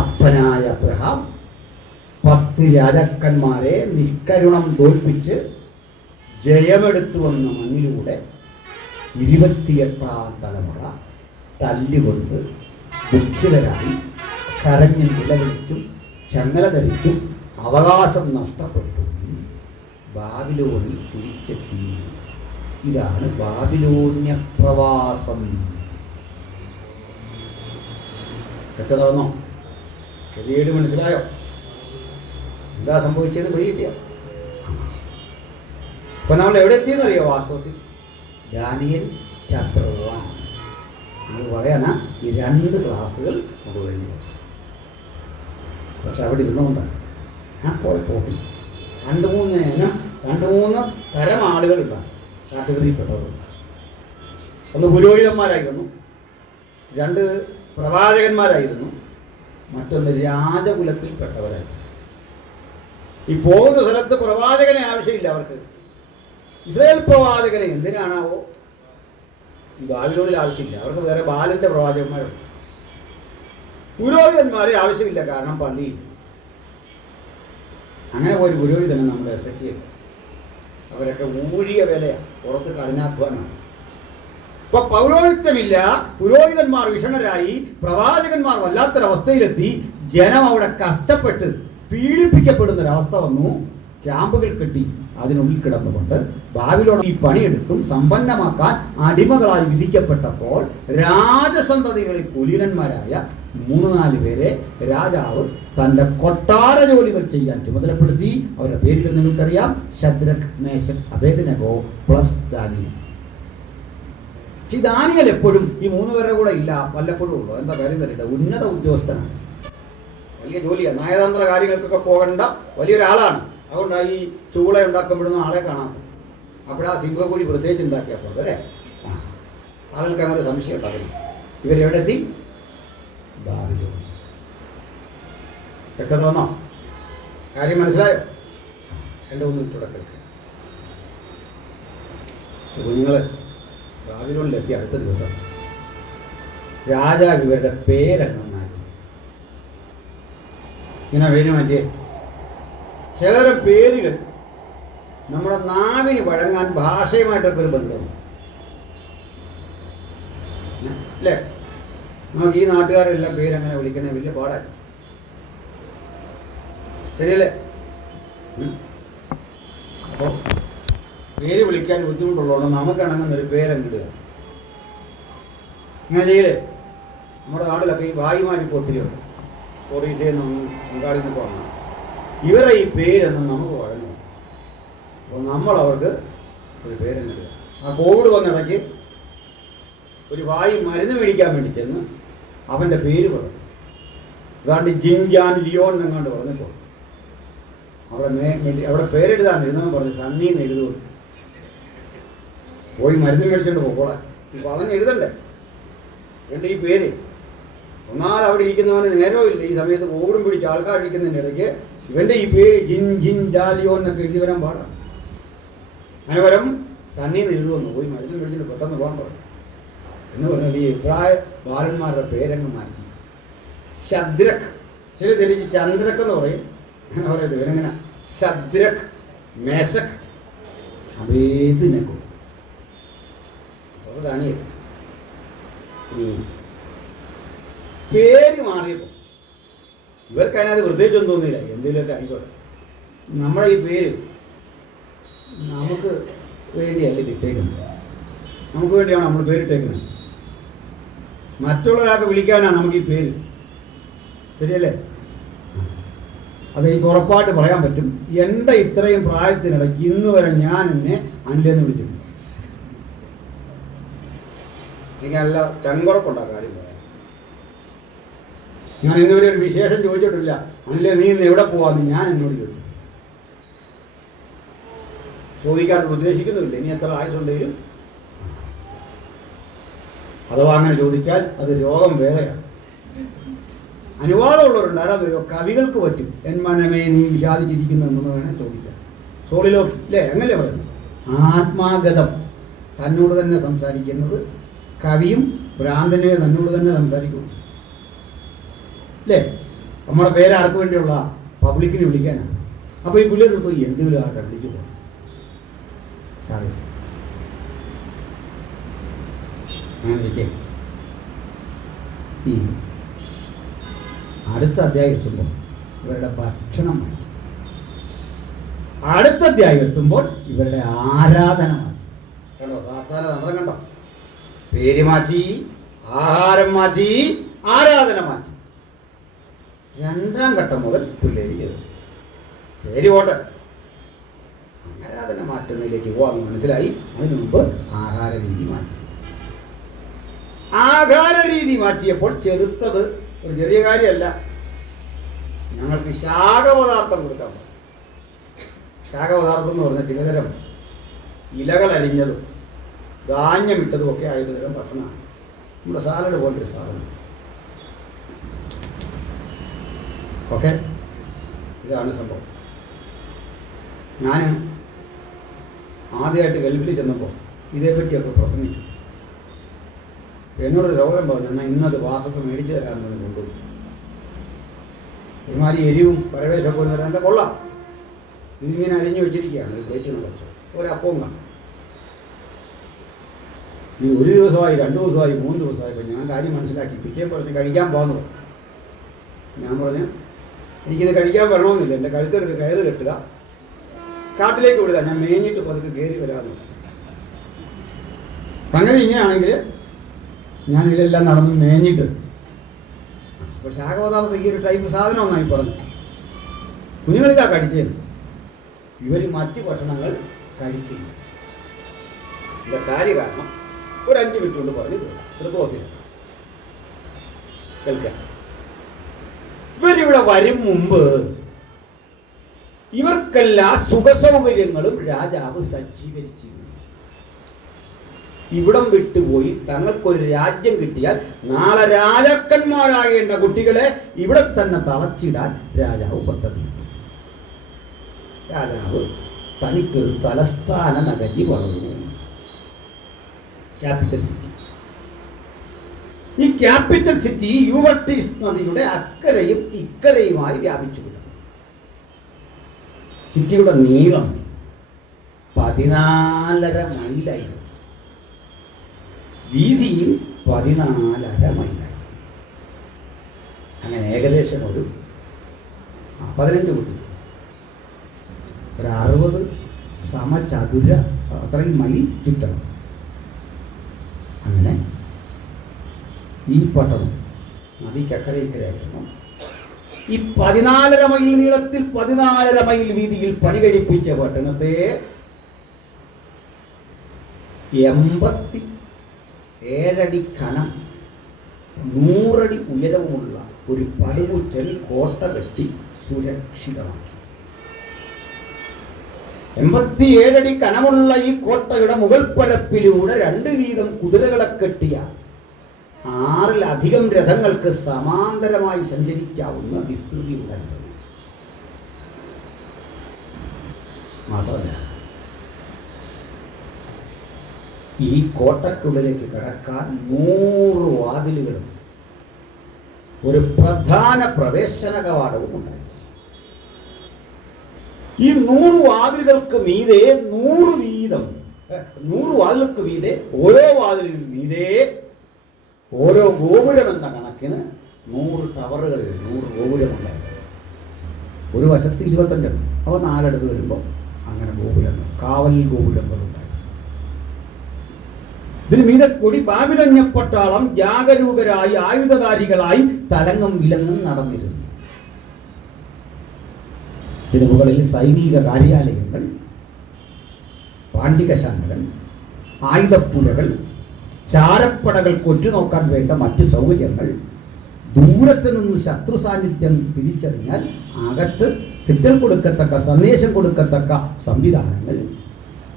അപ്പനായ അബ്രഹാം 10 രാജാക്കന്മാരെ നിഷ്കരുണം തോൽപ്പിച്ച് ജയമെടുത്തുവന്ന മണ്ണിലൂടെ 28ാം തലമുറ തല്ലുകൊണ്ട് ദുഃഖിതരായി കരഞ്ഞ് നിലവിളിച്ചും ചങ്ങല ധരിച്ചും അവകാശം നഷ്ടപ്പെട്ടു ബാബിലോണിൽ തിരിച്ചെത്തി. ഇതാണ് ബാബിലോന്യ പ്രവാസം. തെറ്റതാണോ? ശരിയായിട്ട് മനസ്സിലായോ? എന്താ സംഭവിച്ചതെന്ന് പിടികിട്ടിയോ? അപ്പൊ നമ്മൾ എവിടെ എത്തിയെന്നറിയോ? വാസ്തവത്തിൽ ദാനിയേൽ ചാപ്റ്റർ 1 അത് പറയാനാ ഈ 2 ക്ലാസ്സുകൾ നമുക്ക് കഴിഞ്ഞു. പക്ഷെ അവിടെ ഇരുന്നുകൊണ്ടാണ് ഞാൻ പോയി 2-3 തരം ആളുകളുണ്ടാകും. കാറ്റഗറിയിൽപ്പെട്ടവരുണ്ട്. ഒന്ന് പുരോഹിതന്മാരായിരുന്നു, 2 പ്രവാചകന്മാരായിരുന്നു, മറ്റൊന്ന് രാജകുലത്തിൽപ്പെട്ടവരായിരുന്നു. ഈ പോകുന്ന സ്ഥലത്ത് പ്രവാചകനെ ആവശ്യമില്ല അവർക്ക്. ഇസ്രായേൽ പ്രവാചകനെ എന്തിനാണാവോ ഈ ബാബിലോണിൽ ആവശ്യമില്ല. അവർക്ക് വേറെ ബാലിന്റെ പ്രവാചകന്മാരുണ്ട്. പുരോഹിതന്മാരെ ആവശ്യമില്ല, കാരണം പള്ളിയിൽ. അങ്ങനെ ഒരു പുരോഹിതനെ നമ്മുടെ എസെക്കിയേൽ. അവരൊക്കെ ഊഴിയ വിലയാണ്, പുറത്ത് കഠിനാധ്വാനമാണ്. ഇപ്പൊ പൗരോഹിത്യമില്ല, പുരോഹിതന്മാർ വിഷണരായി, പ്രവാചകന്മാർ വല്ലാത്തൊരവസ്ഥയിലെത്തി. ജനം അവിടെ കഷ്ടപ്പെട്ട് പീഡിപ്പിക്കപ്പെടുന്നൊരവസ്ഥ വന്നു. ക്യാമ്പുകൾ കെട്ടി അതിനുള്ളിൽ കിടന്നുകൊണ്ട് ബാബിലോൺ ഈ പണിയെടുത്തും സമ്പന്നമാക്കാൻ അടിമകളായി വിധിക്കപ്പെട്ടപ്പോൾ രാജസന്തതികളിൽ കുലീനന്മാരായ 3-4 പേരെ രാജാവ് തൻ്റെ കൊട്ടാര ജോലികൾ ചെയ്യാൻ ചുമതലപ്പെടുത്തി. അവരുടെ പേരുകൾ നിങ്ങൾക്കറിയാം: Shadrak, Meshach, Abednego plus Daniel. ഈ ദാനിയേൽ എപ്പോഴും ഈ 3 പേരുടെ കൂടെ ഇല്ല, വല്ലപ്പോഴും ഉള്ളൂ. എന്താ കാര്യം തരട്ടെ? ഉന്നത ഉദ്യോഗസ്ഥനാണ്. വലിയ ജോലിയാണ്, നയതന്ത്ര കാര്യങ്ങൾക്കൊക്കെ പോകേണ്ട വലിയൊരാളാണ്. അതുകൊണ്ടാണ് ഈ ചൂള ഉണ്ടാക്കപ്പെടുന്ന ആളെ കാണാം. അപ്പോഴാ സിംഹക്കുഴി പ്രത്യേകിച്ച് ഉണ്ടാക്കിയപ്പോൾ അല്ലേ. ആളുകൾക്ക് അങ്ങനെ സംശയം ഉണ്ടാകുന്നു. ഇവരെവിടെ എത്തി? ബാബിലോൺ. ഒക്കെ തോന്നോ? കാര്യം മനസ്സിലായോ? 2-3 മിനിറ്റ് കേൾക്കാം. കുഞ്ഞുങ്ങൾ ബാബിലോണിലെത്തി അടുത്ത ദിവസം രാജാവ് ഇവരുടെ പേരങ്ങ് മാറ്റി. ഇങ്ങനെ പേര് മാറ്റിയേ. ചിലരുടെ പേരുകൾ നമ്മുടെ നാവിന് വഴങ്ങാൻ ഭാഷയുമായിട്ടൊക്കെ ഒരു ബന്ധമുണ്ട് അല്ലേ. നമുക്ക് ഈ നാട്ടുകാരെല്ലാം പേരങ്ങനെ വിളിക്കണേ വലിയ പാടായി, ശരിയല്ലേ? അപ്പോൾ പേര് വിളിക്കാൻ ബുദ്ധിമുട്ടുള്ളതുകൊണ്ട് നമുക്കിണങ്ങുന്ന ഒരു പേരങ്ങിടുക. ഇങ്ങനെ ചെയ്യലേ. നമ്മുടെ നാട്ടിലൊക്കെ ഈ ഭായിമാരിപ്പോൾ ഒത്തിരി ഉണ്ട്. ഒറീസയിൽ നിന്നും ബംഗാളിൽ നിന്നൊക്കെ വന്നാൽ ഇവരെ ഈ പേരൊന്നും നമുക്ക് വഴങ്ങും. അപ്പോൾ നമ്മളവർക്ക് ഒരു പേരങ്ങിടുക. ആ കോവിഡ് വന്നിടയ്ക്ക് ഒരു ഭായി മരുന്ന് മേടിക്കാൻ വേണ്ടി ചെന്ന് അവൻ്റെ പേര് പറഞ്ഞു. അതാണ്ട് ജിൻജാൻ ലിയോൺ എന്നെങ്ങാണ്ട് പറഞ്ഞപ്പോൾ അവിടെ പേരെഴുതാൻ എഴുതാൻ പറഞ്ഞു. സണ്ണിന്ന് എഴുതുള്ളൂ. പോയി മരുന്ന് മേടിച്ചോണ്ട് പോകോളാൻ. പറഞ്ഞ് എഴുതണ്ടേ എൻ്റെ ഈ പേര്? ഒന്നാമത് അവിടെ ഇരിക്കുന്നവന് നേരവും ഇല്ല. ഈ സമയത്ത് കോവിഡും പിടിച്ച് ആൾക്കാരിരിക്കുന്നതിൻ്റെ ഇടയ്ക്ക് ഇവൻ്റെ ഈ പേര് ജിൻ ജാലിയോ എന്നൊക്കെ എഴുതി വരാൻ പാടാണ്. അനുപരം സണ്ണിന്ന് എഴുതുമെന്ന്. പോയി മരുന്ന് മേടിച്ചിട്ട് പെട്ടെന്ന് പോകാൻ പറഞ്ഞു എന്ന് പറഞ്ഞാൽ ഈ അഭിപ്രായ ബാലന്മാരുടെ പേരങ്ങ് മാറ്റി. ശദ്രക്, ചില തെളിച്ച് ചന്ദ്രക് എന്ന് പറയും. അങ്ങനെ പറയുന്നത് ഇവരെങ്ങനെ ശദ്രക്, മേസക്, അബേദ്നെഗോ. അപ്പോൾ ദാനിയേൽ പേര് മാറിയപ്പോൾ ഇവർക്ക് അതിനകത്ത് പ്രത്യേകിച്ചൊന്നും തോന്നിയില്ല. എന്തെങ്കിലുമൊക്കെ ആയിക്കോട്ടെ, നമ്മുടെ ഈ പേര് നമുക്ക് വേണ്ടിയല്ലേ ഇട്ടേക്കുന്നത്. നമുക്ക് വേണ്ടിയാണ് നമ്മൾ പേരിട്ടേക്കുന്നത്. മറ്റുള്ളവരാൾക്ക് വിളിക്കാനാണ് നമുക്ക് ഈ പേര്, ശരിയല്ലേ? അതെനിക്ക് ഉറപ്പായിട്ട് പറയാൻ പറ്റും. എൻ്റെ ഇത്രയും പ്രായത്തിനിടയ്ക്ക് ഇന്ന് വരെ ഞാൻ എന്നെ അനിലെന്ന് വിളിച്ചിട്ടുണ്ട്. എനിക്ക് നല്ല ചങ്കുറപ്പുണ്ടാ കാര്യം പറയാം. ഞാൻ ഇന്നുവരെ ഒരു വിശേഷം ചോദിച്ചിട്ടില്ല. അനിലെ നീ ഇന്ന് എവിടെ പോവാന്ന് ഞാൻ എന്നോട് ചോദിച്ചു. ചോദിക്കാൻ ഉദ്ദേശിക്കുന്നുമില്ല. ഇനി എത്ര ആയുസുണ്ടെങ്കിലും അഥവാ അങ്ങനെ ചോദിച്ചാൽ അത് രോഗം വേറെയാണ്. അനുവാദമുള്ളവരുണ്ട്. ആരാധന കവികൾക്ക് പറ്റും. എൻ മനമേ നീ വിഷാദിച്ചിരിക്കുന്നു എന്ന് വേണേൽ ചോദിക്കാം. സോളിലോക്കി അല്ലേ, അങ്ങനെ പറയുന്നത്. ആത്മാഗതം തന്നോട് തന്നെ സംസാരിക്കുന്നത് കവിയും ഭ്രാന്തനെ തന്നോട് തന്നെ സംസാരിക്കും അല്ലേ. നമ്മുടെ പേരാർക്ക് വേണ്ടിയുള്ള പബ്ലിക്കിനെ വിളിക്കാനാണ്. അപ്പോൾ ഈ പിള്ളേർ പോയി എന്തെങ്കിലും ആട്ടെ വിളിച്ചു പോകും. സാറി അങ്ങനെ ഈ അടുത്ത അധ്യായം എത്തുമ്പോൾ ഇവരുടെ ഭക്ഷണം മാറ്റി. അടുത്ത അധ്യായം എത്തുമ്പോൾ ഇവരുടെ ആരാധന മാറ്റി. കണ്ടോ, സാധാരണ തന്ത്രം കണ്ടോ? പേര് മാറ്റി, ആഹാരം മാറ്റി, ആരാധന മാറ്റി. 2ാം ഘട്ടം മുതൽ പിള്ളേര് ചെയ്തു. പേര് പോട്ടെ, ആരാധന മാറ്റുന്നതിലേക്ക് പോവാന്ന് മനസ്സിലായി. അതിനു മുമ്പ് ആഹാര രീതി മാറ്റി. ആഹാര രീതി മാറ്റിയപ്പോൾ ചെറുത്തത് ഒരു ചെറിയ കാര്യമല്ല. ഞങ്ങൾക്ക് ശാഖപദാർത്ഥം കൊടുക്കാൻ പറ്റും. ശാഖപദാർത്ഥം എന്ന് പറഞ്ഞാൽ ചിലതരം ഇലകൾ അരിഞ്ഞതും ധാന്യമിട്ടതും ഒക്കെ ആയൊരു തരം ഭക്ഷണമാണ്. നമ്മുടെ സാലഡ് പോലൊരു സാധനം. ഓക്കെ, ഇതാണ് സംഭവം. ഞാൻ ആദ്യമായിട്ട് ഗൾഫിൽ ചെന്നപ്പോൾ ഇതേപ്പറ്റിയൊക്കെ പ്രസംഗിച്ചു. എന്നോടൊരു സൗകര്യം പറഞ്ഞു, എന്നാൽ ഇന്നത് വാസൊക്കെ മേടിച്ചു തരാമെന്ന് കൊണ്ടുപോയി. ഒരുമാതിരി എരിവും പരവേശമൊക്കെ ഒരു തരാൻ കൊള്ളാം. ഇതിങ്ങനെ അരിഞ്ഞു വെച്ചിരിക്കുകയാണ്. ഒരു പ്ലേറ്റ് വെച്ചു ഒരപ്പവും കാണും. ഈ 1 ദിവസമായി, 2 ദിവസമായി, 3 ദിവസമായപ്പോൾ ഞാൻ കാര്യം മനസ്സിലാക്കി. പിറ്റേ പറഞ്ഞ് കഴിക്കാൻ പോകുന്നത്. ഞാൻ പറഞ്ഞു എനിക്കിത് കഴിക്കാൻ വരണമെന്നില്ല, എൻ്റെ കഴുത്തൊരു കയറ് കെട്ടുക, കാട്ടിലേക്ക് വിടുക, ഞാൻ മേഞ്ഞിട്ട് പതുക്കെ കയറി വരാമെന്ന്. സംഗതി ഇങ്ങനെയാണെങ്കിൽ ഞാൻ ഇതിലെല്ലാം നടന്ന് മേഞ്ഞിട്ട്. അപ്പോൾ ശാഖപദാർത്ഥം ഈ ഒരു ടൈപ്പ് സാധനം ഒന്നായി പറഞ്ഞു. കുഞ്ഞുങ്ങളിതാ കഴിച്ചത്. ഇവർ മറ്റ് ഭക്ഷണങ്ങൾ കഴിച്ചില്ല. ഇതിൻ്റെ കാര്യകാരണം ഒരു 5 മിനിറ്റ് കൊണ്ട് പറഞ്ഞു തരാം. ഒരു ക്ലോസ് ചെയ്യാം. കേൾക്കാം. ഇവരിവിടെ വരും മുമ്പ് ഇവർക്കെല്ലാ സുഖസൗകര്യങ്ങളും രാജാവ് സജ്ജീകരിച്ചിരുന്നു. ഇവിടം വിട്ടുപോയി തങ്ങൾക്കൊരു രാജ്യം കിട്ടിയാൽ നാളെ രാജാക്കന്മാരാകേണ്ട കുട്ടികളെ ഇവിടെ തന്നെ തളച്ചിടാൻ രാജാവ് പദ്ധതിയിട്ടു. രാജാവ് തനിക്കൊരു തലസ്ഥാന നഗരി വളർന്നു, ക്യാപിറ്റൽ സിറ്റി. ഈ ക്യാപിറ്റൽ സിറ്റി യൂഫ്രട്ടീസ് നദിയുടെ അക്കരയും ഇക്കരയുമായി വ്യാപിച്ചു കിടന്നു. സിറ്റിയുടെ നീളം 14.5 മൈലായിരുന്നു, വീതിയും 14.5 മൈലായി. അങ്ങനെ ഏകദേശം ഒരു 15 കോടി, ഒരു 60 സമചതുര അത്രയും മൈൽ ചുറ്റണം. അങ്ങനെ ഈ പട്ടണം നദിക്കക്കര ഇക്കരയായിരുന്നു. ഈ 14.5 മൈൽ നീളത്തിൽ 14.5 മൈൽ വീതിയിൽ പണി കഴിപ്പിച്ച പട്ടണത്തെ 87 അടി കനം 100 അടി ഉയരവുമുള്ള ഒരു പടുകൂറ്റൻ കോട്ട കെട്ടി സുരക്ഷിതമാക്കി. 87 അടി കനമുള്ള ഈ കോട്ടയുടെ മുകൾ പരപ്പിലൂടെ 2 വീതം കുതിരകളെ കെട്ടിയ 6-ലധികം രഥങ്ങൾക്ക് സമാന്തരമായി സഞ്ചരിക്കാവുന്ന വിസ്തൃതി ഉണ്ടായിരുന്നു. മാത്രമല്ല, ഈ കോട്ടയ്ക്കുള്ളിലേക്ക് കടക്കാൻ 100 വാതിലുകളും ഒരു പ്രധാന പ്രവേശന കവാടവും ഉണ്ടായി. ഈ 100 വാതിലുകൾക്ക് മീതെ 100 വാതിലുകൾക്ക് മീതെ ഓരോ വാതിലിനും മീതെ ഓരോ ഗോപുരം എന്ന കണക്കിന് 100 ടവറുകളിൽ 100 ഗോപുരമുണ്ടായിരുന്നു. ഒരു വശത്ത് 25, അവ 4 അടുത്ത് വരുമ്പോൾ അങ്ങനെ ഗോപുരങ്ങൾ, കാവൽ ഗോപുരങ്ങളുണ്ടായിരുന്നു. ഇതിന് മീതെ കൂടി ബാബിലോന്യ പട്ടാളം ജാഗരൂകരായി ആയുധധാരികളായി തലങ്ങും വിലങ്ങും നടന്നിരുന്നു. ഇതിനു മുകളിൽ സൈനിക കാര്യാലയങ്ങൾ, പാണ്ഡികശാലകൾ, ആയുധപ്പുരകൾ, ചാരപ്പടകൾ കൊറ്റുനോക്കാൻ വേണ്ട മറ്റു സൗകര്യങ്ങൾ, ദൂരത്ത് നിന്ന് ശത്രു സാന്നിധ്യം തിരിച്ചറിഞ്ഞാൽ അകത്ത് സിഗ്നൽ കൊടുക്കത്തക്ക, സന്ദേശം കൊടുക്കത്തക്ക സംവിധാനങ്ങൾ,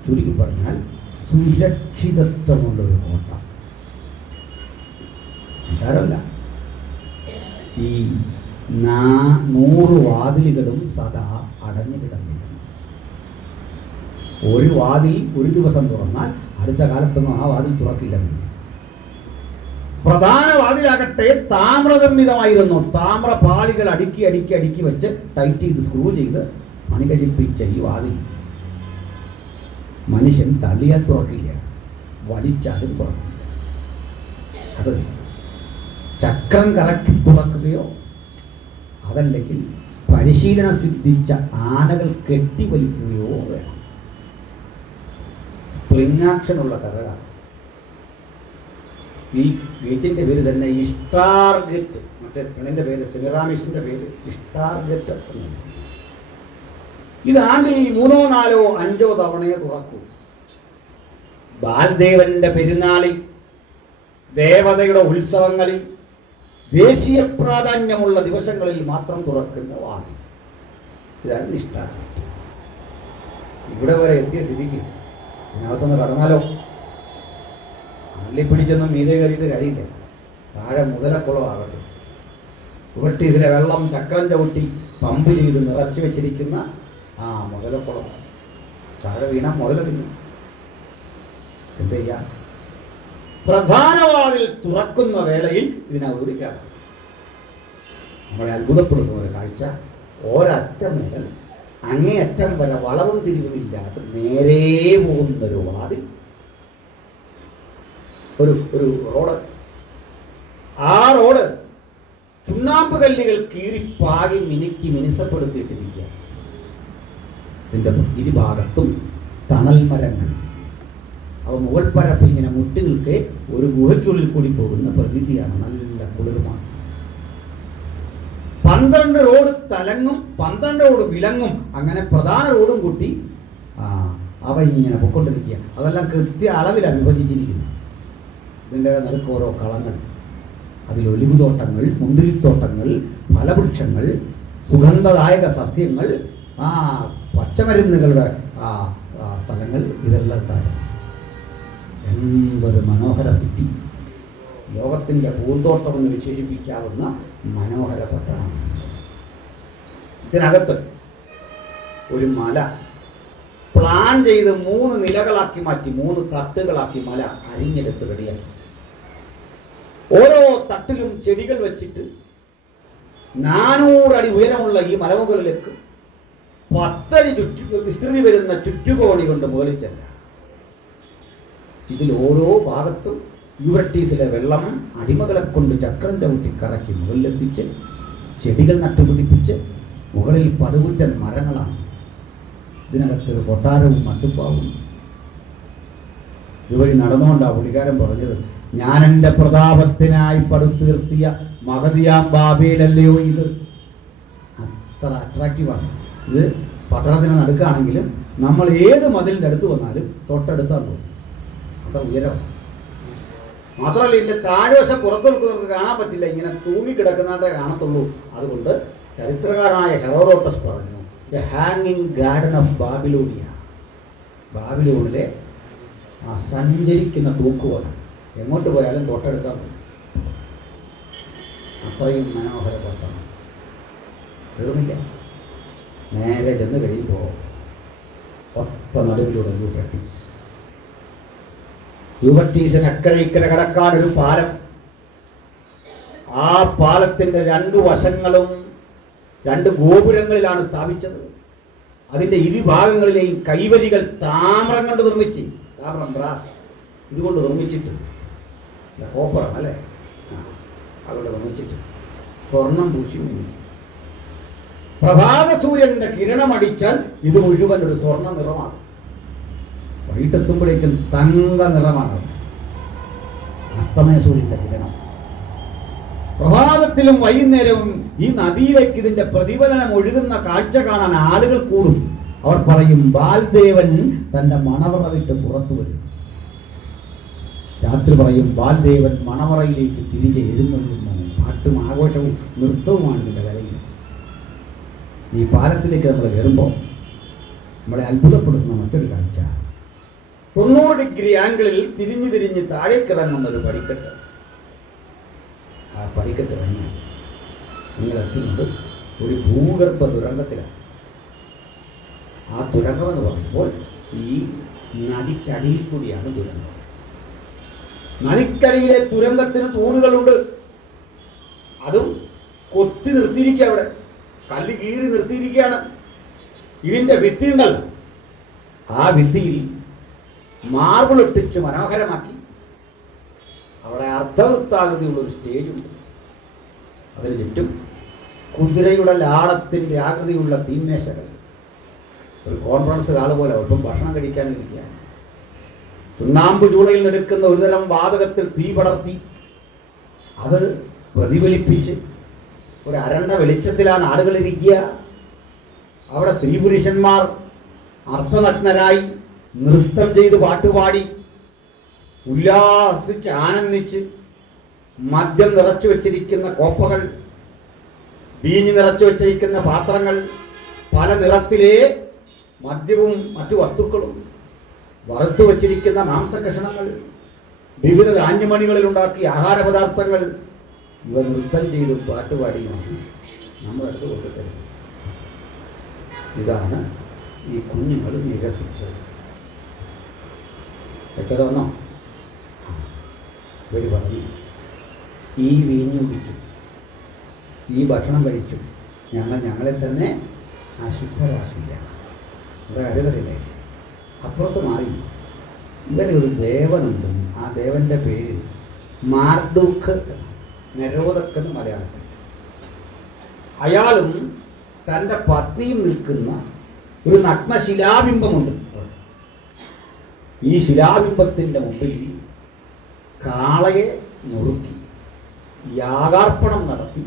ചുരുക്കി പറഞ്ഞാൽ സുരക്ഷിതത്വമുള്ളൊരു കോട്ട. നിസാരമല്ല. ഈ 100 വാതിലുകളും സദാ അടഞ്ഞു കിടന്നിരുന്നു. ഒരു വാതിൽ ഒരു ദിവസം തുറന്നാൽ അടുത്ത കാലത്തൊന്നും ആ വാതിൽ തുറക്കില്ല. പ്രധാന വാതിലാകട്ടെ താമ്രനിർമ്മിതമായിരുന്നു. താമ്ര പാളികൾ അടുക്കി അടുക്കി അടുക്കി വെച്ച് ടൈറ്റ് ചെയ്ത് സ്ക്രൂ ചെയ്ത് പണി കഴിപ്പിച്ച ഈ വാതിൽ മനുഷ്യൻ തള്ളിയാൽ തുറക്കില്ല, വലിച്ചാലും തുറക്കില്ല. അത് ചക്രം കറക്കി തുറക്കുകയോ അതല്ലെങ്കിൽ പരിശീലനം സിദ്ധിച്ച ആനകൾ കെട്ടി വലിക്കുകയോ വേണം. സ്പ്രിംഗ് ആക്ഷനുള്ള കഥകളാണ്. ഈ ഗേറ്റിന്റെ പേര് തന്നെ ഇഷ്ടാർ ഗേറ്റ്. മറ്റേ പെണ്ണിന്റെ പേര്, സെമിറാമിസിന്റെ പേര് ഇഷ്ടാർ ഗേറ്റ് എന്നാണ്. ഇത് ആണ്ടിൽ 3, 4, 5 തവണയെ തുറക്കൂ. ബാൽദേവന്റെ പെരുന്നാളിൽ, ദേവതയുടെ ഉത്സവങ്ങളിൽ, ദേശീയ പ്രാധാന്യമുള്ള ദിവസങ്ങളിൽ മാത്രം തുറക്കുന്ന വാതിൽ. ഇതാണ് ഇഷ്ടാർ ഗേറ്റ്. ഇവിടെ വരെ എത്തിയ സ്ഥിതിക്ക് ഇതിനകത്തൊന്ന് കടന്നാലോ? അള്ളിപ്പിടിച്ചൊന്നും മീതെ കയറിയിട്ട് കാര്യമില്ല. താഴെ മുതലക്കുളം ആകത്ത്. യൂഫ്രട്ടീസിലെ വെള്ളം ചക്രം ചവിട്ടി പമ്പ് ചെയ്ത് നിറച്ചു വെച്ചിരിക്കുന്ന മുതലക്കുളം. താഴെ വീണ മുതല തിന്നു. എന്ത് ചെയ്യാം? പ്രധാന വാതിൽ തുറക്കുന്ന വേളയിൽ ഇതിനകത്തൊരു കയറാം. നമ്മളെ അത്ഭുതപ്പെടുത്തുന്ന ഒരു കാഴ്ച, ഒരറ്റം മുതൽ അങ്ങേയറ്റം വരെ വളവും തിരിവുമില്ലാത്ത നേരെ പോകുന്നൊരു വാതിൽ, ഒരു റോഡ്. ആ റോഡ് ചുണ്ണാമ്പ് കല്ലുകൾ കീറിപ്പാകി മിനുക്കി മിനുസപ്പെടുത്തിയിട്ടിരിക്കുക. ഇതിൻ്റെ ഇരുഭാഗത്തും തണൽ മരങ്ങൾ. അവ മുകൾ പരപ്പിൽ ഇങ്ങനെ മുട്ടി നിൽക്കെ ഒരു ഗുഹയ്ക്കുള്ളിൽ കൂടി പോകുന്ന പ്രതീതിയാണ്. നല്ല കുളിർമാണ്. 12 റോഡ് തലങ്ങും 12 റോഡ് വിലങ്ങും, അങ്ങനെ പ്രധാന റോഡും കൂട്ടി അവ ഇങ്ങനെ പൊക്കൊണ്ടിരിക്കുക. അതെല്ലാം കൃത്യ അളവിലാണ് വിഭജിച്ചിരിക്കുന്നത്. ഇതിൻ്റെ നടുക്ക് ഓരോ കളങ്ങൾ. അതിൽ ഒലിവ് തോട്ടങ്ങൾ, മുന്തിരിത്തോട്ടങ്ങൾ, ഫലവൃക്ഷങ്ങൾ, സുഗന്ധദായക സസ്യങ്ങൾ, പച്ചമരുന്നുകളുടെ സ്ഥലങ്ങൾ, ഇതെല്ലാം ഉണ്ടായിരുന്നു. എന്തൊരു മനോഹര സിറ്റി! ലോകത്തിൻ്റെ പൂന്തോട്ടമെന്ന് വിശേഷിപ്പിക്കാവുന്ന മനോഹര പട്ടണം. ഇതിനകത്ത് ഒരു മല പ്ലാൻ ചെയ്ത് 3 നിലകളാക്കി മാറ്റി, 3 തട്ടുകളാക്കി മല അരിഞ്ഞെടുത്ത് റെഡിയാക്കി. ഓരോ തട്ടിലും ചെടികൾ വെച്ചിട്ട് 400 അടി ഉയരമുള്ള ഈ മലമുകളിലേക്ക് 10 അടി വിസ്തൃതി വരുന്ന ചുറ്റുകോണി കൊണ്ട് മുകളിൽ ചെല്ലാം. ഇതിൽ ഓരോ ഭാഗത്തും യൂഫ്രട്ടീസിലെ വെള്ളം അടിമകളെ കൊണ്ട് ചക്രം ചവിട്ടി കറക്കി മുകളിലെത്തിച്ച് ചെടികൾ നട്ടുപിടിപ്പിച്ച് മുകളിൽ പടുകുറ്റൻ മരങ്ങളാണ്. ഇതിനകത്തൊരു കൊട്ടാരവും മട്ടുപ്പാവും. ഇതുവഴി നടന്നുകൊണ്ടാണ് പുള്ളിക്കാരൻ പറഞ്ഞത്, ഞാൻ എൻ്റെ പ്രതാപത്തിനായി പടുത്തുയർത്തിയ മഹതിയാം ബാബേലല്ലയോ ഇത്. അത്ര അട്രാക്റ്റീവാണ് ഇത്. പട്ടണത്തിന് നടുക്കാണെങ്കിലും നമ്മൾ ഏത് മതിലിൻ്റെ അടുത്ത് വന്നാലും തൊട്ടടുത്താന്ന് തോന്നും. അത്ര ഉയരം. മാത്രമല്ല ഇതിൻ്റെ താഴ്വശം പുറത്തു നിൽക്കുന്നവർക്ക് കാണാൻ പറ്റില്ല, ഇങ്ങനെ തൂങ്ങിക്കിടക്കുന്നവരുടെ കാണത്തുള്ളൂ. അതുകൊണ്ട് ചരിത്രകാരനായ ഹെറോഡോട്ടസ് പറഞ്ഞു, ദ ഹാങ്ങിങ് ഗാർഡൻ ഓഫ് ബാബിലോണിയ. ബാബിലോണിലെ സഞ്ചരിക്കുന്ന തൂക്കുപോലെ എങ്ങോട്ട് പോയാലും തൊട്ടടുത്താൽ മതി. അത്രയും മനോഹര പട്ടണം. തീർന്നില്ല. നേരെ ചെന്ന് കഴിയുമ്പോൾ ഒത്ത നടുവിലൂടെ യൂഫ്രട്ടീസിന് അക്കരെ ഇക്കരെ കടക്കാനൊരു പാലം. ആ പാലത്തിൻ്റെ 2 വശങ്ങളും 2 ഗോപുരങ്ങളിലാണ് സ്ഥാപിച്ചത്. അതിൻ്റെ ഇരുഭാഗങ്ങളിലെയും കൈവരികൾ താമ്രം കൊണ്ട് നിർമ്മിച്ച്, താമ്രം ബ്രാസ് ഇതുകൊണ്ട് നിർമ്മിച്ചിട്ട്, കോപ്പറാണ് അല്ലേ, അതുകൊണ്ട് നിർമ്മിച്ചിട്ട് സ്വർണം പൂശി. പ്രഭാത സൂര്യന്റെ കിരണമടിച്ചാൽ ഇത് മുഴുവൻ ഒരു സ്വർണ്ണ നിറമാണ്. വൈകിട്ടെത്തുമ്പോഴേക്കും തങ്ക നിറമാണ്. അസ്തമയ സൂര്യന്റെ കിരണം. പ്രഭാതത്തിലും വൈകുന്നേരവും ഈ നദിയിലേക്ക് ഇതിന്റെ പ്രതിഫലനം ഒഴുകുന്ന കാഴ്ച കാണാൻ ആളുകൾ കൂടും. അവർ പറയും, ബാൽദേവൻ തന്റെ മണവറ വിട്ട് പുറത്തു വരും. രാത്രി പറയും, ബാൽദേവൻ മണവറയിലേക്ക് തിരികെ എഴുന്നള്ളുന്നു. പാട്ടും ആഘോഷവും നൃത്തവുമാണ് ഇതിന്റെ വരയിൽ. ഈ പാലത്തിലേക്ക് നമ്മൾ കയറുമ്പോൾ നമ്മളെ അത്ഭുതപ്പെടുത്തുന്ന മറ്റൊരു കാഴ്ച, 90 ഡിഗ്രി ആംഗിളിൽ തിരിഞ്ഞ് തിരിഞ്ഞ് താഴേക്കിറങ്ങുന്ന ഒരു പടിക്കെട്ട്. ആ പടിക്കെട്ട് ഇറങ്ങി നിങ്ങൾ എത്തുന്നത് ഒരു ഭൂഗർഭ തുരങ്കത്തിലാണ്. ആ തുരങ്കം എന്ന് പറയുമ്പോൾ ഈ നദിക്കടിയിൽ കൂടിയാണ് തുരങ്കം. നദിക്കടിയിലെ തുരങ്കത്തിന് തൂണുകളുണ്ട്. അതും കൊത്തി നിർത്തിയിരിക്കുക. അവിടെ കല്ല് കീറി നിർത്തിയിരിക്കുകയാണ്. ഇതിൻ്റെ ഭിത്തി ഉണ്ടല്ലോ, ആ ഭിത്തിയിൽ മാർബിൾ ഇട്ടിച്ച് മനോഹരമാക്കി അവിടെ അർദ്ധവൃത്താകൃതിയുള്ളൊരു സ്റ്റേജുണ്ട്. അതിന് ചുറ്റും കുതിരയുടെ ലാടത്തിൻ്റെ ആകൃതിയുള്ള തീന്മേശകൾ. ഒരു കോൺഫറൻസ് ഹാള് പോലെ ഒപ്പം ഭക്ഷണം കഴിക്കാനിരിക്കുക. ചുണ്ണാമ്പ് ചൂളയിൽ എടുക്കുന്ന ഒരുതരം വാതകത്തിൽ തീ പടർത്തി അത് പ്രതിഫലിപ്പിച്ച് ഒരു അരണ്ട വെളിച്ചത്തിലാണ് ആളുകൾ ഇരിക്കുക. അവിടെ സ്ത്രീ പുരുഷന്മാർ അർദ്ധനഗ്നരായി നൃത്തം ചെയ്ത് പാട്ടുപാടി ഉല്ലാസിച്ച് ആനന്ദിച്ച് മദ്യം നിറച്ചു വച്ചിരിക്കുന്ന കോപ്പകൾ, വീഞ്ഞ് നിറച്ചു വച്ചിരിക്കുന്ന പാത്രങ്ങൾ, പല നിറത്തിലെ മദ്യവും മറ്റു വസ്തുക്കളും, വറുത്തു വച്ചിരിക്കുന്ന മാംസകഷണങ്ങൾ, വിവിധ ധാന്യമണികളിൽ ഉണ്ടാക്കിയ ആഹാര പദാർത്ഥങ്ങൾ, ഇവ നൃത്തം ചെയ്ത് പാട്ടുപാടിയുമാണ് നമ്മളടുത്ത് കൊണ്ടുതരുന്നത്. ഇതാണ് ഈ കുഞ്ഞുങ്ങൾ നിരസിച്ചത്. എത്തണമെന്നോ ഇവർ പറഞ്ഞു, ഈ വീഞ്ഞു കുടിച്ചു, ഈ ഭക്ഷണം കഴിച്ചു, ഞങ്ങളെ തന്നെ അശുദ്ധരാക്കില്ല. ഇവിടെ അറിവരില്ലേ? അപ്പുറത്ത് മാറി ഇവരൊരു ദേവനുണ്ട്. ആ ദേവന്റെ പേര് മാർഡൂക്ക്, നെരോദക്ക് എന്ന് മലയാളത്തിൽ. അയാളും തൻ്റെ പത്നിയും നിൽക്കുന്ന ഒരു നഗ്ന ശിലാബിംബമുണ്ട്. ഈ ശിലാബിംബത്തിൻ്റെ മുമ്പിൽ കാളയെ നുറുക്കി യാഗാർപ്പണം നടത്തി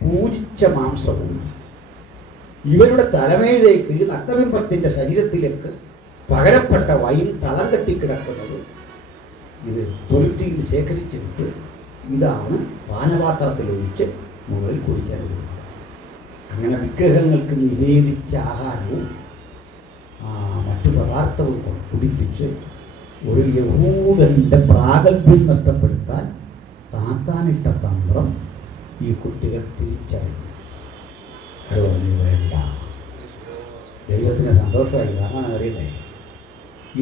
പൂജിച്ച മാംസവും ഇവരുടെ തലമേലേക്ക് ഈ നഗ്നബിംബത്തിൻ്റെ ശരീരത്തിലേക്ക് പകരപ്പെട്ട വൈൻ തളം കെട്ടിക്കിടക്കുന്നത് ഇത് തൊഴുത്തിയിൽ ശേഖരിച്ചിട്ട് ഇതാണ് പാനപാത്രത്തിൽ ഒഴിച്ച് മുകളിൽ കുടിക്കാൻ വരുന്നത്. അങ്ങനെ വിഗ്രഹങ്ങൾക്ക് നിവേദിച്ച ആഹാരവും മറ്റു പദാർത്ഥവും കുടിപ്പിച്ച് ഒരു യഹൂദൻ്റെ പ്രാഗൽഭ്യം നഷ്ടപ്പെടുത്താൻ സാത്താനിട്ട തന്ത്രം ഈ കുട്ടികൾ തിരിച്ചറിഞ്ഞു. അത് പറഞ്ഞു, വേണ്ട. ദൈവത്തിന് സന്തോഷമായി. കാരണം അറിയട്ടെ,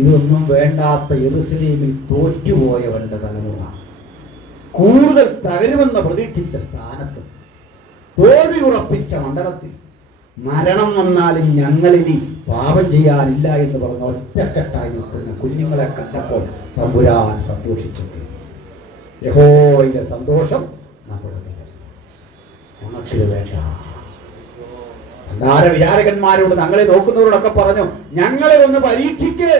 ഇതൊന്നും വേണ്ടാത്ത യെരൂശലേമിൽ തോറ്റുപോയവന്റെ തലമുറ കൂടുതൽ തകരുമെന്ന് പ്രതീക്ഷിച്ച സ്ഥാനത്ത്, തോൽവി ഉറപ്പിച്ച മണ്ഡലത്തിൽ മരണം വന്നാലും ഞങ്ങളിനി പാപം ചെയ്യാനില്ല എന്ന് പറഞ്ഞ ഒറ്റക്കെട്ടായി നിൽക്കുന്ന കുഞ്ഞുങ്ങളെ കണ്ടപ്പോൾ തമ്പുരാൻ സന്തോഷിച്ചു. യഹോവയുടെ സന്തോഷം ഞങ്ങൾക്കിത് വേണ്ട. ഭണ്ഡാര വിചാരകന്മാരോട് ഞങ്ങളെ നോക്കുന്നവരോടൊക്കെ പറഞ്ഞു, ഞങ്ങളെ ഒന്ന് പരീക്ഷിക്ക്.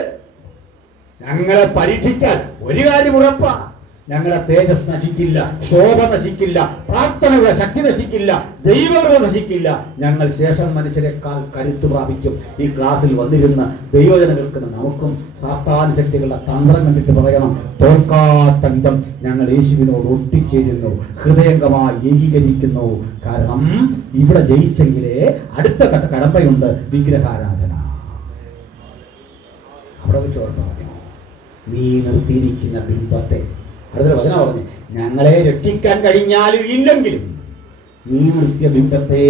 ഞങ്ങളെ പരീക്ഷിച്ചാൽ ഒരു കാര്യം ഉറപ്പാ, ഞങ്ങളുടെ തേജസ് നശിക്കില്ല, ശോഭ നശിക്കില്ല, പ്രാർത്ഥനയുടെ ശക്തി നശിക്കില്ല, ദൈവകൃപ നശിക്കില്ല. ഞങ്ങൾ ശേഷം മനുഷ്യരെക്കാൾ കരുത്തു പ്രാപിക്കും. ഈ ക്ലാസ്സിൽ വന്നിരുന്ന ദൈവജനങ്ങൾക്ക് നമുക്കും സാത്താൻ ശക്തികളുടെ തന്ത്രം കണ്ടിട്ട് പറയണം, തോൽക്കാത്ത വിധം ഞങ്ങൾ യേശുവിനോട് ഒട്ടിച്ചേരുന്നു, ഹൃദയംഗമായി ഏകീകരിക്കുന്നു. കാരണം ഇവിടെ ജയിച്ചെങ്കിലേ അടുത്ത കടമ്പയുണ്ട്, വിഗ്രഹാരാധന. അവിടെ വെച്ച് ഓർ പറഞ്ഞു, നീ നിർത്തിയിരിക്കുന്ന ബിംബത്തെ, അടുത്ത വചന പറഞ്ഞു, ഞങ്ങളെ രക്ഷിക്കാൻ കഴിഞ്ഞാലും ഇല്ലെങ്കിലും നീ നിർത്തിയ ബിംബത്തെ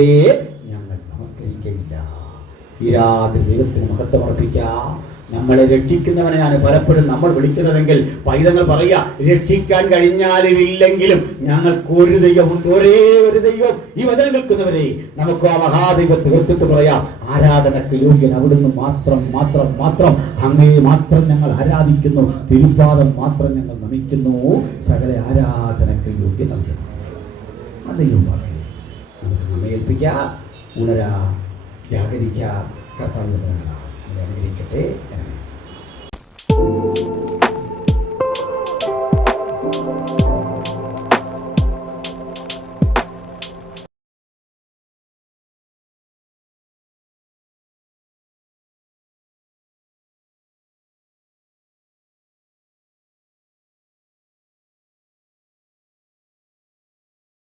ഞങ്ങൾ നമസ്കരിക്കയില്ല. ഈ രാത്രി ദൈവത്തിന് മഹത്വം അർപ്പിക്കാം. നമ്മളെ രക്ഷിക്കുന്നവനെയാണ് പലപ്പോഴും നമ്മൾ വിളിക്കുന്നതെങ്കിൽ പൈതങ്ങൾ പറയുക, രക്ഷിക്കാൻ കഴിഞ്ഞാലും ഇല്ലെങ്കിലും ഞങ്ങൾക്ക് ഒരു ദൈവമുണ്ട്, ഒരേ ഒരു ദൈവം. ഈ വചനം കേൾക്കുന്നവരെ നമുക്ക് ആ മഹാദൈവത്തെ തീർത്തിട്ട് പറയാം, ആരാധനക്ക് യോഗ്യൻ അവിടുന്ന് മാത്രം മാത്രം മാത്രം. അങ്ങേ മാത്രം ഞങ്ങൾ ആരാധിക്കുന്നു, തിരുപ്പാദം മാത്രം ഞങ്ങൾ നമിക്കുന്നു. സകല ആരാധനക്ക് യോഗ്യൻ നൽകുന്നു. ദൈവം പറയും, നമുക്ക് നമ്മെ ഏൽപ്പിക്കാം, ഉണരാ, ജാഗരിക്കാം. കർത്താവിന്റെ അനുഗ്രഹിക്കട്ടെ.